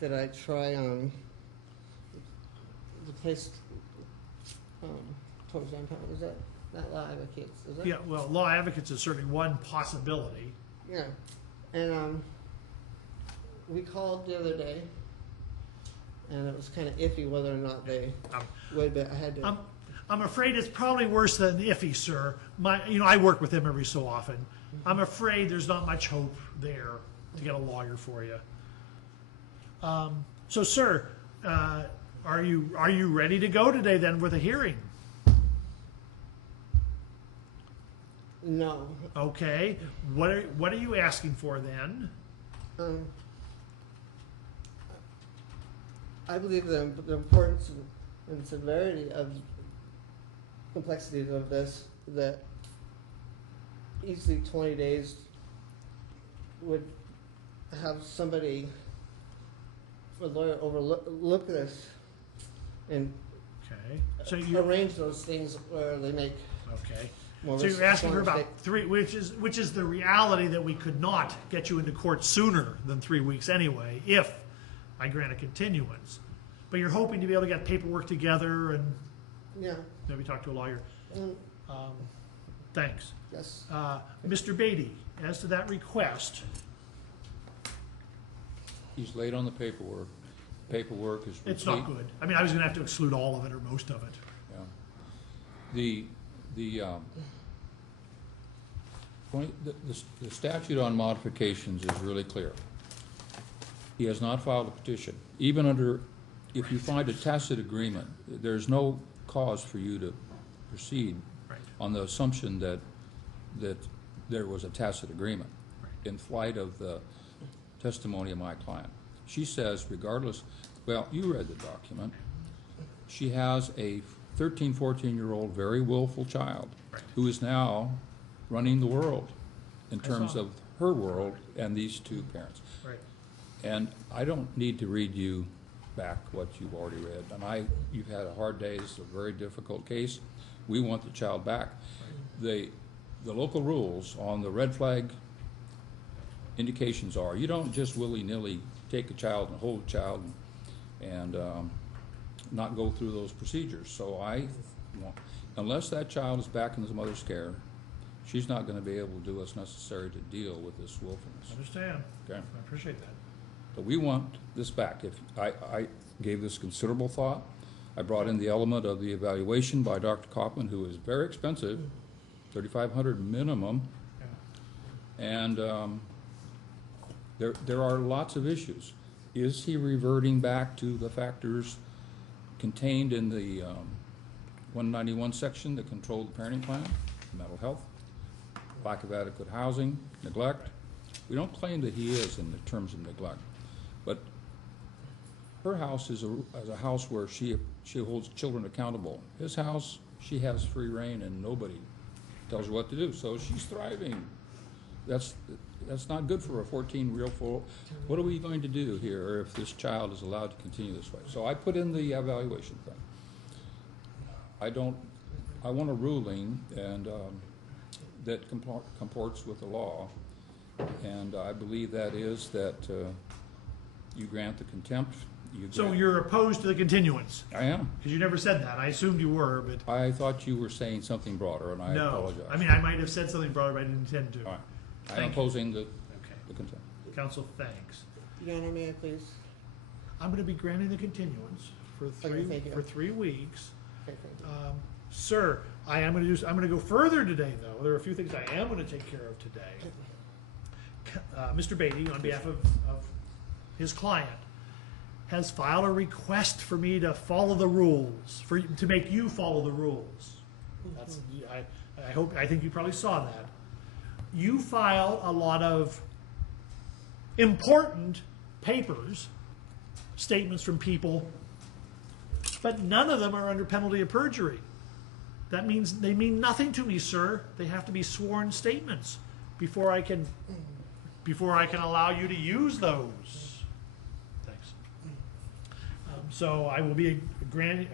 that I try the place towards downtown. Is that not Law Advocates? Is it? Yeah. Well, Law Advocates is certainly one possibility. Yeah, and we called the other day, and it was kind of iffy whether or not they would. But I had to. I'm afraid it's probably worse than iffy, sir. I work with them every so often. I'm afraid there's not much hope there to get a lawyer for you. So, sir, are you ready to go today then with a hearing? No. Okay. What are you asking for then? I believe the importance and severity of complexities of this, that easily 20 days would have somebody, a lawyer, overlook this and Okay, so you, arrange those things where they make. okay. more So you're asking for about mistake. 3, which is the reality that we could not get you into court sooner than 3 weeks anyway, if I grant a continuance. But you're hoping to be able to get paperwork together and Yeah. maybe talk to a lawyer. Mm, Thanks. yes. Mr. Beatty, as to that request, He's late on the paperwork. Paperwork is it's not good. I mean, I was going to have to exclude all of it or most of it. Yeah. The statute on modifications is really clear. He has not filed a petition. Even under, if you find a tacit agreement, there's no cause for you to proceed on the assumption that there was a tacit agreement in flight of the testimony of my client. She says, regardless, well, you read the document, she has a 13, 14-year-old very willful child who is now running the world in terms of her world and these two parents. Right. And I don't need to read you back what you've already read. And you've had a hard day. It's a very difficult case. We want the child back. The local rules on the red flag indications are you don't just willy-nilly take a child and hold a child and not go through those procedures. So unless that child is back in his mother's care, she's not going to be able to do what's necessary to deal with this willfulness. Understand. Okay. I appreciate that. So we want this back. If I gave this considerable thought. I brought in the element of the evaluation by Dr. Kaufman, who is very expensive, $3,500 minimum, and there are lots of issues. Is he reverting back to the factors contained in the 191 section that control the parenting plan? Mental health, lack of adequate housing, neglect. We don't claim that he is in the terms of neglect, but her house is a house where she holds children accountable. His house, she has free reign and nobody tells her what to do, so she's thriving. That's not good for a 14-year-old. What are we going to do here if this child is allowed to continue this way? So I put in the evaluation thing. I want a ruling and that comports with the law, and I believe that is that you grant the contempt. So you're opposed to the continuance? I am. Because you never said that. I assumed you were, but... I thought you were saying something broader, and I apologize. I mean, I might have said something broader, but I didn't intend to. All right. I'm opposing the contempt. Counsel, thanks. Your Honor, may I please? I'm going to be granting the continuance for Okay, 3 weeks. Okay, thank you. Sir, I'm going to go further today, though. There are a few things I am going to take care of today. Mr. Beatty, on behalf of his client, has filed a request for me to follow the rules, to make you follow the rules. That's, I think you probably saw that. You filed a lot of important papers, statements from people, but none of them are under penalty of perjury. That means they mean nothing to me, sir. They have to be sworn statements before I can allow you to use those. Thanks. So I will be granting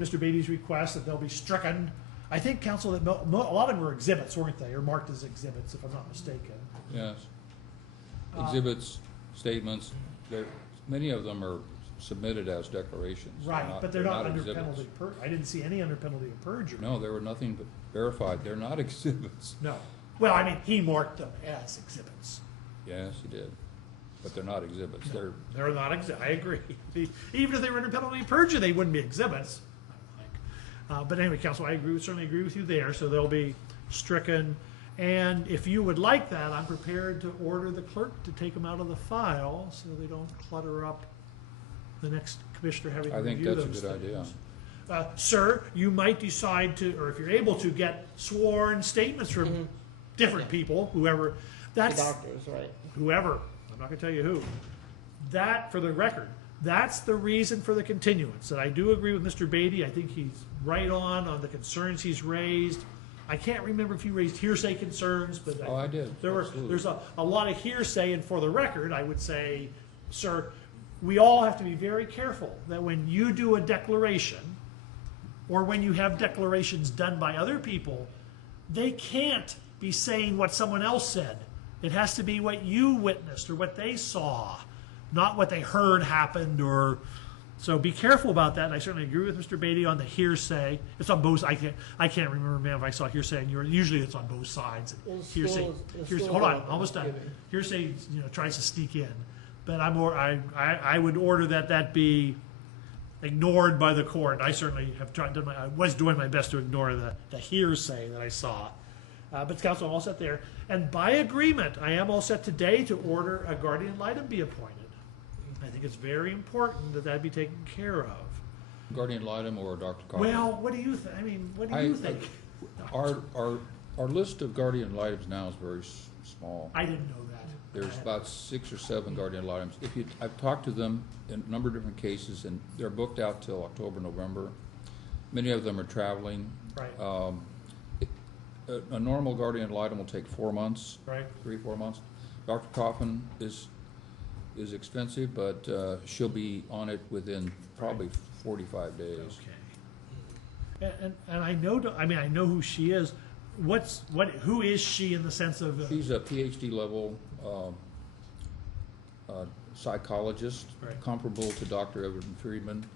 Mr. Beatty's request that they'll be stricken. I think, counsel, that a lot of them were exhibits, weren't they, or marked as exhibits, if I'm not mistaken. Yes. Exhibits, statements. Many of them are submitted as declarations. Right, but they're not under exhibits. penalty of perjury. I didn't see any under penalty of perjury. No, they were nothing but verified. They're not exhibits. No. Well, I mean, he marked them as exhibits. Yes, he did. But they're not exhibits. No, they're not exhibits. I agree. Even if they were under penalty of perjury, they wouldn't be exhibits. But anyway, counsel, I certainly agree with you there. So they'll be stricken. And if you would like that, I'm prepared to order the clerk to take them out of the file so they don't clutter up the next commissioner having to review those things. I think that's a good idea. Sir, you might decide to, or if you're able to, get sworn statements from different people, whoever. That's the doctors, right? Whoever. I'm not going to tell you who. that, for the record, that's the reason for the continuance. And I do agree with Mr. Beatty. I think he's right on the concerns he's raised. I can't remember if he raised hearsay concerns, but Oh, I did. there's a lot of hearsay, and for the record, I would say, sir, we all have to be very careful that when you do a declaration, or when you have declarations done by other people, they can't be saying what someone else said. It has to be what you witnessed or what they saw, not what they heard happened. Or so be careful about that. And I certainly agree with Mr. Beatty on the hearsay. It's on both. I can't remember, man, if I saw hearsay. And usually it's on both sides. Hearsay. Hold on, almost done. Hearsay, tries to sneak in, but I would order that be ignored by the court. I certainly have I was doing my best to ignore the hearsay that I saw. But counsel, I'm all set there. And by agreement, I am all set today to order a guardian ad litem be appointed. I think it's very important that be taken care of. Guardian ad litem or Dr. Coffin? Well, what do you think? I mean, what do you think? Our list of guardian ad litems now is very small. I didn't know that. There's about 6 or 7 guardian ad litems. I've talked to them in a number of different cases, and they're booked out till October, November. Many of them are traveling. Right. A normal guardian ad litem will take 4 months. Right. 3-4 months. Dr. Coffin is expensive, but she'll be on it within probably 45 days. Okay. And I know who she is. Who is she in the sense of? She's a PhD level psychologist, right, comparable to Dr. Evan Friedman.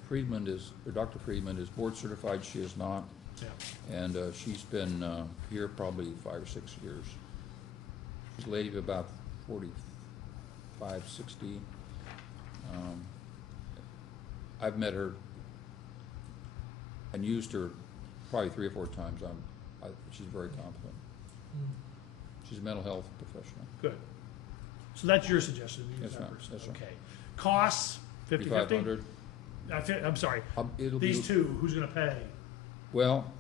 Dr. Friedman is board certified. She is not. Yeah. And she's been here probably 5 or 6 years. She's a lady of about 45, 60. I've met her and used her probably 3 or 4 times. She's very competent. She's a mental health professional. Good. So that's your suggestion? Yes, ma'am. Yes, sir. Okay. Costs, 50/50? I'm sorry. These two, who's going to pay? Well,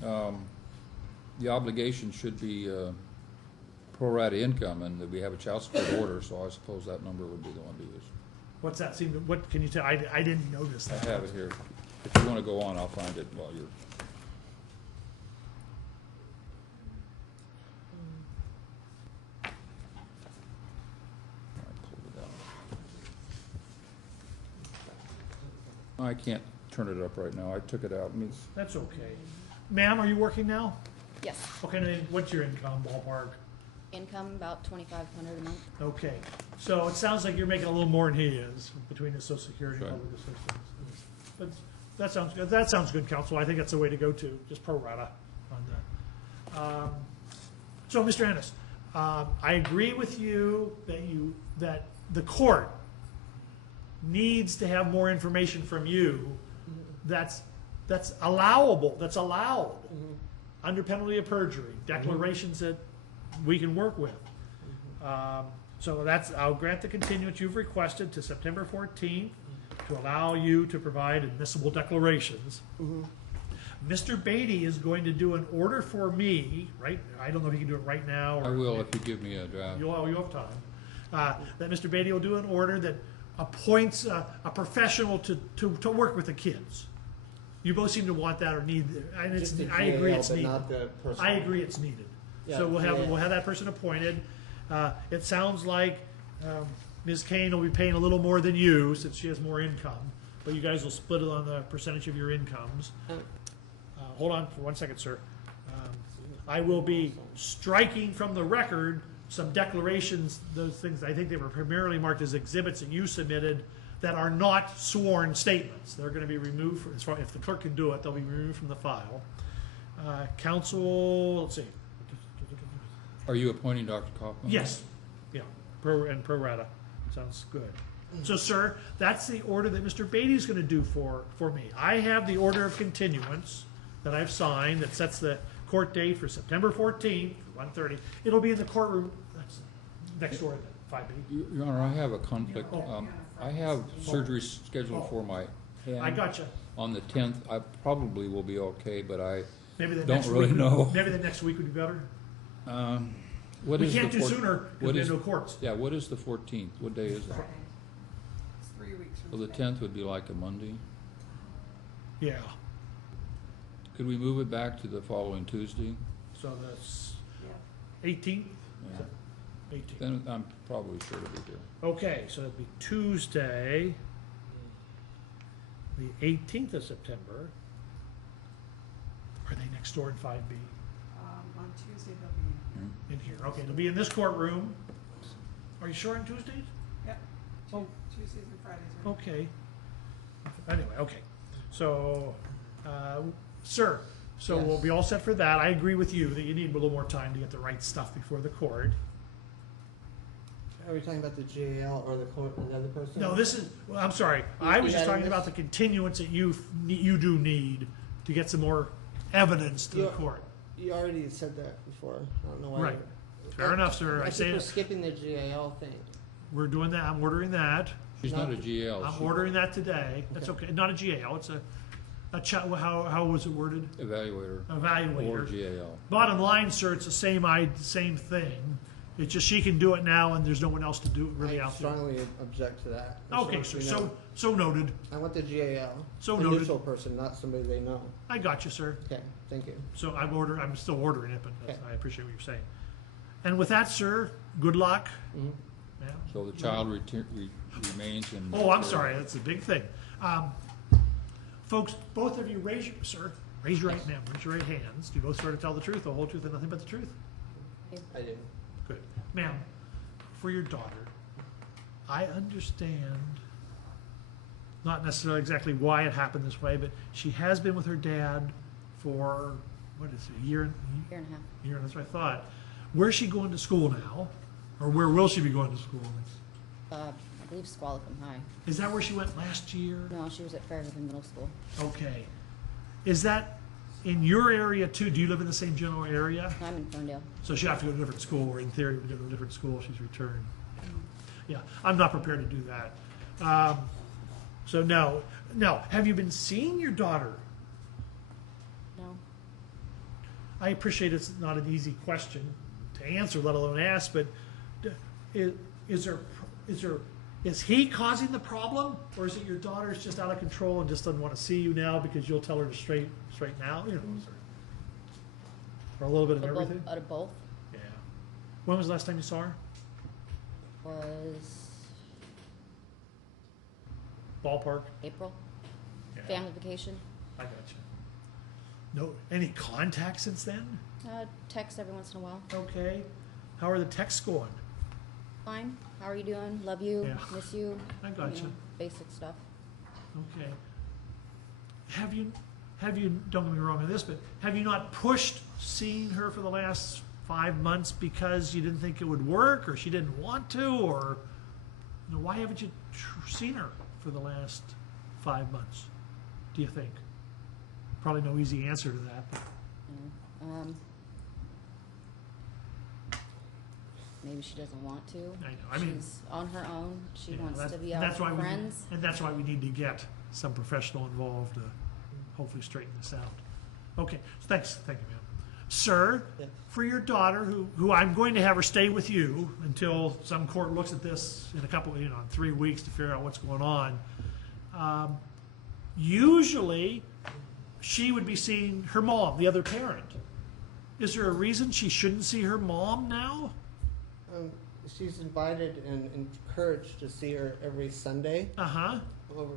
the obligation should be pro rata income, and we have a child support order, so I suppose that number would be the one to use. What's that? What can you tell? I didn't notice that. I have it here. If you want to go on, I'll find it while you're. I can't turn it up right now. I took it out. That's okay. Ma'am, are you working now? Yes. Okay, then what's your income ballpark? Income about $2,500 a month. Okay, so it sounds like you're making a little more than he is between the Social Security and public assistance. But that sounds good. That sounds good, counsel. I think that's the way to go to, just pro rata on that. So, Mr. Ennis, I agree with you that the court needs to have more information from you that's allowable, that's allowed under penalty of perjury, declarations that we can work with. So I'll grant the continuance you've requested to September 14th to allow you to provide admissible declarations. Mr. Beatty is going to do an order for me, right? I don't know if he can do it right now. I will if you give me a draft. You'll have time. That Mr. Beatty will do an order that appoints a professional to work with the kids. You both seem to want that or need it. And I agree it's needed. I agree it's needed. Yeah, So we'll have that person appointed. It sounds like Ms. Kane will be paying a little more than you since she has more income, but you guys will split it on the percentage of your incomes. Hold on for 1 second, sir. I will be striking from the record some declarations, those things, I think they were primarily marked as exhibits that you submitted that are not sworn statements. They're going to be removed, if the clerk can do it, they'll be removed from the file. Counsel, let's see. Are you appointing Dr. Kaufman? Yes. Yeah, pro rata. Sounds good. So, sir, that's the order that Mr. Beatty is going to do for me. I have the order of continuance that I've signed that sets the court date for September 14th, 1:30. It'll be in the courtroom next door at 5B. Your Honor, I have a conflict. I have surgery scheduled for my hand. I gotcha. On the 10th. I probably will be okay, but I don't next really week, know. Maybe the next week would be better. We can't do sooner because we have no courts. Yeah, what is the 14th? What day is that? Well, the 10th would be like a Monday. Yeah, Could we move it back to the following Tuesday? so that's 18th? Yeah. 18th. Then I'm probably sure to be here. Okay, so it'd be Tuesday, the 18th of September. Are they next door in 5B? On Tuesday they'll be In here, okay, it'll be in this courtroom. Are you sure on Tuesdays? Yeah. Oh. Tuesdays and Fridays are. Okay. Anyway, okay. So, sir, so Yes. we'll be all set for that. I agree with you that you need a little more time to get the right stuff before the court. Are we talking about the GAL or the court, another person? No, this is, well, I'm sorry. I was You just adding talking about the this? continuance that you do need to get some more evidence to the You- court. You already said that before. I don't know why. Right. Fair enough, sir. I I say think we're it. skipping the GAL thing. We're doing that. I'm ordering that. She's not a GL. I'm she- ordering that today. That's okay. Not a GAL. It's a how was it worded? Evaluator. Evaluator. Or GAL. Bottom line, sir, it's the same thing. It's just she can do it now, and there's no one else to do it really I out there. strongly object to that. I just Okay, want sir. you to So know. so noted. I want the GAL. So a noted. neutral person, not somebody they know. I got you, sir. Okay, thank you. So I'm still ordering it, but Okay. I appreciate what you're saying. And with that, sir, good luck. Mhm. Yeah. So the child remains in. Oh, I'm sorry. That's a big thing. Folks, both of you raise your right now. Raise your right hands. Do you both swear to tell the truth, the whole truth, and nothing but the truth? I do. Good. Ma'am, for your daughter, I understand not necessarily exactly why it happened this way, but she has been with her dad for, what is it, a year? Year and a half. Year, that's what I thought. Where's she going to school now? Or where will she be going to school? I believe Squalicum High. Is that where she went last year? No, she was at Fairhaven Middle School. Okay. Is that in your area too? Do you live in the same general area? I'm in Ferndale. So she'll have to go to a different school, or in theory, would go to a different school if she's returned. Yeah, I'm not prepared to do that. So no. Have you been seeing your daughter? No. I appreciate it's not an easy question to answer, let alone ask, but is he causing the problem, or is it your daughter's just out of control and just doesn't want to see you now because you'll tell her to straighten out, or a little bit of everything? Out of both. Yeah. When was the last time you saw her? Was Ballpark? April. Yeah. Family vacation. I got you. No, any contact since then? Text every once in a while. Okay. How are the texts going? Fine. How are you doing? Love you. Yeah. Miss you. I got you. Basic stuff. Okay. Have you, don't get me wrong on this, but have you not pushed seeing her for the last 5 months because you didn't think it would work, or she didn't want to, or why haven't you seen her for the last 5 months, do you think? Probably no easy answer to that. But. Maybe she doesn't want to. I know. I mean, she's on her own. She Yeah, wants that's- to be out that's with why friends. And that's why we need to get some professional involved to hopefully straighten this out. Okay, thank you, ma'am. Sir, Yes. for your daughter, who I'm going to have her stay with you until some court looks at this in in 3 weeks to figure out what's going on. Usually, she would be seeing her mom, the other parent. Is there a reason she shouldn't see her mom now? She's invited and encouraged to see her every Sunday. Uh-huh. Over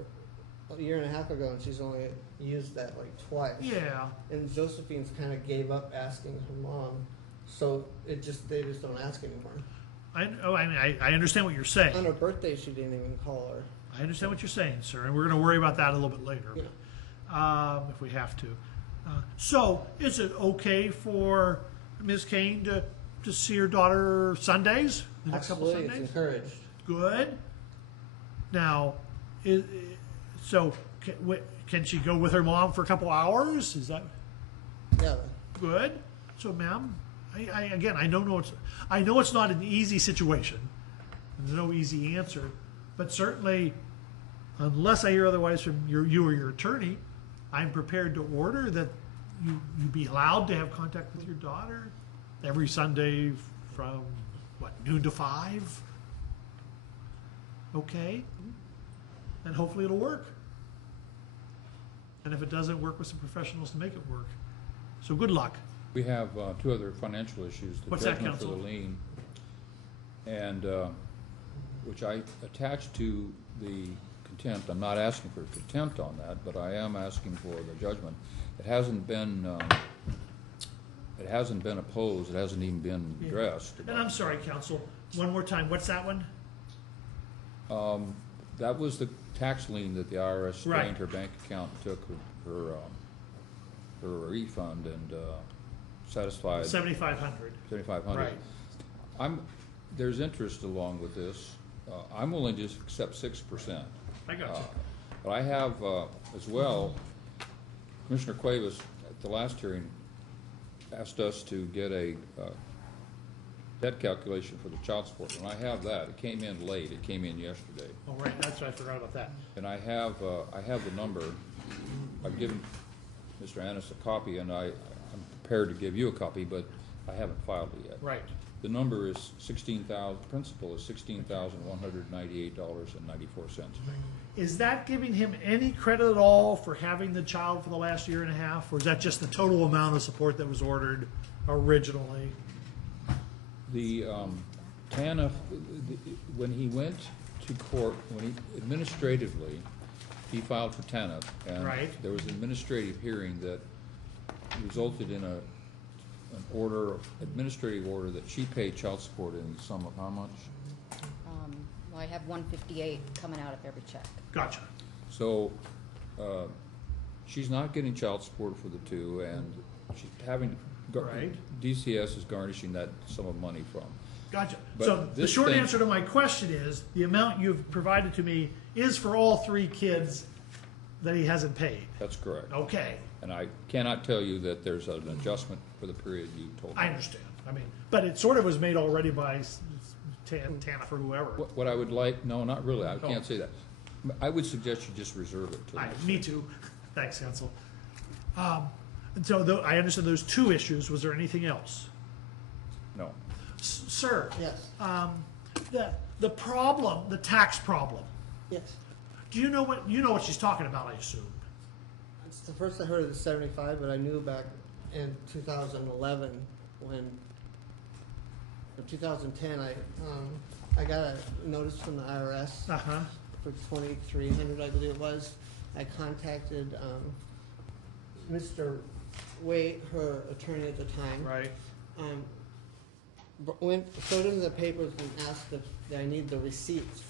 a year and a half ago, and she's only used that like twice. Yeah. And Josephine's kind of gave up asking her mom, so they just don't ask anymore. I understand what you're saying. On her birthday, she didn't even call her. I understand what you're saying, sir, and we're going to worry about that a little bit later, if we have to. So, is it okay for Ms. Kane to see her daughter Sundays? The next couple Absolutely, Sundays? it's encouraged. Good. Now, can she go with her mom for a couple hours? Is that Yeah. good? So, ma'am, I know it's not an easy situation. There's no easy answer, but certainly, unless I hear otherwise from you or your attorney, I'm prepared to order that you be allowed to have contact with your daughter every Sunday from noon to 5. Okay. and hopefully it'll work. And if it doesn't, work with some professionals to make it work. So good luck. We have two other financial issues. The What's that, judgment for counsel? the lien, and which I attached to the contempt. I'm not asking for contempt on that, but I am asking for the judgment. It hasn't been opposed. It hasn't even been addressed. And I'm sorry, counsel, one more time, what's that one? That was the tax lien that the IRS Right. drained her bank account, took her refund, and satisfied $7,500. $7,500. Right. There's interest along with this. I'm willing to accept 6%. I got you. But I have as well, Commissioner Cuevas at the last hearing asked us to get a debt calculation for the child support, and I have that. It came in late. It came in yesterday. Oh, right, that's right, I forgot about that. And I have the number. I've given Mr. Annis a copy, and I'm prepared to give you a copy, but I haven't filed it yet. Right. The number is principal is $16,198.94. Is that giving him any credit at all for having the child for the last year and a half, or is that just the total amount of support that was ordered originally? The TANF, when he went to court, administratively, he filed for TANF, and Right. there was an administrative hearing that resulted in an administrative order that she paid child support in the sum of how much? Well, I have $158 coming out of every check. Gotcha. So, she's not getting child support for the two, and she's having, Right. DCS is garnishing that sum of money from. Gotcha. But So the this short thing- answer to my question is, the amount you've provided to me is for all three kids that he hasn't paid. That's correct. Okay, And I cannot tell you that there's an adjustment for the period you told me. I understand. I mean, but it sort of was made already by TANF or whoever. What I would like, no, not really, I Oh. can't say that. I would suggest you just reserve it till Me too. Thanks, counsel. And so I understand those two issues. Was there anything else? No. Sir? Yes. The problem, the tax problem. Yes. Do you know what she's talking about, I assume? It's the first I heard of the 75, but I knew back in 2011 when, or 2010, I got a notice from the IRS Uh-huh. for $2,300, I believe it was. I contacted Mr. Waite, her attorney at the time. Right. Showed him the papers and asked if I need the receipts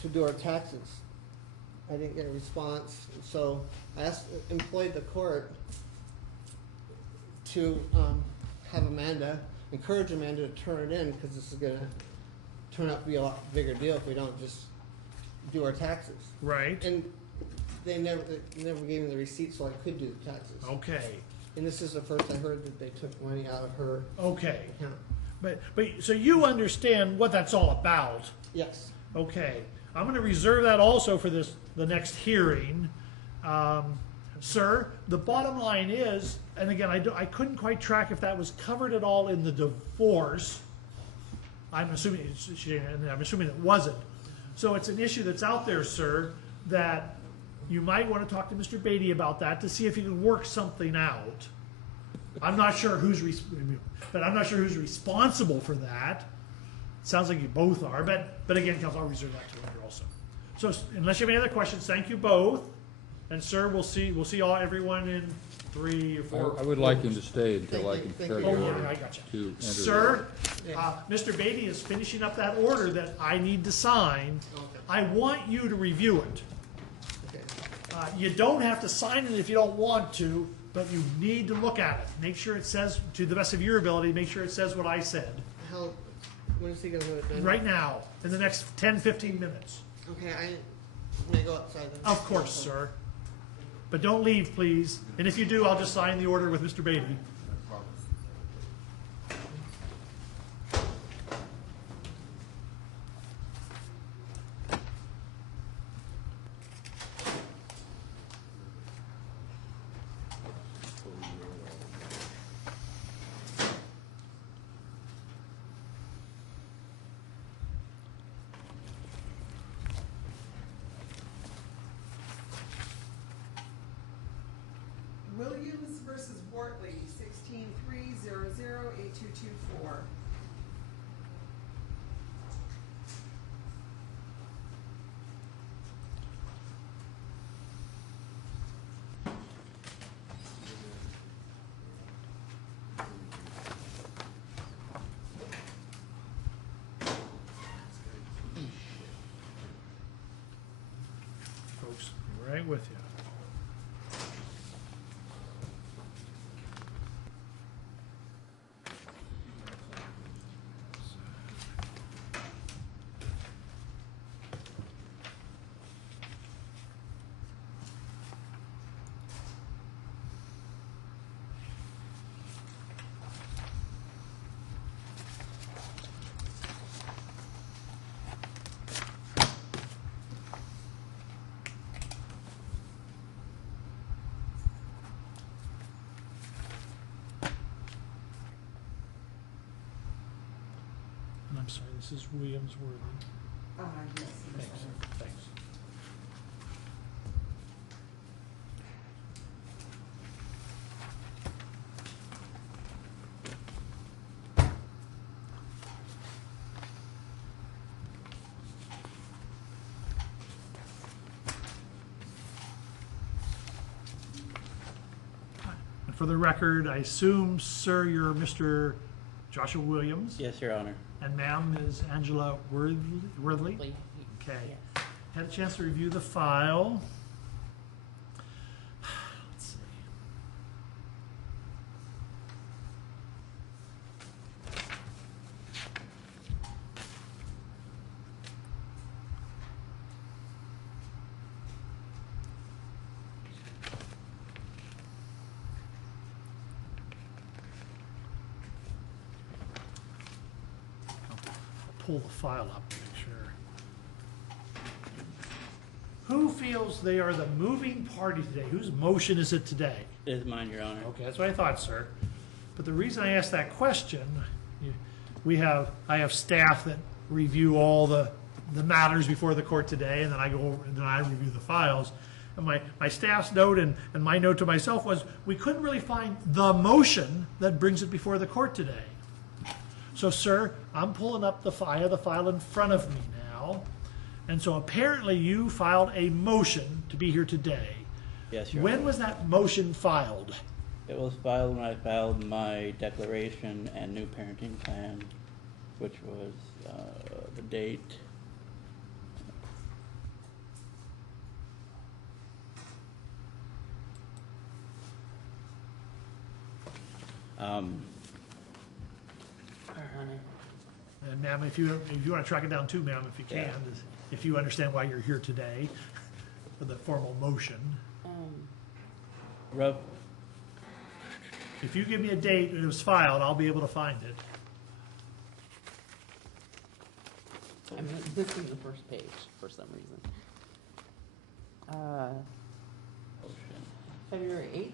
to do our taxes. I didn't get a response, so I employed the court to have encourage Amanda to turn it in, because this is gonna turn out to be a lot bigger deal if we don't just do our taxes. Right. And they never gave me the receipt, so I could do the taxes. Okay. And this is the first I heard that they took money out of her Okay. account. But so you understand what that's all about? Yes. Okay. I'm going to reserve that also for the next hearing. Sir, the bottom line is, and again, I couldn't quite track if that was covered at all in the divorce. I'm assuming it wasn't. So it's an issue that's out there, sir, that you might want to talk to Mr. Beatty about that to see if you can work something out. I'm not sure who's responsible for that. Sounds like you both are, but again, counsel, I'll reserve that to later also. So unless you have any other questions, thank you both. And sir, we'll see everyone in 3 or 4. I would like him to stay until I can prepare the Oh, order yeah, I gotcha. to enter. Sir, Mr. Beatty is finishing up that order that I need to sign. I want you to review it. You don't have to sign it if you don't want to, but you need to look at it. Make sure it says, to the best of your ability, make sure it says what I said. When is he going to have it done? Right now, in the next 10, 15 minutes. Okay, I may go outside then. Of course, sir. But don't leave, please. And if you do, I'll just sign the order with Mr. Beatty. Williams versus Wortley, 16-300-8224. Folks, right with you. And I'm sorry, this is Williams Worthy. Yes. Thanks. Thanks. And for the record, I assume, sir, you're Mr. Joshua Williams? Yes, Your Honor. And ma'am is Angela Worthley? Okay. Had a chance to review the file. Let's see. Pull the file up to make sure. Who feels they are the moving party today? Whose motion is it today? It is mine, Your Honor. Okay, that's what I thought, sir. But the reason I asked that question, I have staff that review all the matters before the court today, and then I go over and then I review the files. And my staff's note and my note to myself was we couldn't really find the motion that brings it before the court today. So, sir, I'm pulling up the file in front of me now. And so apparently you filed a motion to be here today. Yes, Your When Honor. was that motion filed? It was filed when I filed my declaration and new parenting plan, which was the date. And ma'am, if you want to track it down too, ma'am, if you can, Yeah. if you understand why you're here today for the formal motion. Rough. If you give me a date and it was filed, I'll be able to find it. I'm missing the first page for some reason. February 8th,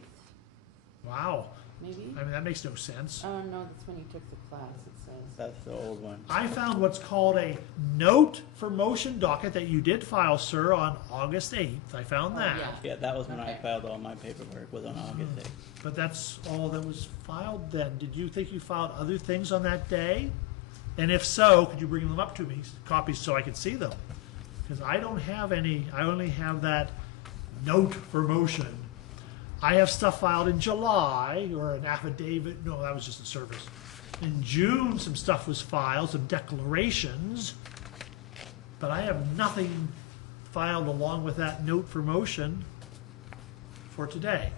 Wow. maybe? I mean, that makes no sense. Oh, no, that's when you took the class, it says. That's the old one. I found what's called a note for motion docket that you did file, sir, on August 8th. I found that. Yeah, that was when I filed all my paperwork, was on August 8th. But that's all that was filed then. Did you think you filed other things on that day? And if so, could you bring them up to me, copies, so I could see them? Because I don't have any, I only have that note for motion. I have stuff filed in July, or an affidavit, no, that was just a service. In June, some stuff was filed, some declarations, but I have nothing filed along with that note for motion for today.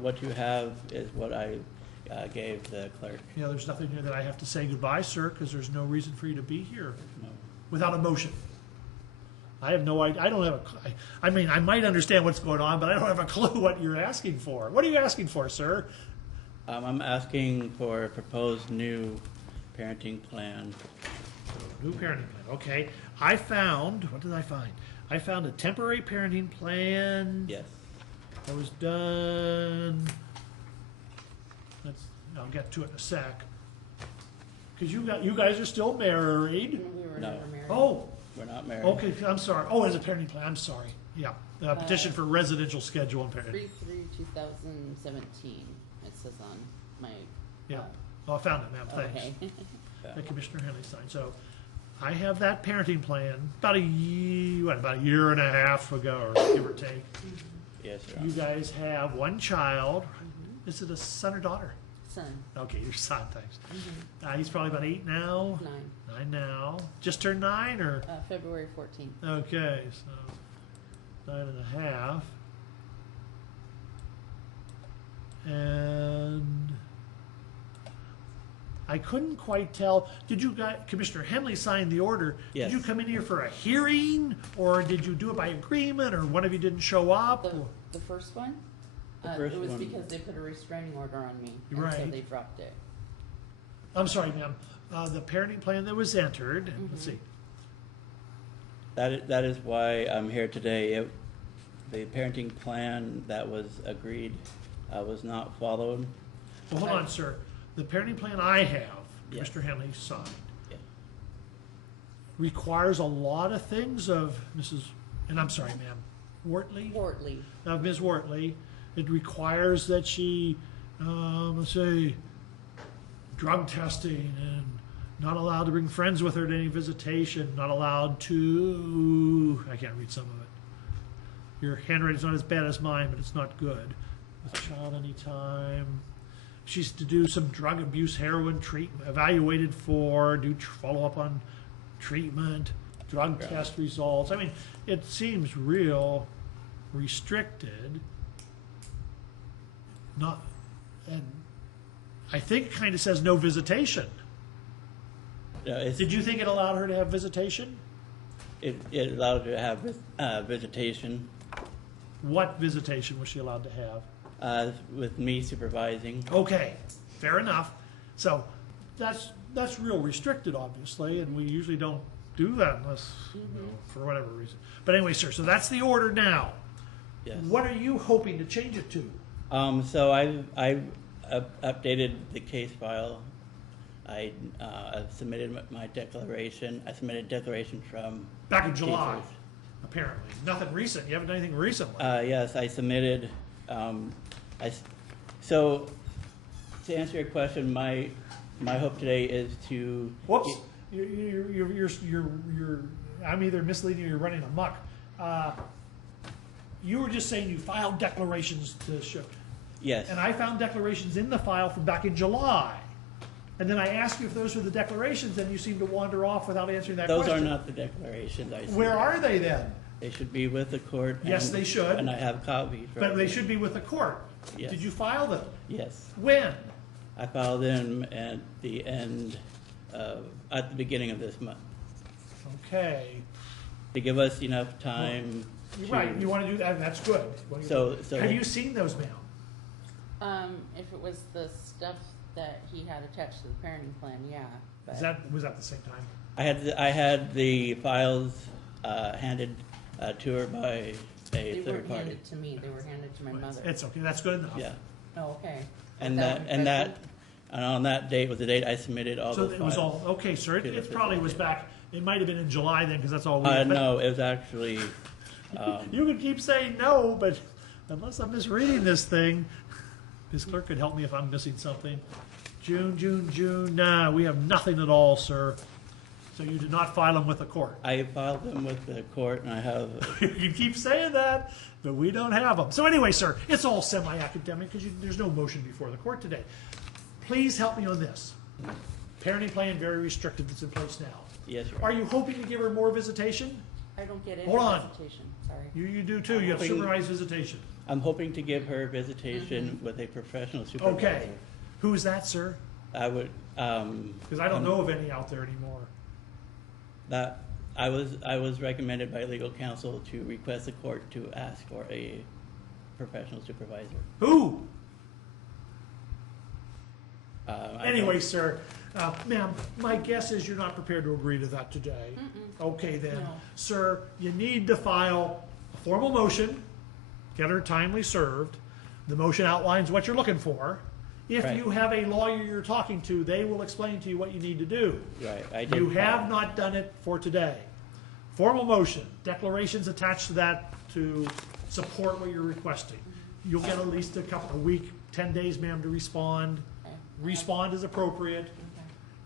What you have is what I gave the clerk. You know, there's nothing here that I have to say goodbye, sir, because there's no reason for you to be here No. without a motion. I have no idea. I don't have I mean, I might understand what's going on, but I don't have a clue what you're asking for. What are you asking for, sir? I'm asking for a proposed new parenting plan. New parenting plan, okay. I found, what did I find? I found a temporary parenting plan. Yes. That was done, I'll get to it in a sec. Because you guys are still married. We were No. never married. Oh, We're not married. okay, I'm sorry. Oh, it's a parenting plan, I'm sorry. Yeah, petition for residential schedule and parenting. 3/3/2017, it says on my. Yeah, oh, I found it, ma'am, thanks. Okay. That Commissioner Henley signed. So I have that parenting plan about a year and a half ago, or give or take. Yes, Your You Honor. guys have one child. Is it a son or daughter? Son. Okay, your son, thanks. He's probably about 8 now. 9 now. Just turned 9, or? February 14th. Okay, so 9 and a half. And I couldn't quite tell. Did you guys, Commissioner Henley signed the order. Yes. Did you come in here for a hearing, or did you do it by agreement, or one of you didn't show up? The first one? The first it was one. because they put a restraining order on me, and so Right. they dropped it. I'm sorry, ma'am. The parenting plan that was entered, let's see. That is why I'm here today. The parenting plan that was agreed was not followed. Well, hold on, sir. The parenting plan I have, Yes. Mr. Henley signed, Yeah. requires a lot of things of Mrs., and I'm sorry, ma'am, Wortley? Wortley. Of Ms. Wortley. It requires that she, let's say, drug testing, and not allowed to bring friends with her to any visitation, not allowed to, I can't read some of it. Your handwriting's not as bad as mine, but it's not good. With child anytime. She's to do some drug abuse, heroin treatment, evaluated for, do follow up on treatment, drug Right. test results. I mean, it seems real restricted. Not, and I think it kind of says no visitation. Did you think it allowed her to have visitation? It allowed her to have visitation What visitation was she allowed to have? with me supervising. Okay, fair enough. So that's real restricted, obviously, and we usually don't do that unless, for whatever reason. But anyway, sir, so that's the order now. Yes. What are you hoping to change it to? So I've updated the case file. I've submitted my declaration. I submitted a declaration from Back in July, Casers. apparently. Nothing recent. You haven't done anything recently. Yes, I submitted. So to answer your question, my hope today is to. Whoops. You're I'm either misleading or you're running amok. You were just saying you filed declarations to show. Yes. And I found declarations in the file from back in July. And then I asked you if those were the declarations, and you seemed to wander off without answering that Those question. are not the declarations I submitted. Where are they then? They should be with the court. Yes, they should. And I have copies. But right they here. should be with the court. Yes. Did you file them? Yes. When? I filed them at the end at the beginning of this month Okay. to give us enough time. You're to- right. You want to do that? That's good. So Have you seen those, ma'am? If it was the stuff that he had attached to the parenting plan, yeah. But Was that the same time? I had the files handed to her by they a weren't third party. handed to me, they were handed to my mother. It's okay. That's good enough. Yeah. Oh, okay. And Without and on that date was the date I submitted all So those it was files. all, okay, sir. to the It probably was facilitator. back, it might have been in July then, because that's all we have. No, it was actually. You can keep saying no, but unless I'm misreading this thing, Ms. Clerk could help me if I'm missing something. June, nah, we have nothing at all, sir. So you did not file them with the court. I filed them with the court, and I have. You can keep saying that, but we don't have them. So anyway, sir, it's all semi-academic because there's no motion before the court today. Please help me on this. Parenting plan, very restricted, that's in place now. Yes, Your Are you hoping to give her more visitation? I don't get any Hold on. visitation, sorry. You do too, you have hoping- supervised visitation. I'm hoping to give her visitation with a professional supervisor. Okay, who is that, sir? I would. Because I don't know of any out there anymore. That I was recommended by legal counsel to request the court to ask for a professional supervisor. Who? I Anyway, don't- sir, ma'am, my guess is you're not prepared to agree to that today. Okay, then. No. Sir, you need to file a formal motion, get her timely served. The motion outlines what you're looking for. If Right. you have a lawyer you're talking to, they will explain to you what you need to do. Right, I did. You have not done it for today. Formal motion, declarations attached to that to support what you're requesting. You'll get at least a week, 10 days, ma'am, to respond. Respond as appropriate.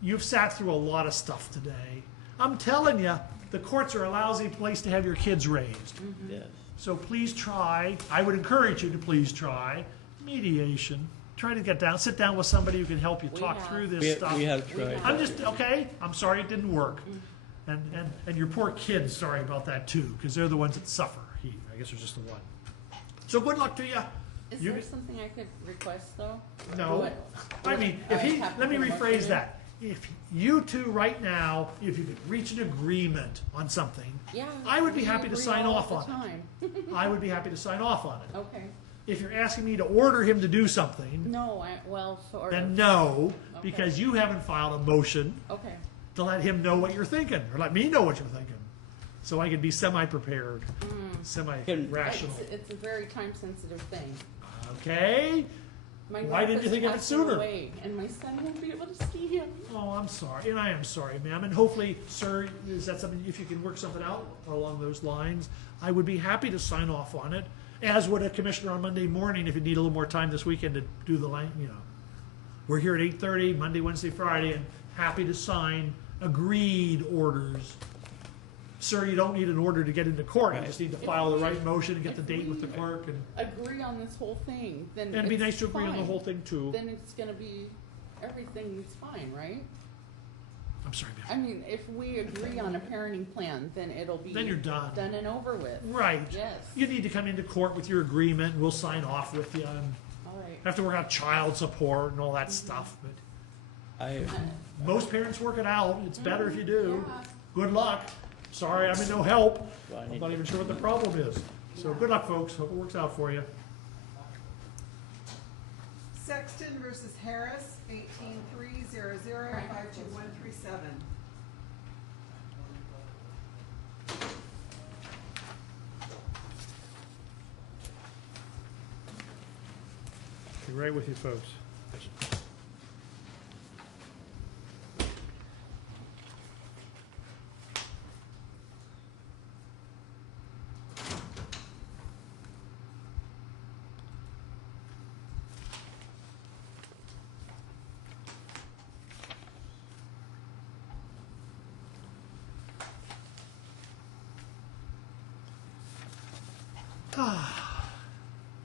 You've sat through a lot of stuff today. I'm telling you, the courts are a lousy place to have your kids raised. Yes. So please try, I would encourage you to please try mediation. Try to sit down with somebody who can help you talk through this stuff. We have tried. I'm just, okay, I'm sorry it didn't work. And your poor kids, sorry about that too, because they're the ones that suffer. I guess there's just the one. So good luck to you. Is there something I could request though? No. I mean, let me rephrase that. If you two right now, if you could reach an agreement on something, I would be happy to sign off on it. I would be happy to sign off on it. Okay. If you're asking me to order him to do something, No, sort of. then no, because you haven't filed a motion Okay. to let him know what you're thinking, or let me know what you're thinking, so I can be semi-prepared, semi-rational. It's a very time-sensitive thing. Okay? My Why didn't you think of it passed sooner? away, and my son won't be able to see him. Oh, I'm sorry, and I am sorry, ma'am, and hopefully, sir, is that something, if you can work something out along those lines, I would be happy to sign off on it, as would a commissioner on Monday morning if you need a little more time this weekend to do the line, We're here at 8:30, Monday, Wednesday, Friday, and happy to sign agreed orders. Sir, you don't need an order to get into court, you just need to file the right motion and get the date with the clerk, and Agree on this whole thing, then it'd be it's nice to agree on the fine. whole thing too. Then it's gonna be, everything's fine, right? I'm sorry, ma'am. I mean, if we agree on a parenting plan, then it'll be. Then you're done. Done and over with. Right. Yes. You need to come into court with your agreement, and we'll sign off with you, and All right. have to work out child support and all that stuff, but I, most parents work it out, it's better if you do. Good luck. Sorry, I'm in no help. I'm not even sure what the problem is. So good luck, folks, hope it works out for you. Sexton versus Harris, 18300-52137. Be right with you, folks.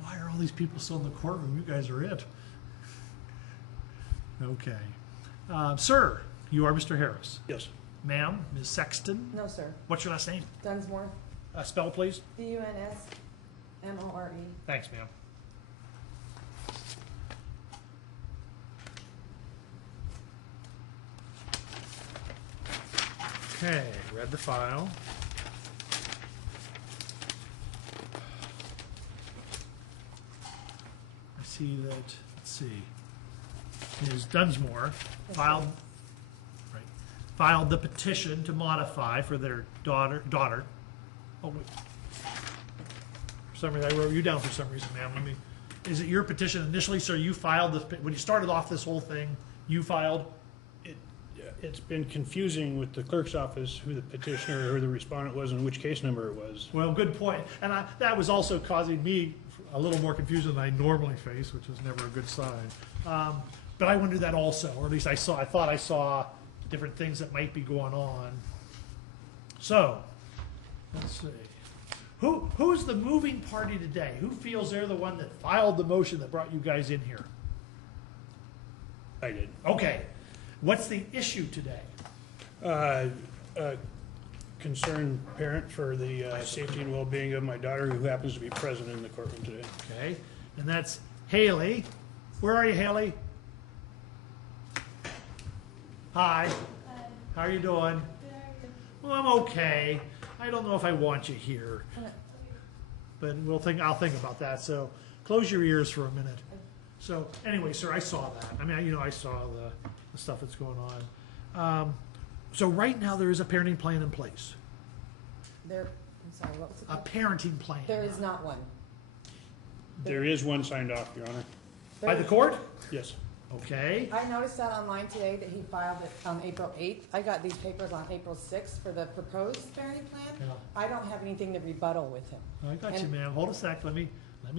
Why are all these people still in the courtroom? You guys are it. Okay. Sir, you are Mr. Harris? Yes. Ma'am, Ms. Sexton? No, sir. What's your last name? Dunsmore. Spell, please. Dunsmore. Thanks, ma'am. Okay, read the file. I see that, let's see, Ms. Dunsmore filed the petition to modify for their daughter. Oh, wait. For some reason, I wrote you down for some reason, ma'am. Is it your petition initially, sir? You filed this, when you started off this whole thing, you filed? It's been confusing with the clerk's office who the petitioner or who the respondent was and which case number it was. Well, good point. And that was also causing me a little more confusion than I normally face, which is never a good sign. But I wondered that also, or at least I thought I saw different things that might be going on. So, let's see. Who's the moving party today? Who feels they're the one that filed the motion that brought you guys in here? I did. Okay. What's the issue today? A concerned parent for the safety and well-being of my daughter, who happens to be present in the courtroom today. Okay. And that's Haley. Where are you, Haley? Hi. How are you doing? Well, I'm okay. I don't know if I want you here, but I'll think about that. So close your ears for a minute. So anyway, sir, I saw that. I mean, I saw the stuff that's going on. So right now there is a parenting plan in place. I'm sorry, what was it? A parenting plan. There is not one. There is one signed off, Your Honor. By the court? Yes. Okay, I noticed that online today that he filed it on April 8th. I got these papers on April 6th for the proposed parenting plan. Yeah. I don't have anything to rebuttal with him. I got you, And- ma'am. Hold a sec. Let me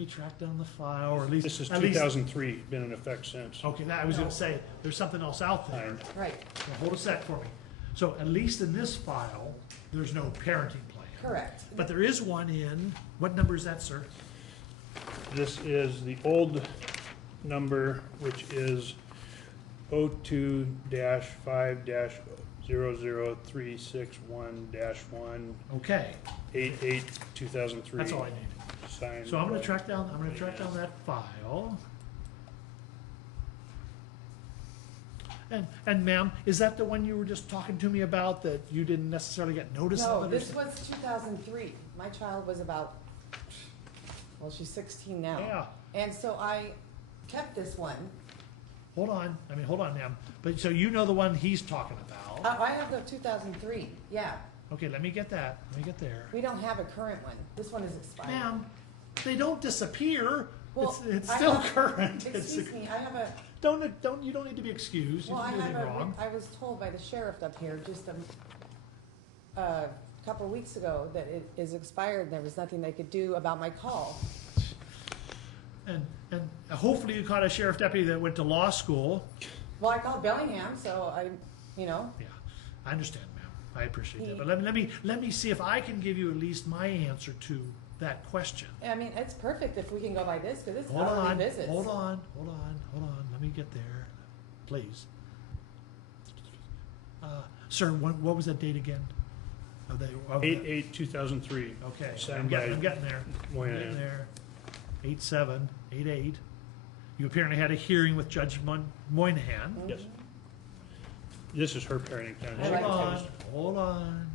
track down the file, or at least. This is at least- 2003, been in effect since. Okay, I was gonna say, there's something else out there. Right, Now, hold a sec for me. So at least in this file, there's no parenting plan. correct. But there is one in, what number is that, sir? This is the old number, which is 02-5-00361-1, Okay, 8/8/2003. that's all I need. Signed So I'm gonna by- track down that file. And ma'am, is that the one you were just talking to me about that you didn't necessarily get notice of No, it? or this something? was 2003. My child was about, well, she's 16 now. Yeah. And so I kept this one. Hold on, ma'am. But, so you know the one he's talking about? I have the 2003, yeah. Okay, let me get that. Let me get there. We don't have a current one. This one is expired. Ma'am, they don't disappear. Well, It's I still have- current. Excuse me, I have a, You don't need to be excused. You well, I didn't do anything have a, wrong. I was told by the sheriff up here just a couple weeks ago that it is expired and there was nothing they could do about my call. And hopefully you caught a sheriff deputy that went to law school. Well, I called Bellingham, so I, you know, Yeah, I understand, ma'am. I appreciate that. He- But let me see if I can give you at least my answer to that question. I mean, it's perfect if we can go by this because it's Hold hourly on, visits. hold on. Let me get there, please. Sir, what was that date again? Of the- 8/8/2003. Okay, I'm Signed getting by there. Moynihan. Getting there. 8/7, 8/8. You apparently had a hearing with Judge Moynihan. Yes. This is her parenting plan. Hold on.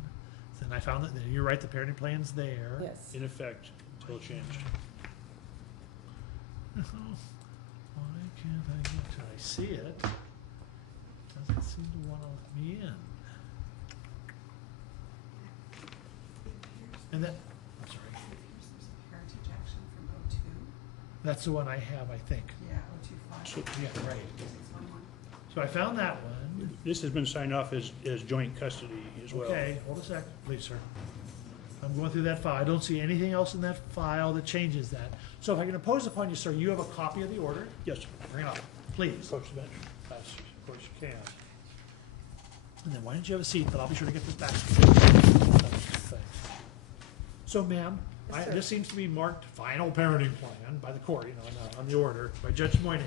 Then I found that, you're right, the parenting plan's there. Yes. In effect, until changed. Why can't I get to, I see it. Doesn't seem to want to let me in. And then, I'm sorry, There's a parentage action from '02. that's the one I have, I think. Yeah, '02. Yeah, right. So I found that one. This has been signed off as joint custody as well. Okay, hold a sec, please, sir. I'm going through that file. I don't see anything else in that file that changes that. So if I can impose upon you, sir, you have a copy of the order? Yes, sir. Bring it up, please. Approach the bench. Yes, of course you can. And then why don't you have a seat, but I'll be sure to get this back to you. Thanks. So, ma'am, Yes, sir. this seems to be marked final parenting plan by the court, on the order, by Judge Moynihan.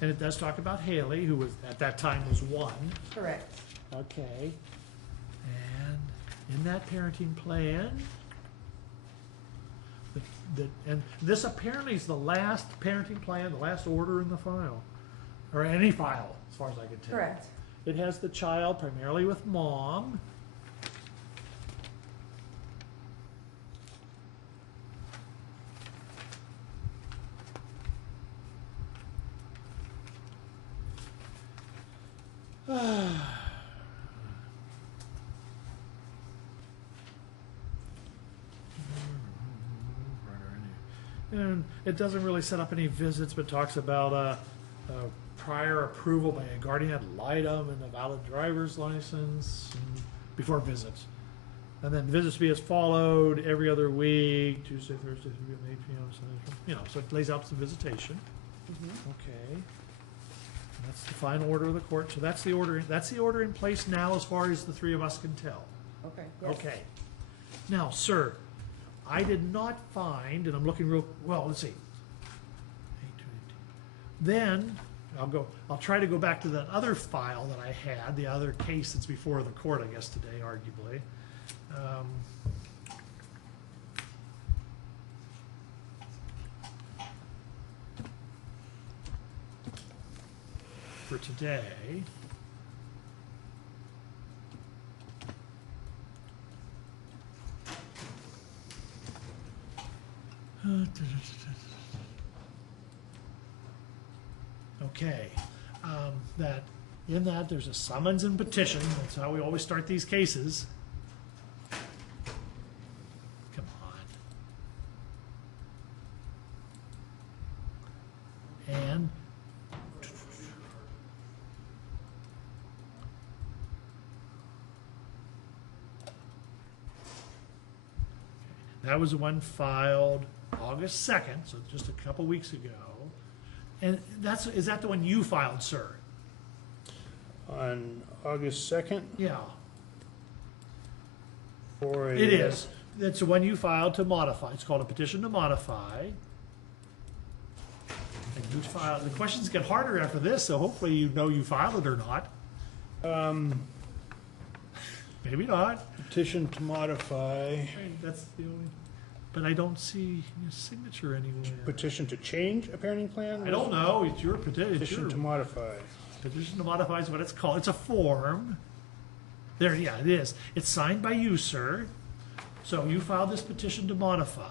And it does talk about Haley, who was, at that time, was 1. Correct. Okay. And in that parenting plan, and this apparently is the last parenting plan, the last order in the file, or any file, as far as I can tell. Correct. It has the child primarily with mom. And it doesn't really set up any visits, but talks about prior approval by a guardian ad litem and a valid driver's license before visits. And then visits be as followed every other week, Tuesday, Thursday, 3 p.m., 8 p.m., Sunday, so it lays out some visitation. Okay. And that's the final order of the court. So that's the order in place now as far as the three of us can tell. Okay. Yes. Okay. Now, sir, I did not find, and I'm looking let's see. Then, I'll try to go back to that other file that I had, the other case that's before the court, I guess, today, arguably. For today. Okay, in that there's a summons and petition. That's how we always start these cases. Come on. And That was the one filed August 2nd, so just a couple weeks ago. And is that the one you filed, sir? On August 2nd? Yeah. For a. It is. It's the one you filed to modify. It's called a petition to modify. And you filed, the questions get harder after this, so hopefully you know you filed it or not. Maybe not. Petition to modify. That's the only, but I don't see your signature anywhere. Petition to change a parenting plan? I don't know. It's your petition. Petition to modify. Petition to modify is what it's called. It's a form. There, yeah, it is. It's signed by you, sir. So you filed this petition to modify.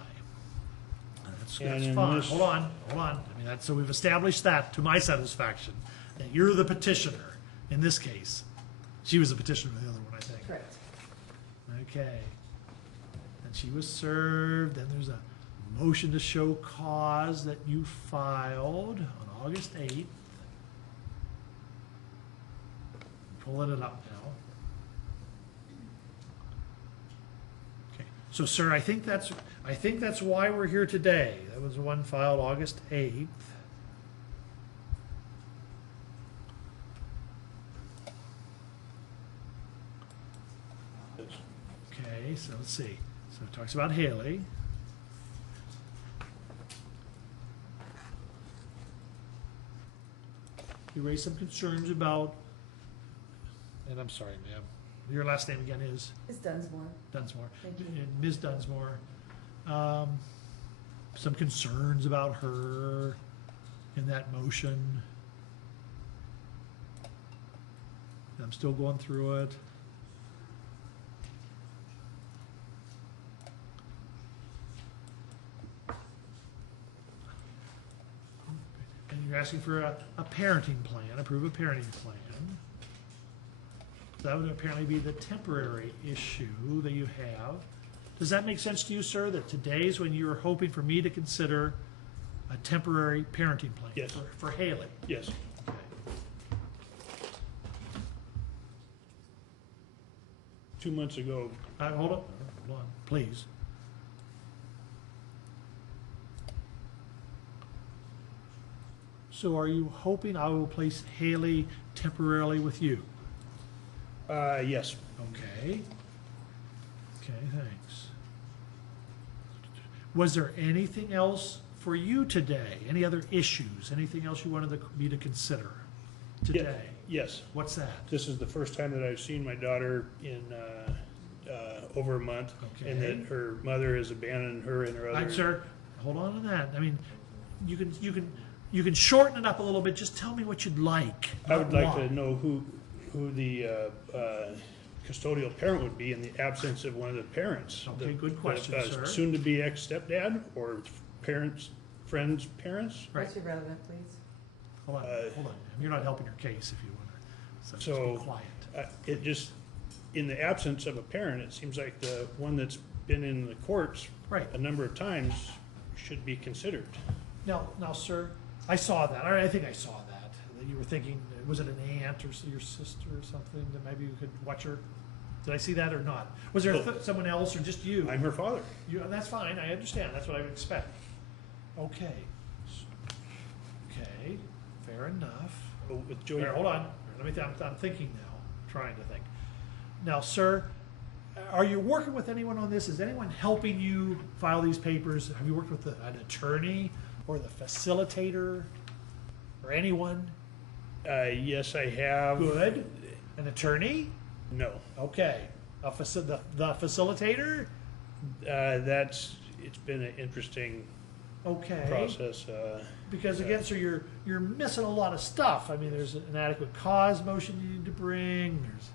That's fine. Hold on. I mean, so we've established that to my satisfaction, that you're the petitioner in this case. She was the petitioner in the other one, I think. Correct. Okay. And she was served, and there's a motion to show cause that you filed on August 8th. Pulling it up now. Okay. So, sir, I think that's why we're here today. That was the one filed August 8th. Okay, so let's see. So it talks about Haley. You raised some concerns about, and I'm sorry, ma'am, your last name again is? Ms. Dunsmore. Dunsmore. Thank you. And Ms. Dunsmore. Some concerns about her in that motion. I'm still going through it. And you're asking for a parenting plan, approve a parenting plan. That would apparently be the temporary issue that you have. Does that make sense to you, sir, that today's when you were hoping for me to consider a temporary parenting plan? Yes. For Haley? Yes. Okay. 2 months ago. Hold on, please. So are you hoping I will place Haley temporarily with you? Yes. Okay. Okay, thanks. Was there anything else for you today? Any other issues? Anything else you wanted me to consider today? Yes. What's that? This is the first time that I've seen my daughter in over a month, and Okay. that her mother has abandoned her and her other. Sir, hold on to that. I mean, you can shorten it up a little bit. Just tell me what you'd like. I would like Why. to know who the custodial parent would be in the absence of one of the parents. Okay, good question, sir. Soon to be ex-stepdad or parents, friends' parents. Right. What's irrelevant, please? Hold on. You're not helping your case if you want to. So just So be quiet. it just, in the absence of a parent, it seems like the one that's been in the courts Right. a number of times should be considered. Now, sir, I saw that. I think I saw that. That you were thinking, was it an aunt or your sister or something that maybe you could watch her? Did I see that or not? Was there someone else or just you? I'm her father. That's fine. I understand. That's what I would expect. Okay. Okay. Fair enough. With Joey. Here, hold on. Let me think. I'm thinking now. Trying to think. Now, sir, are you working with anyone on this? Is anyone helping you file these papers? Have you worked with an attorney or the facilitator or anyone? Yes, I have. Good. An attorney? No. Okay. The facilitator? It's been an interesting Okay. process. Because again, sir, you're missing a lot of stuff. I mean, there's an inadequate cause motion you need to bring. There's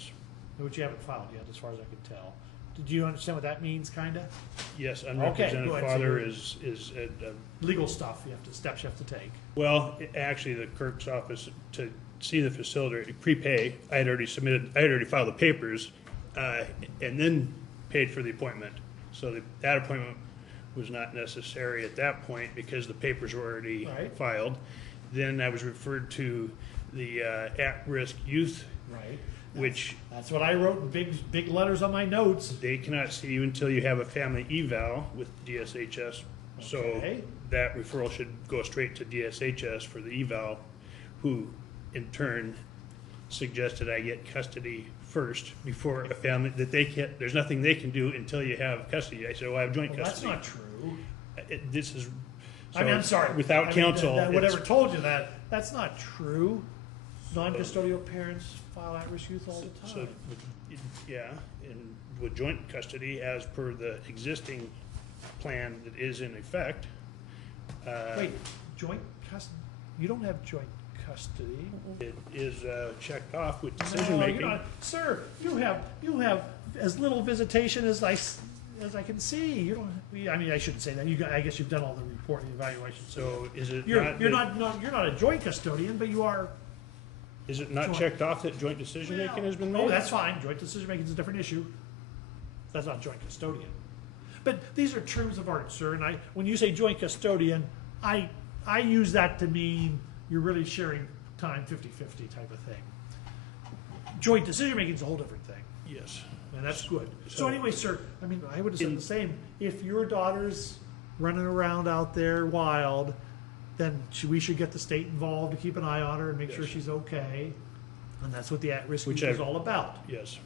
Yes. which you haven't filed yet, as far as I can tell. Did you understand what that means, kinda? Yes, Okay, unrepresented go ahead. father So is legal stuff. Steps you have to take. well, actually, the clerk's office to see the facility prepay. I had already filed the papers, and then paid for the appointment. So that appointment was not necessary at that point because the papers were already Right. filed. Then I was referred to the at-risk youth Right. which That's what I wrote in big letters on my notes. they cannot see you until you have a family eval with DSHS. So Okay. that referral should go straight to DSHS for the eval, who in turn suggested I get custody first before a family, that they can't, there's nothing they can do until you have custody. I said, well, I have joint Well, that's custody. not true. This is. I mean, I'm so sorry. Without counsel. Whatever told you that, that's not true. Non-custodial parents file at-risk youth all the So, time. yeah, and with joint custody, as per the existing plan that is in effect. Wait, joint custody? You don't have joint custody. It is checked off with No, decision-making. you're not. Sir, you have as little visitation as I can see. You don't. I mean, I shouldn't say that. I guess you've done all the reporting, evaluation. So is it You're not? you're not a joint custodian, but you are. Is it not joint. checked off that joint decision-making has been made? Oh, that's fine. Joint decision-making is a different issue. That's not joint custodian. But these are terms of art, sir. And when you say joint custodian, I use that to mean you're really sharing time 50-50 type of thing. Joint decision-making is a whole different thing. Yes. And that's good. So anyway, sir, I mean, I would have said the same. If your daughter's running around out there wild, then we should get the state involved to keep an eye on her and make sure she's okay. And that's what the at-risk group is all about. Yes.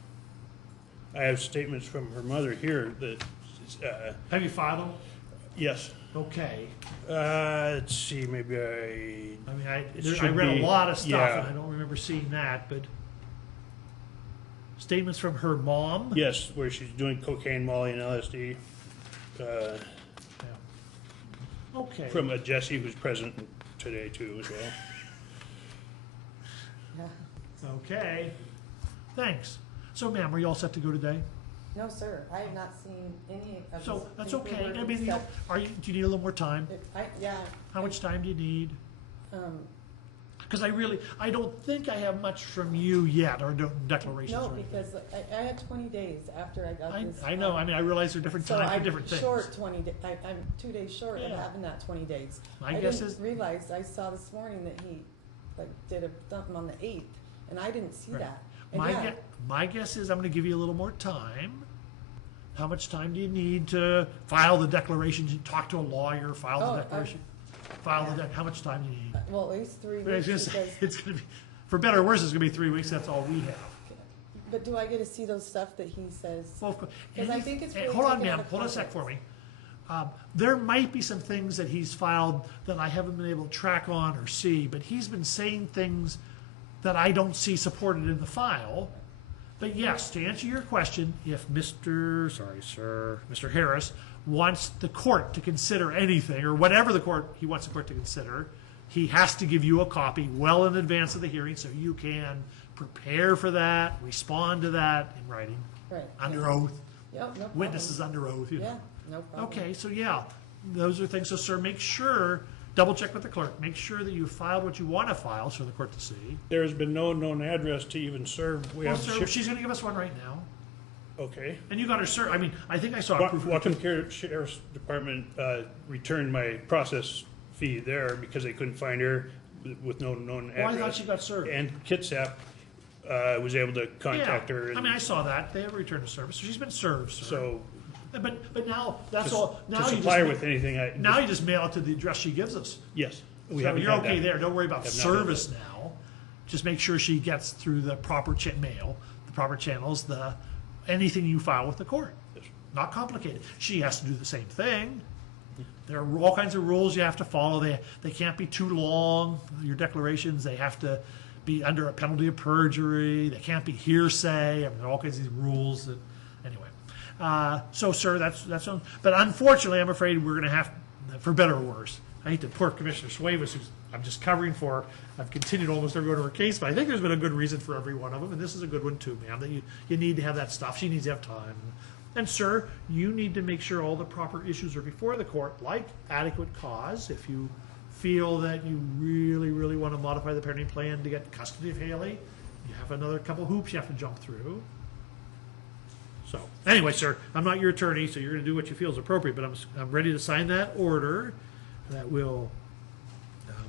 I have statements from her mother here that. Have you filed them? Yes. Okay. Let's see, maybe I read a lot of stuff yeah. and I don't remember seeing that, but statements from her mom? Yes, where she's doing cocaine, Molly, and LSD. Okay. From a Jesse who's present today too as well. Okay. Thanks. So, ma'am, are you all set to go today? No, sir, I have not seen any of this. So that's okay. paperwork I mean, and stuff. do you need a little more time? Yeah. How much time do you need? Because I don't think I have much from you yet, or declarations. No, or anything. because I had 20 days after I got this. I know. I mean, I realize there are different times for different things. So I'm short 20 days. I'm 2 days short of Yeah. having that 20 days. My I guess didn't is- realize, I saw this morning that he did something on the 8th, and I didn't see Right. that. And My guess is I'm going to give you a little more time. How much time do you need to file the declarations, talk to a lawyer, file the declaration? How much time do you need? well, at least 3 But I was weeks. gonna say, Because, it's going to be, for better or worse, it's going to be 3 weeks. That's all we have. but do I get to see those stuff that he says? Well, of course. Because I think it's Hey, really hold on, taken out ma'am. of Hold on a sec context. for me. There might be some things that he's filed that I haven't been able to track on or see, but he's been saying things that I don't see supported in the file. But yes, to answer your question, if Mr. Harris wants the court to consider anything, or whatever he wants the court to consider, he has to give you a copy well in advance of the hearing so you can prepare for that, respond to that in writing. Right. Under oath. Yep, no problem. Witnesses under oath. You know. Yeah, no problem. Okay, so yeah, those are things. So, sir, make sure, double check with the clerk. Make sure that you filed what you want to file for the court to see. There's been no known address to even serve. Well, sir, she's going to give us one right now. Okay. And you got her, sir. I mean, I think I saw a proof. Whatcom Sheriff's Department returned my process fee there because they couldn't find her with no known address. Well, I thought she got served. And Kitsap was able to contact her. I mean, I saw that. They have returned to service. So she's been served, sir. So. But now, that's all. Now To you supply her just, with anything. now you just mail it to the address she gives us. Yes. So you're okay there. Don't worry about Have not done service now. Just make sure she gets through the proper mail, the proper channels, anything you file with the court. Not complicated. She has to do the same thing. There are all kinds of rules you have to follow. They can't be too long. Your declarations, they have to be under a penalty of perjury. They can't be hearsay. I mean, there are all kinds of these rules. Anyway, so sir, that's on. But unfortunately, I'm afraid we're going to have, for better or worse. I hate to poor Commissioner Suevas, who's I'm just covering for. I've continued almost every one of her case, but I think there's been a good reason for every one of them, and this is a good one too, ma'am. That you need to have that stuff. She needs to have time. And sir, you need to make sure all the proper issues are before the court, like adequate cause. If you feel that you really, really want to modify the parenting plan to get custody of Haley, you have another couple hoops you have to jump through. So anyway, sir, I'm not your attorney, so you're going to do what you feel is appropriate, but I'm ready to sign that order that will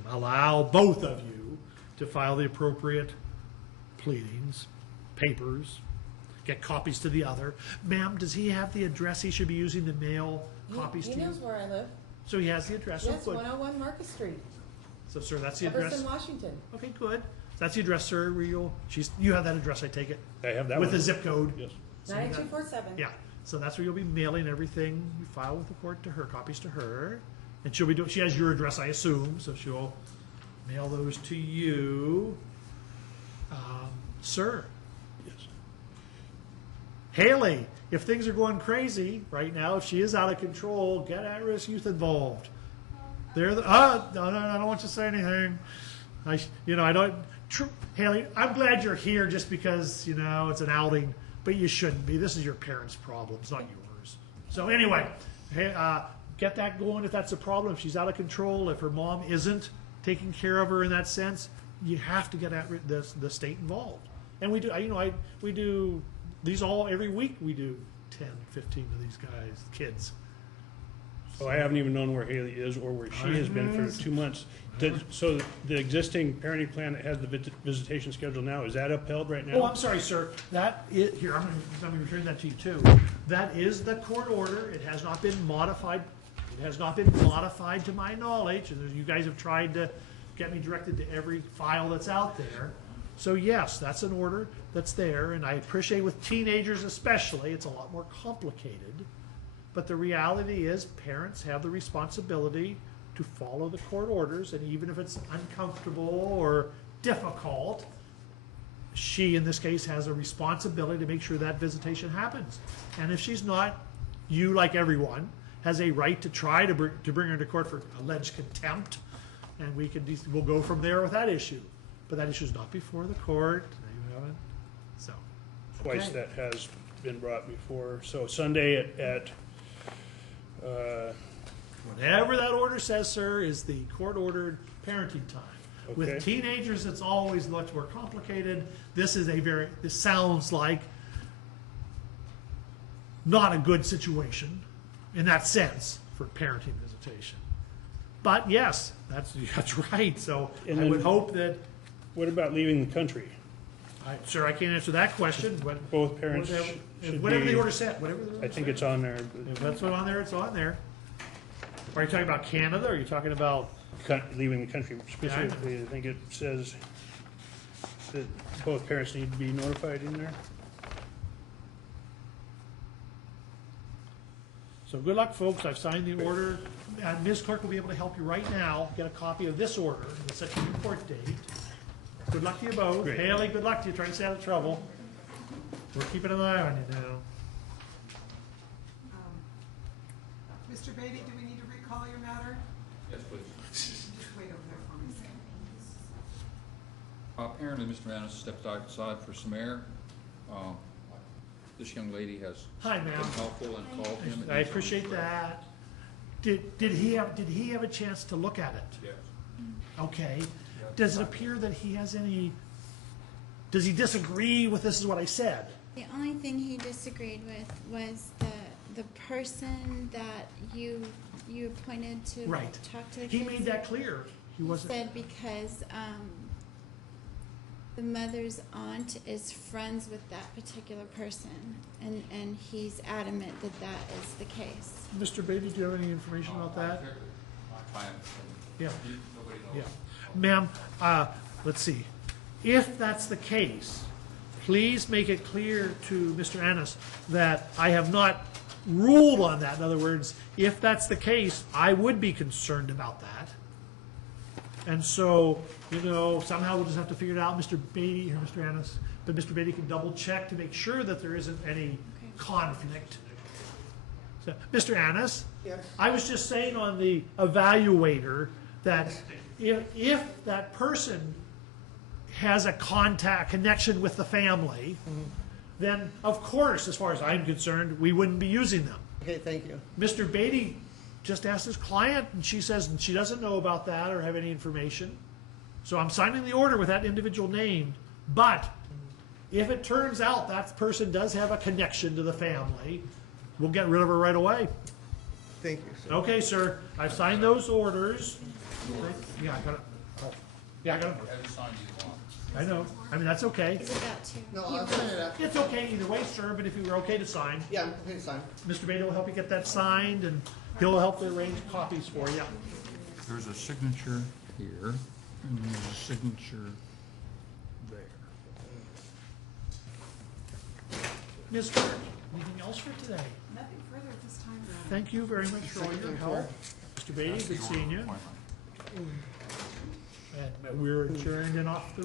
allow both of you to file the appropriate pleadings. papers, get copies to the other. Ma'am, does he have the address he should be using to mail copies He to you? knows where I live. So he has the address? So Yes, good. 101 Market Street, So, sir, that's the address? Everson, Washington. Okay, good. That's the address, sir, where you have that address, I take it? I have that With one. the zip code? Yes. So you got- 9247. Yeah, so that's where you'll be mailing everything you file with the court to her, copies to her. And she'll be doing, she has your address, I assume, so she'll mail those to you. Sir. Yes. Haley, if things are going crazy right now, if she is out of control, get at-risk youth involved. They're the, no, I don't want you to say anything. I don't, Haley, I'm glad you're here just because, it's an outing, but you shouldn't be. This is your parents' problem, it's not yours. So anyway, get that going if that's a problem. If she's out of control, if her mom isn't taking care of her in that sense, you have to get the state involved. And we do, we do these every week we do 10, 15 of these guys, kids. So I haven't even known where Haley is or where she has been for 2 months. So the existing parenting plan that has the visitation schedule now, is that upheld right now? Oh, I'm sorry, sir. That is, here, I'm going to return that to you too. That is the court order. It has not been modified. It has not been modified to my knowledge. And you guys have tried to get me directed to every file that's out there. So yes, that's an order that's there. And I appreciate with teenagers especially, it's a lot more complicated. But the reality is parents have the responsibility to follow the court orders, and even if it's uncomfortable or difficult, she, in this case, has a responsibility to make sure that visitation happens. And if she's not, you, like everyone, has a right to try to bring her to court for alleged contempt, and we'll go from there with that issue. But that issue is not before the court. You haven't. So. Twice Okay. that has been brought before. So Sunday at Whatever that order says, sir, is the court-ordered parenting time. Okay. With teenagers, it's always much more complicated. This sounds like not a good situation in that sense for parenting visitation. But yes, that's right. So And I then- would hope that. What about leaving the country? Sir, I can't answer that question. Both parents Whatever should be. the order said. Whatever the order I think said. it's on there. If that's what's on there, it's on there. Are you talking about Canada, or are you talking about? Leaving the country specifically. I think it says that both parents need to be notified in there. So good luck, folks. I've signed the order. And Ms. Clerk will be able to help you right now get a copy of this order and set your court date. Good luck to you both. Great. Haley, good luck to you. Trying to stay out of trouble. We're keeping an eye on you now. Mr. Beatty, do we need to recall your matter? Yes, please. Just wait over there for me a second. Apparently, Mr. Manis stepped outside for some air. This young lady has Hi, been ma'am. helpful and called him. and I he's- appreciate that. Did he have a chance to look at it? Yes. Okay. Does it appear that he has any? Does he disagree with this? Is what I said. The only thing he disagreed with was the person that you appointed to Right. talk to the He kids. made that clear. He wasn't. Said because the mother's aunt is friends with that particular person, and he's adamant that that is the case. Mr. Beatty, do you have any information about that? Yeah. Nobody knows. Yeah. Ma'am, let's see. If that's the case, please make it clear to Mr. Annis that I have not ruled on that. In other words, if that's the case, I would be concerned about that. And so, somehow we'll just have to figure it out, Mr. Beatty or Mr. Annis. But Mr. Beatty can double check to make sure that there isn't any conflict. So, Mr. Annis? Yes. I was just saying on the evaluator that if that person has a connection with the family, then of course, as far as I'm concerned, we wouldn't be using them. Okay, thank you. Mr. Beatty just asked his client, and she says she doesn't know about that or have any information. So I'm signing the order with that individual named. But if it turns out that person does have a connection to the family, we'll get rid of her right away. Thank you, sir. Okay, sir. I've signed those orders. Yeah, I got it. Oh, yeah, I got it. I haven't signed either one. I know. I mean, that's okay. Is it that too? No, I'll sign it up. It's okay either way, sir, but if you were okay to sign, Yeah, I'm okay to sign. Mr. Beatty will help you get that signed, and he'll help to arrange copies for you. There's a signature here, and there's a signature there. Ms. Clark, anything else for today? Nothing further at this time, Your Honor. Thank you very much for all your help. Mr. Beatty, good seeing you. And we're adjourned and off the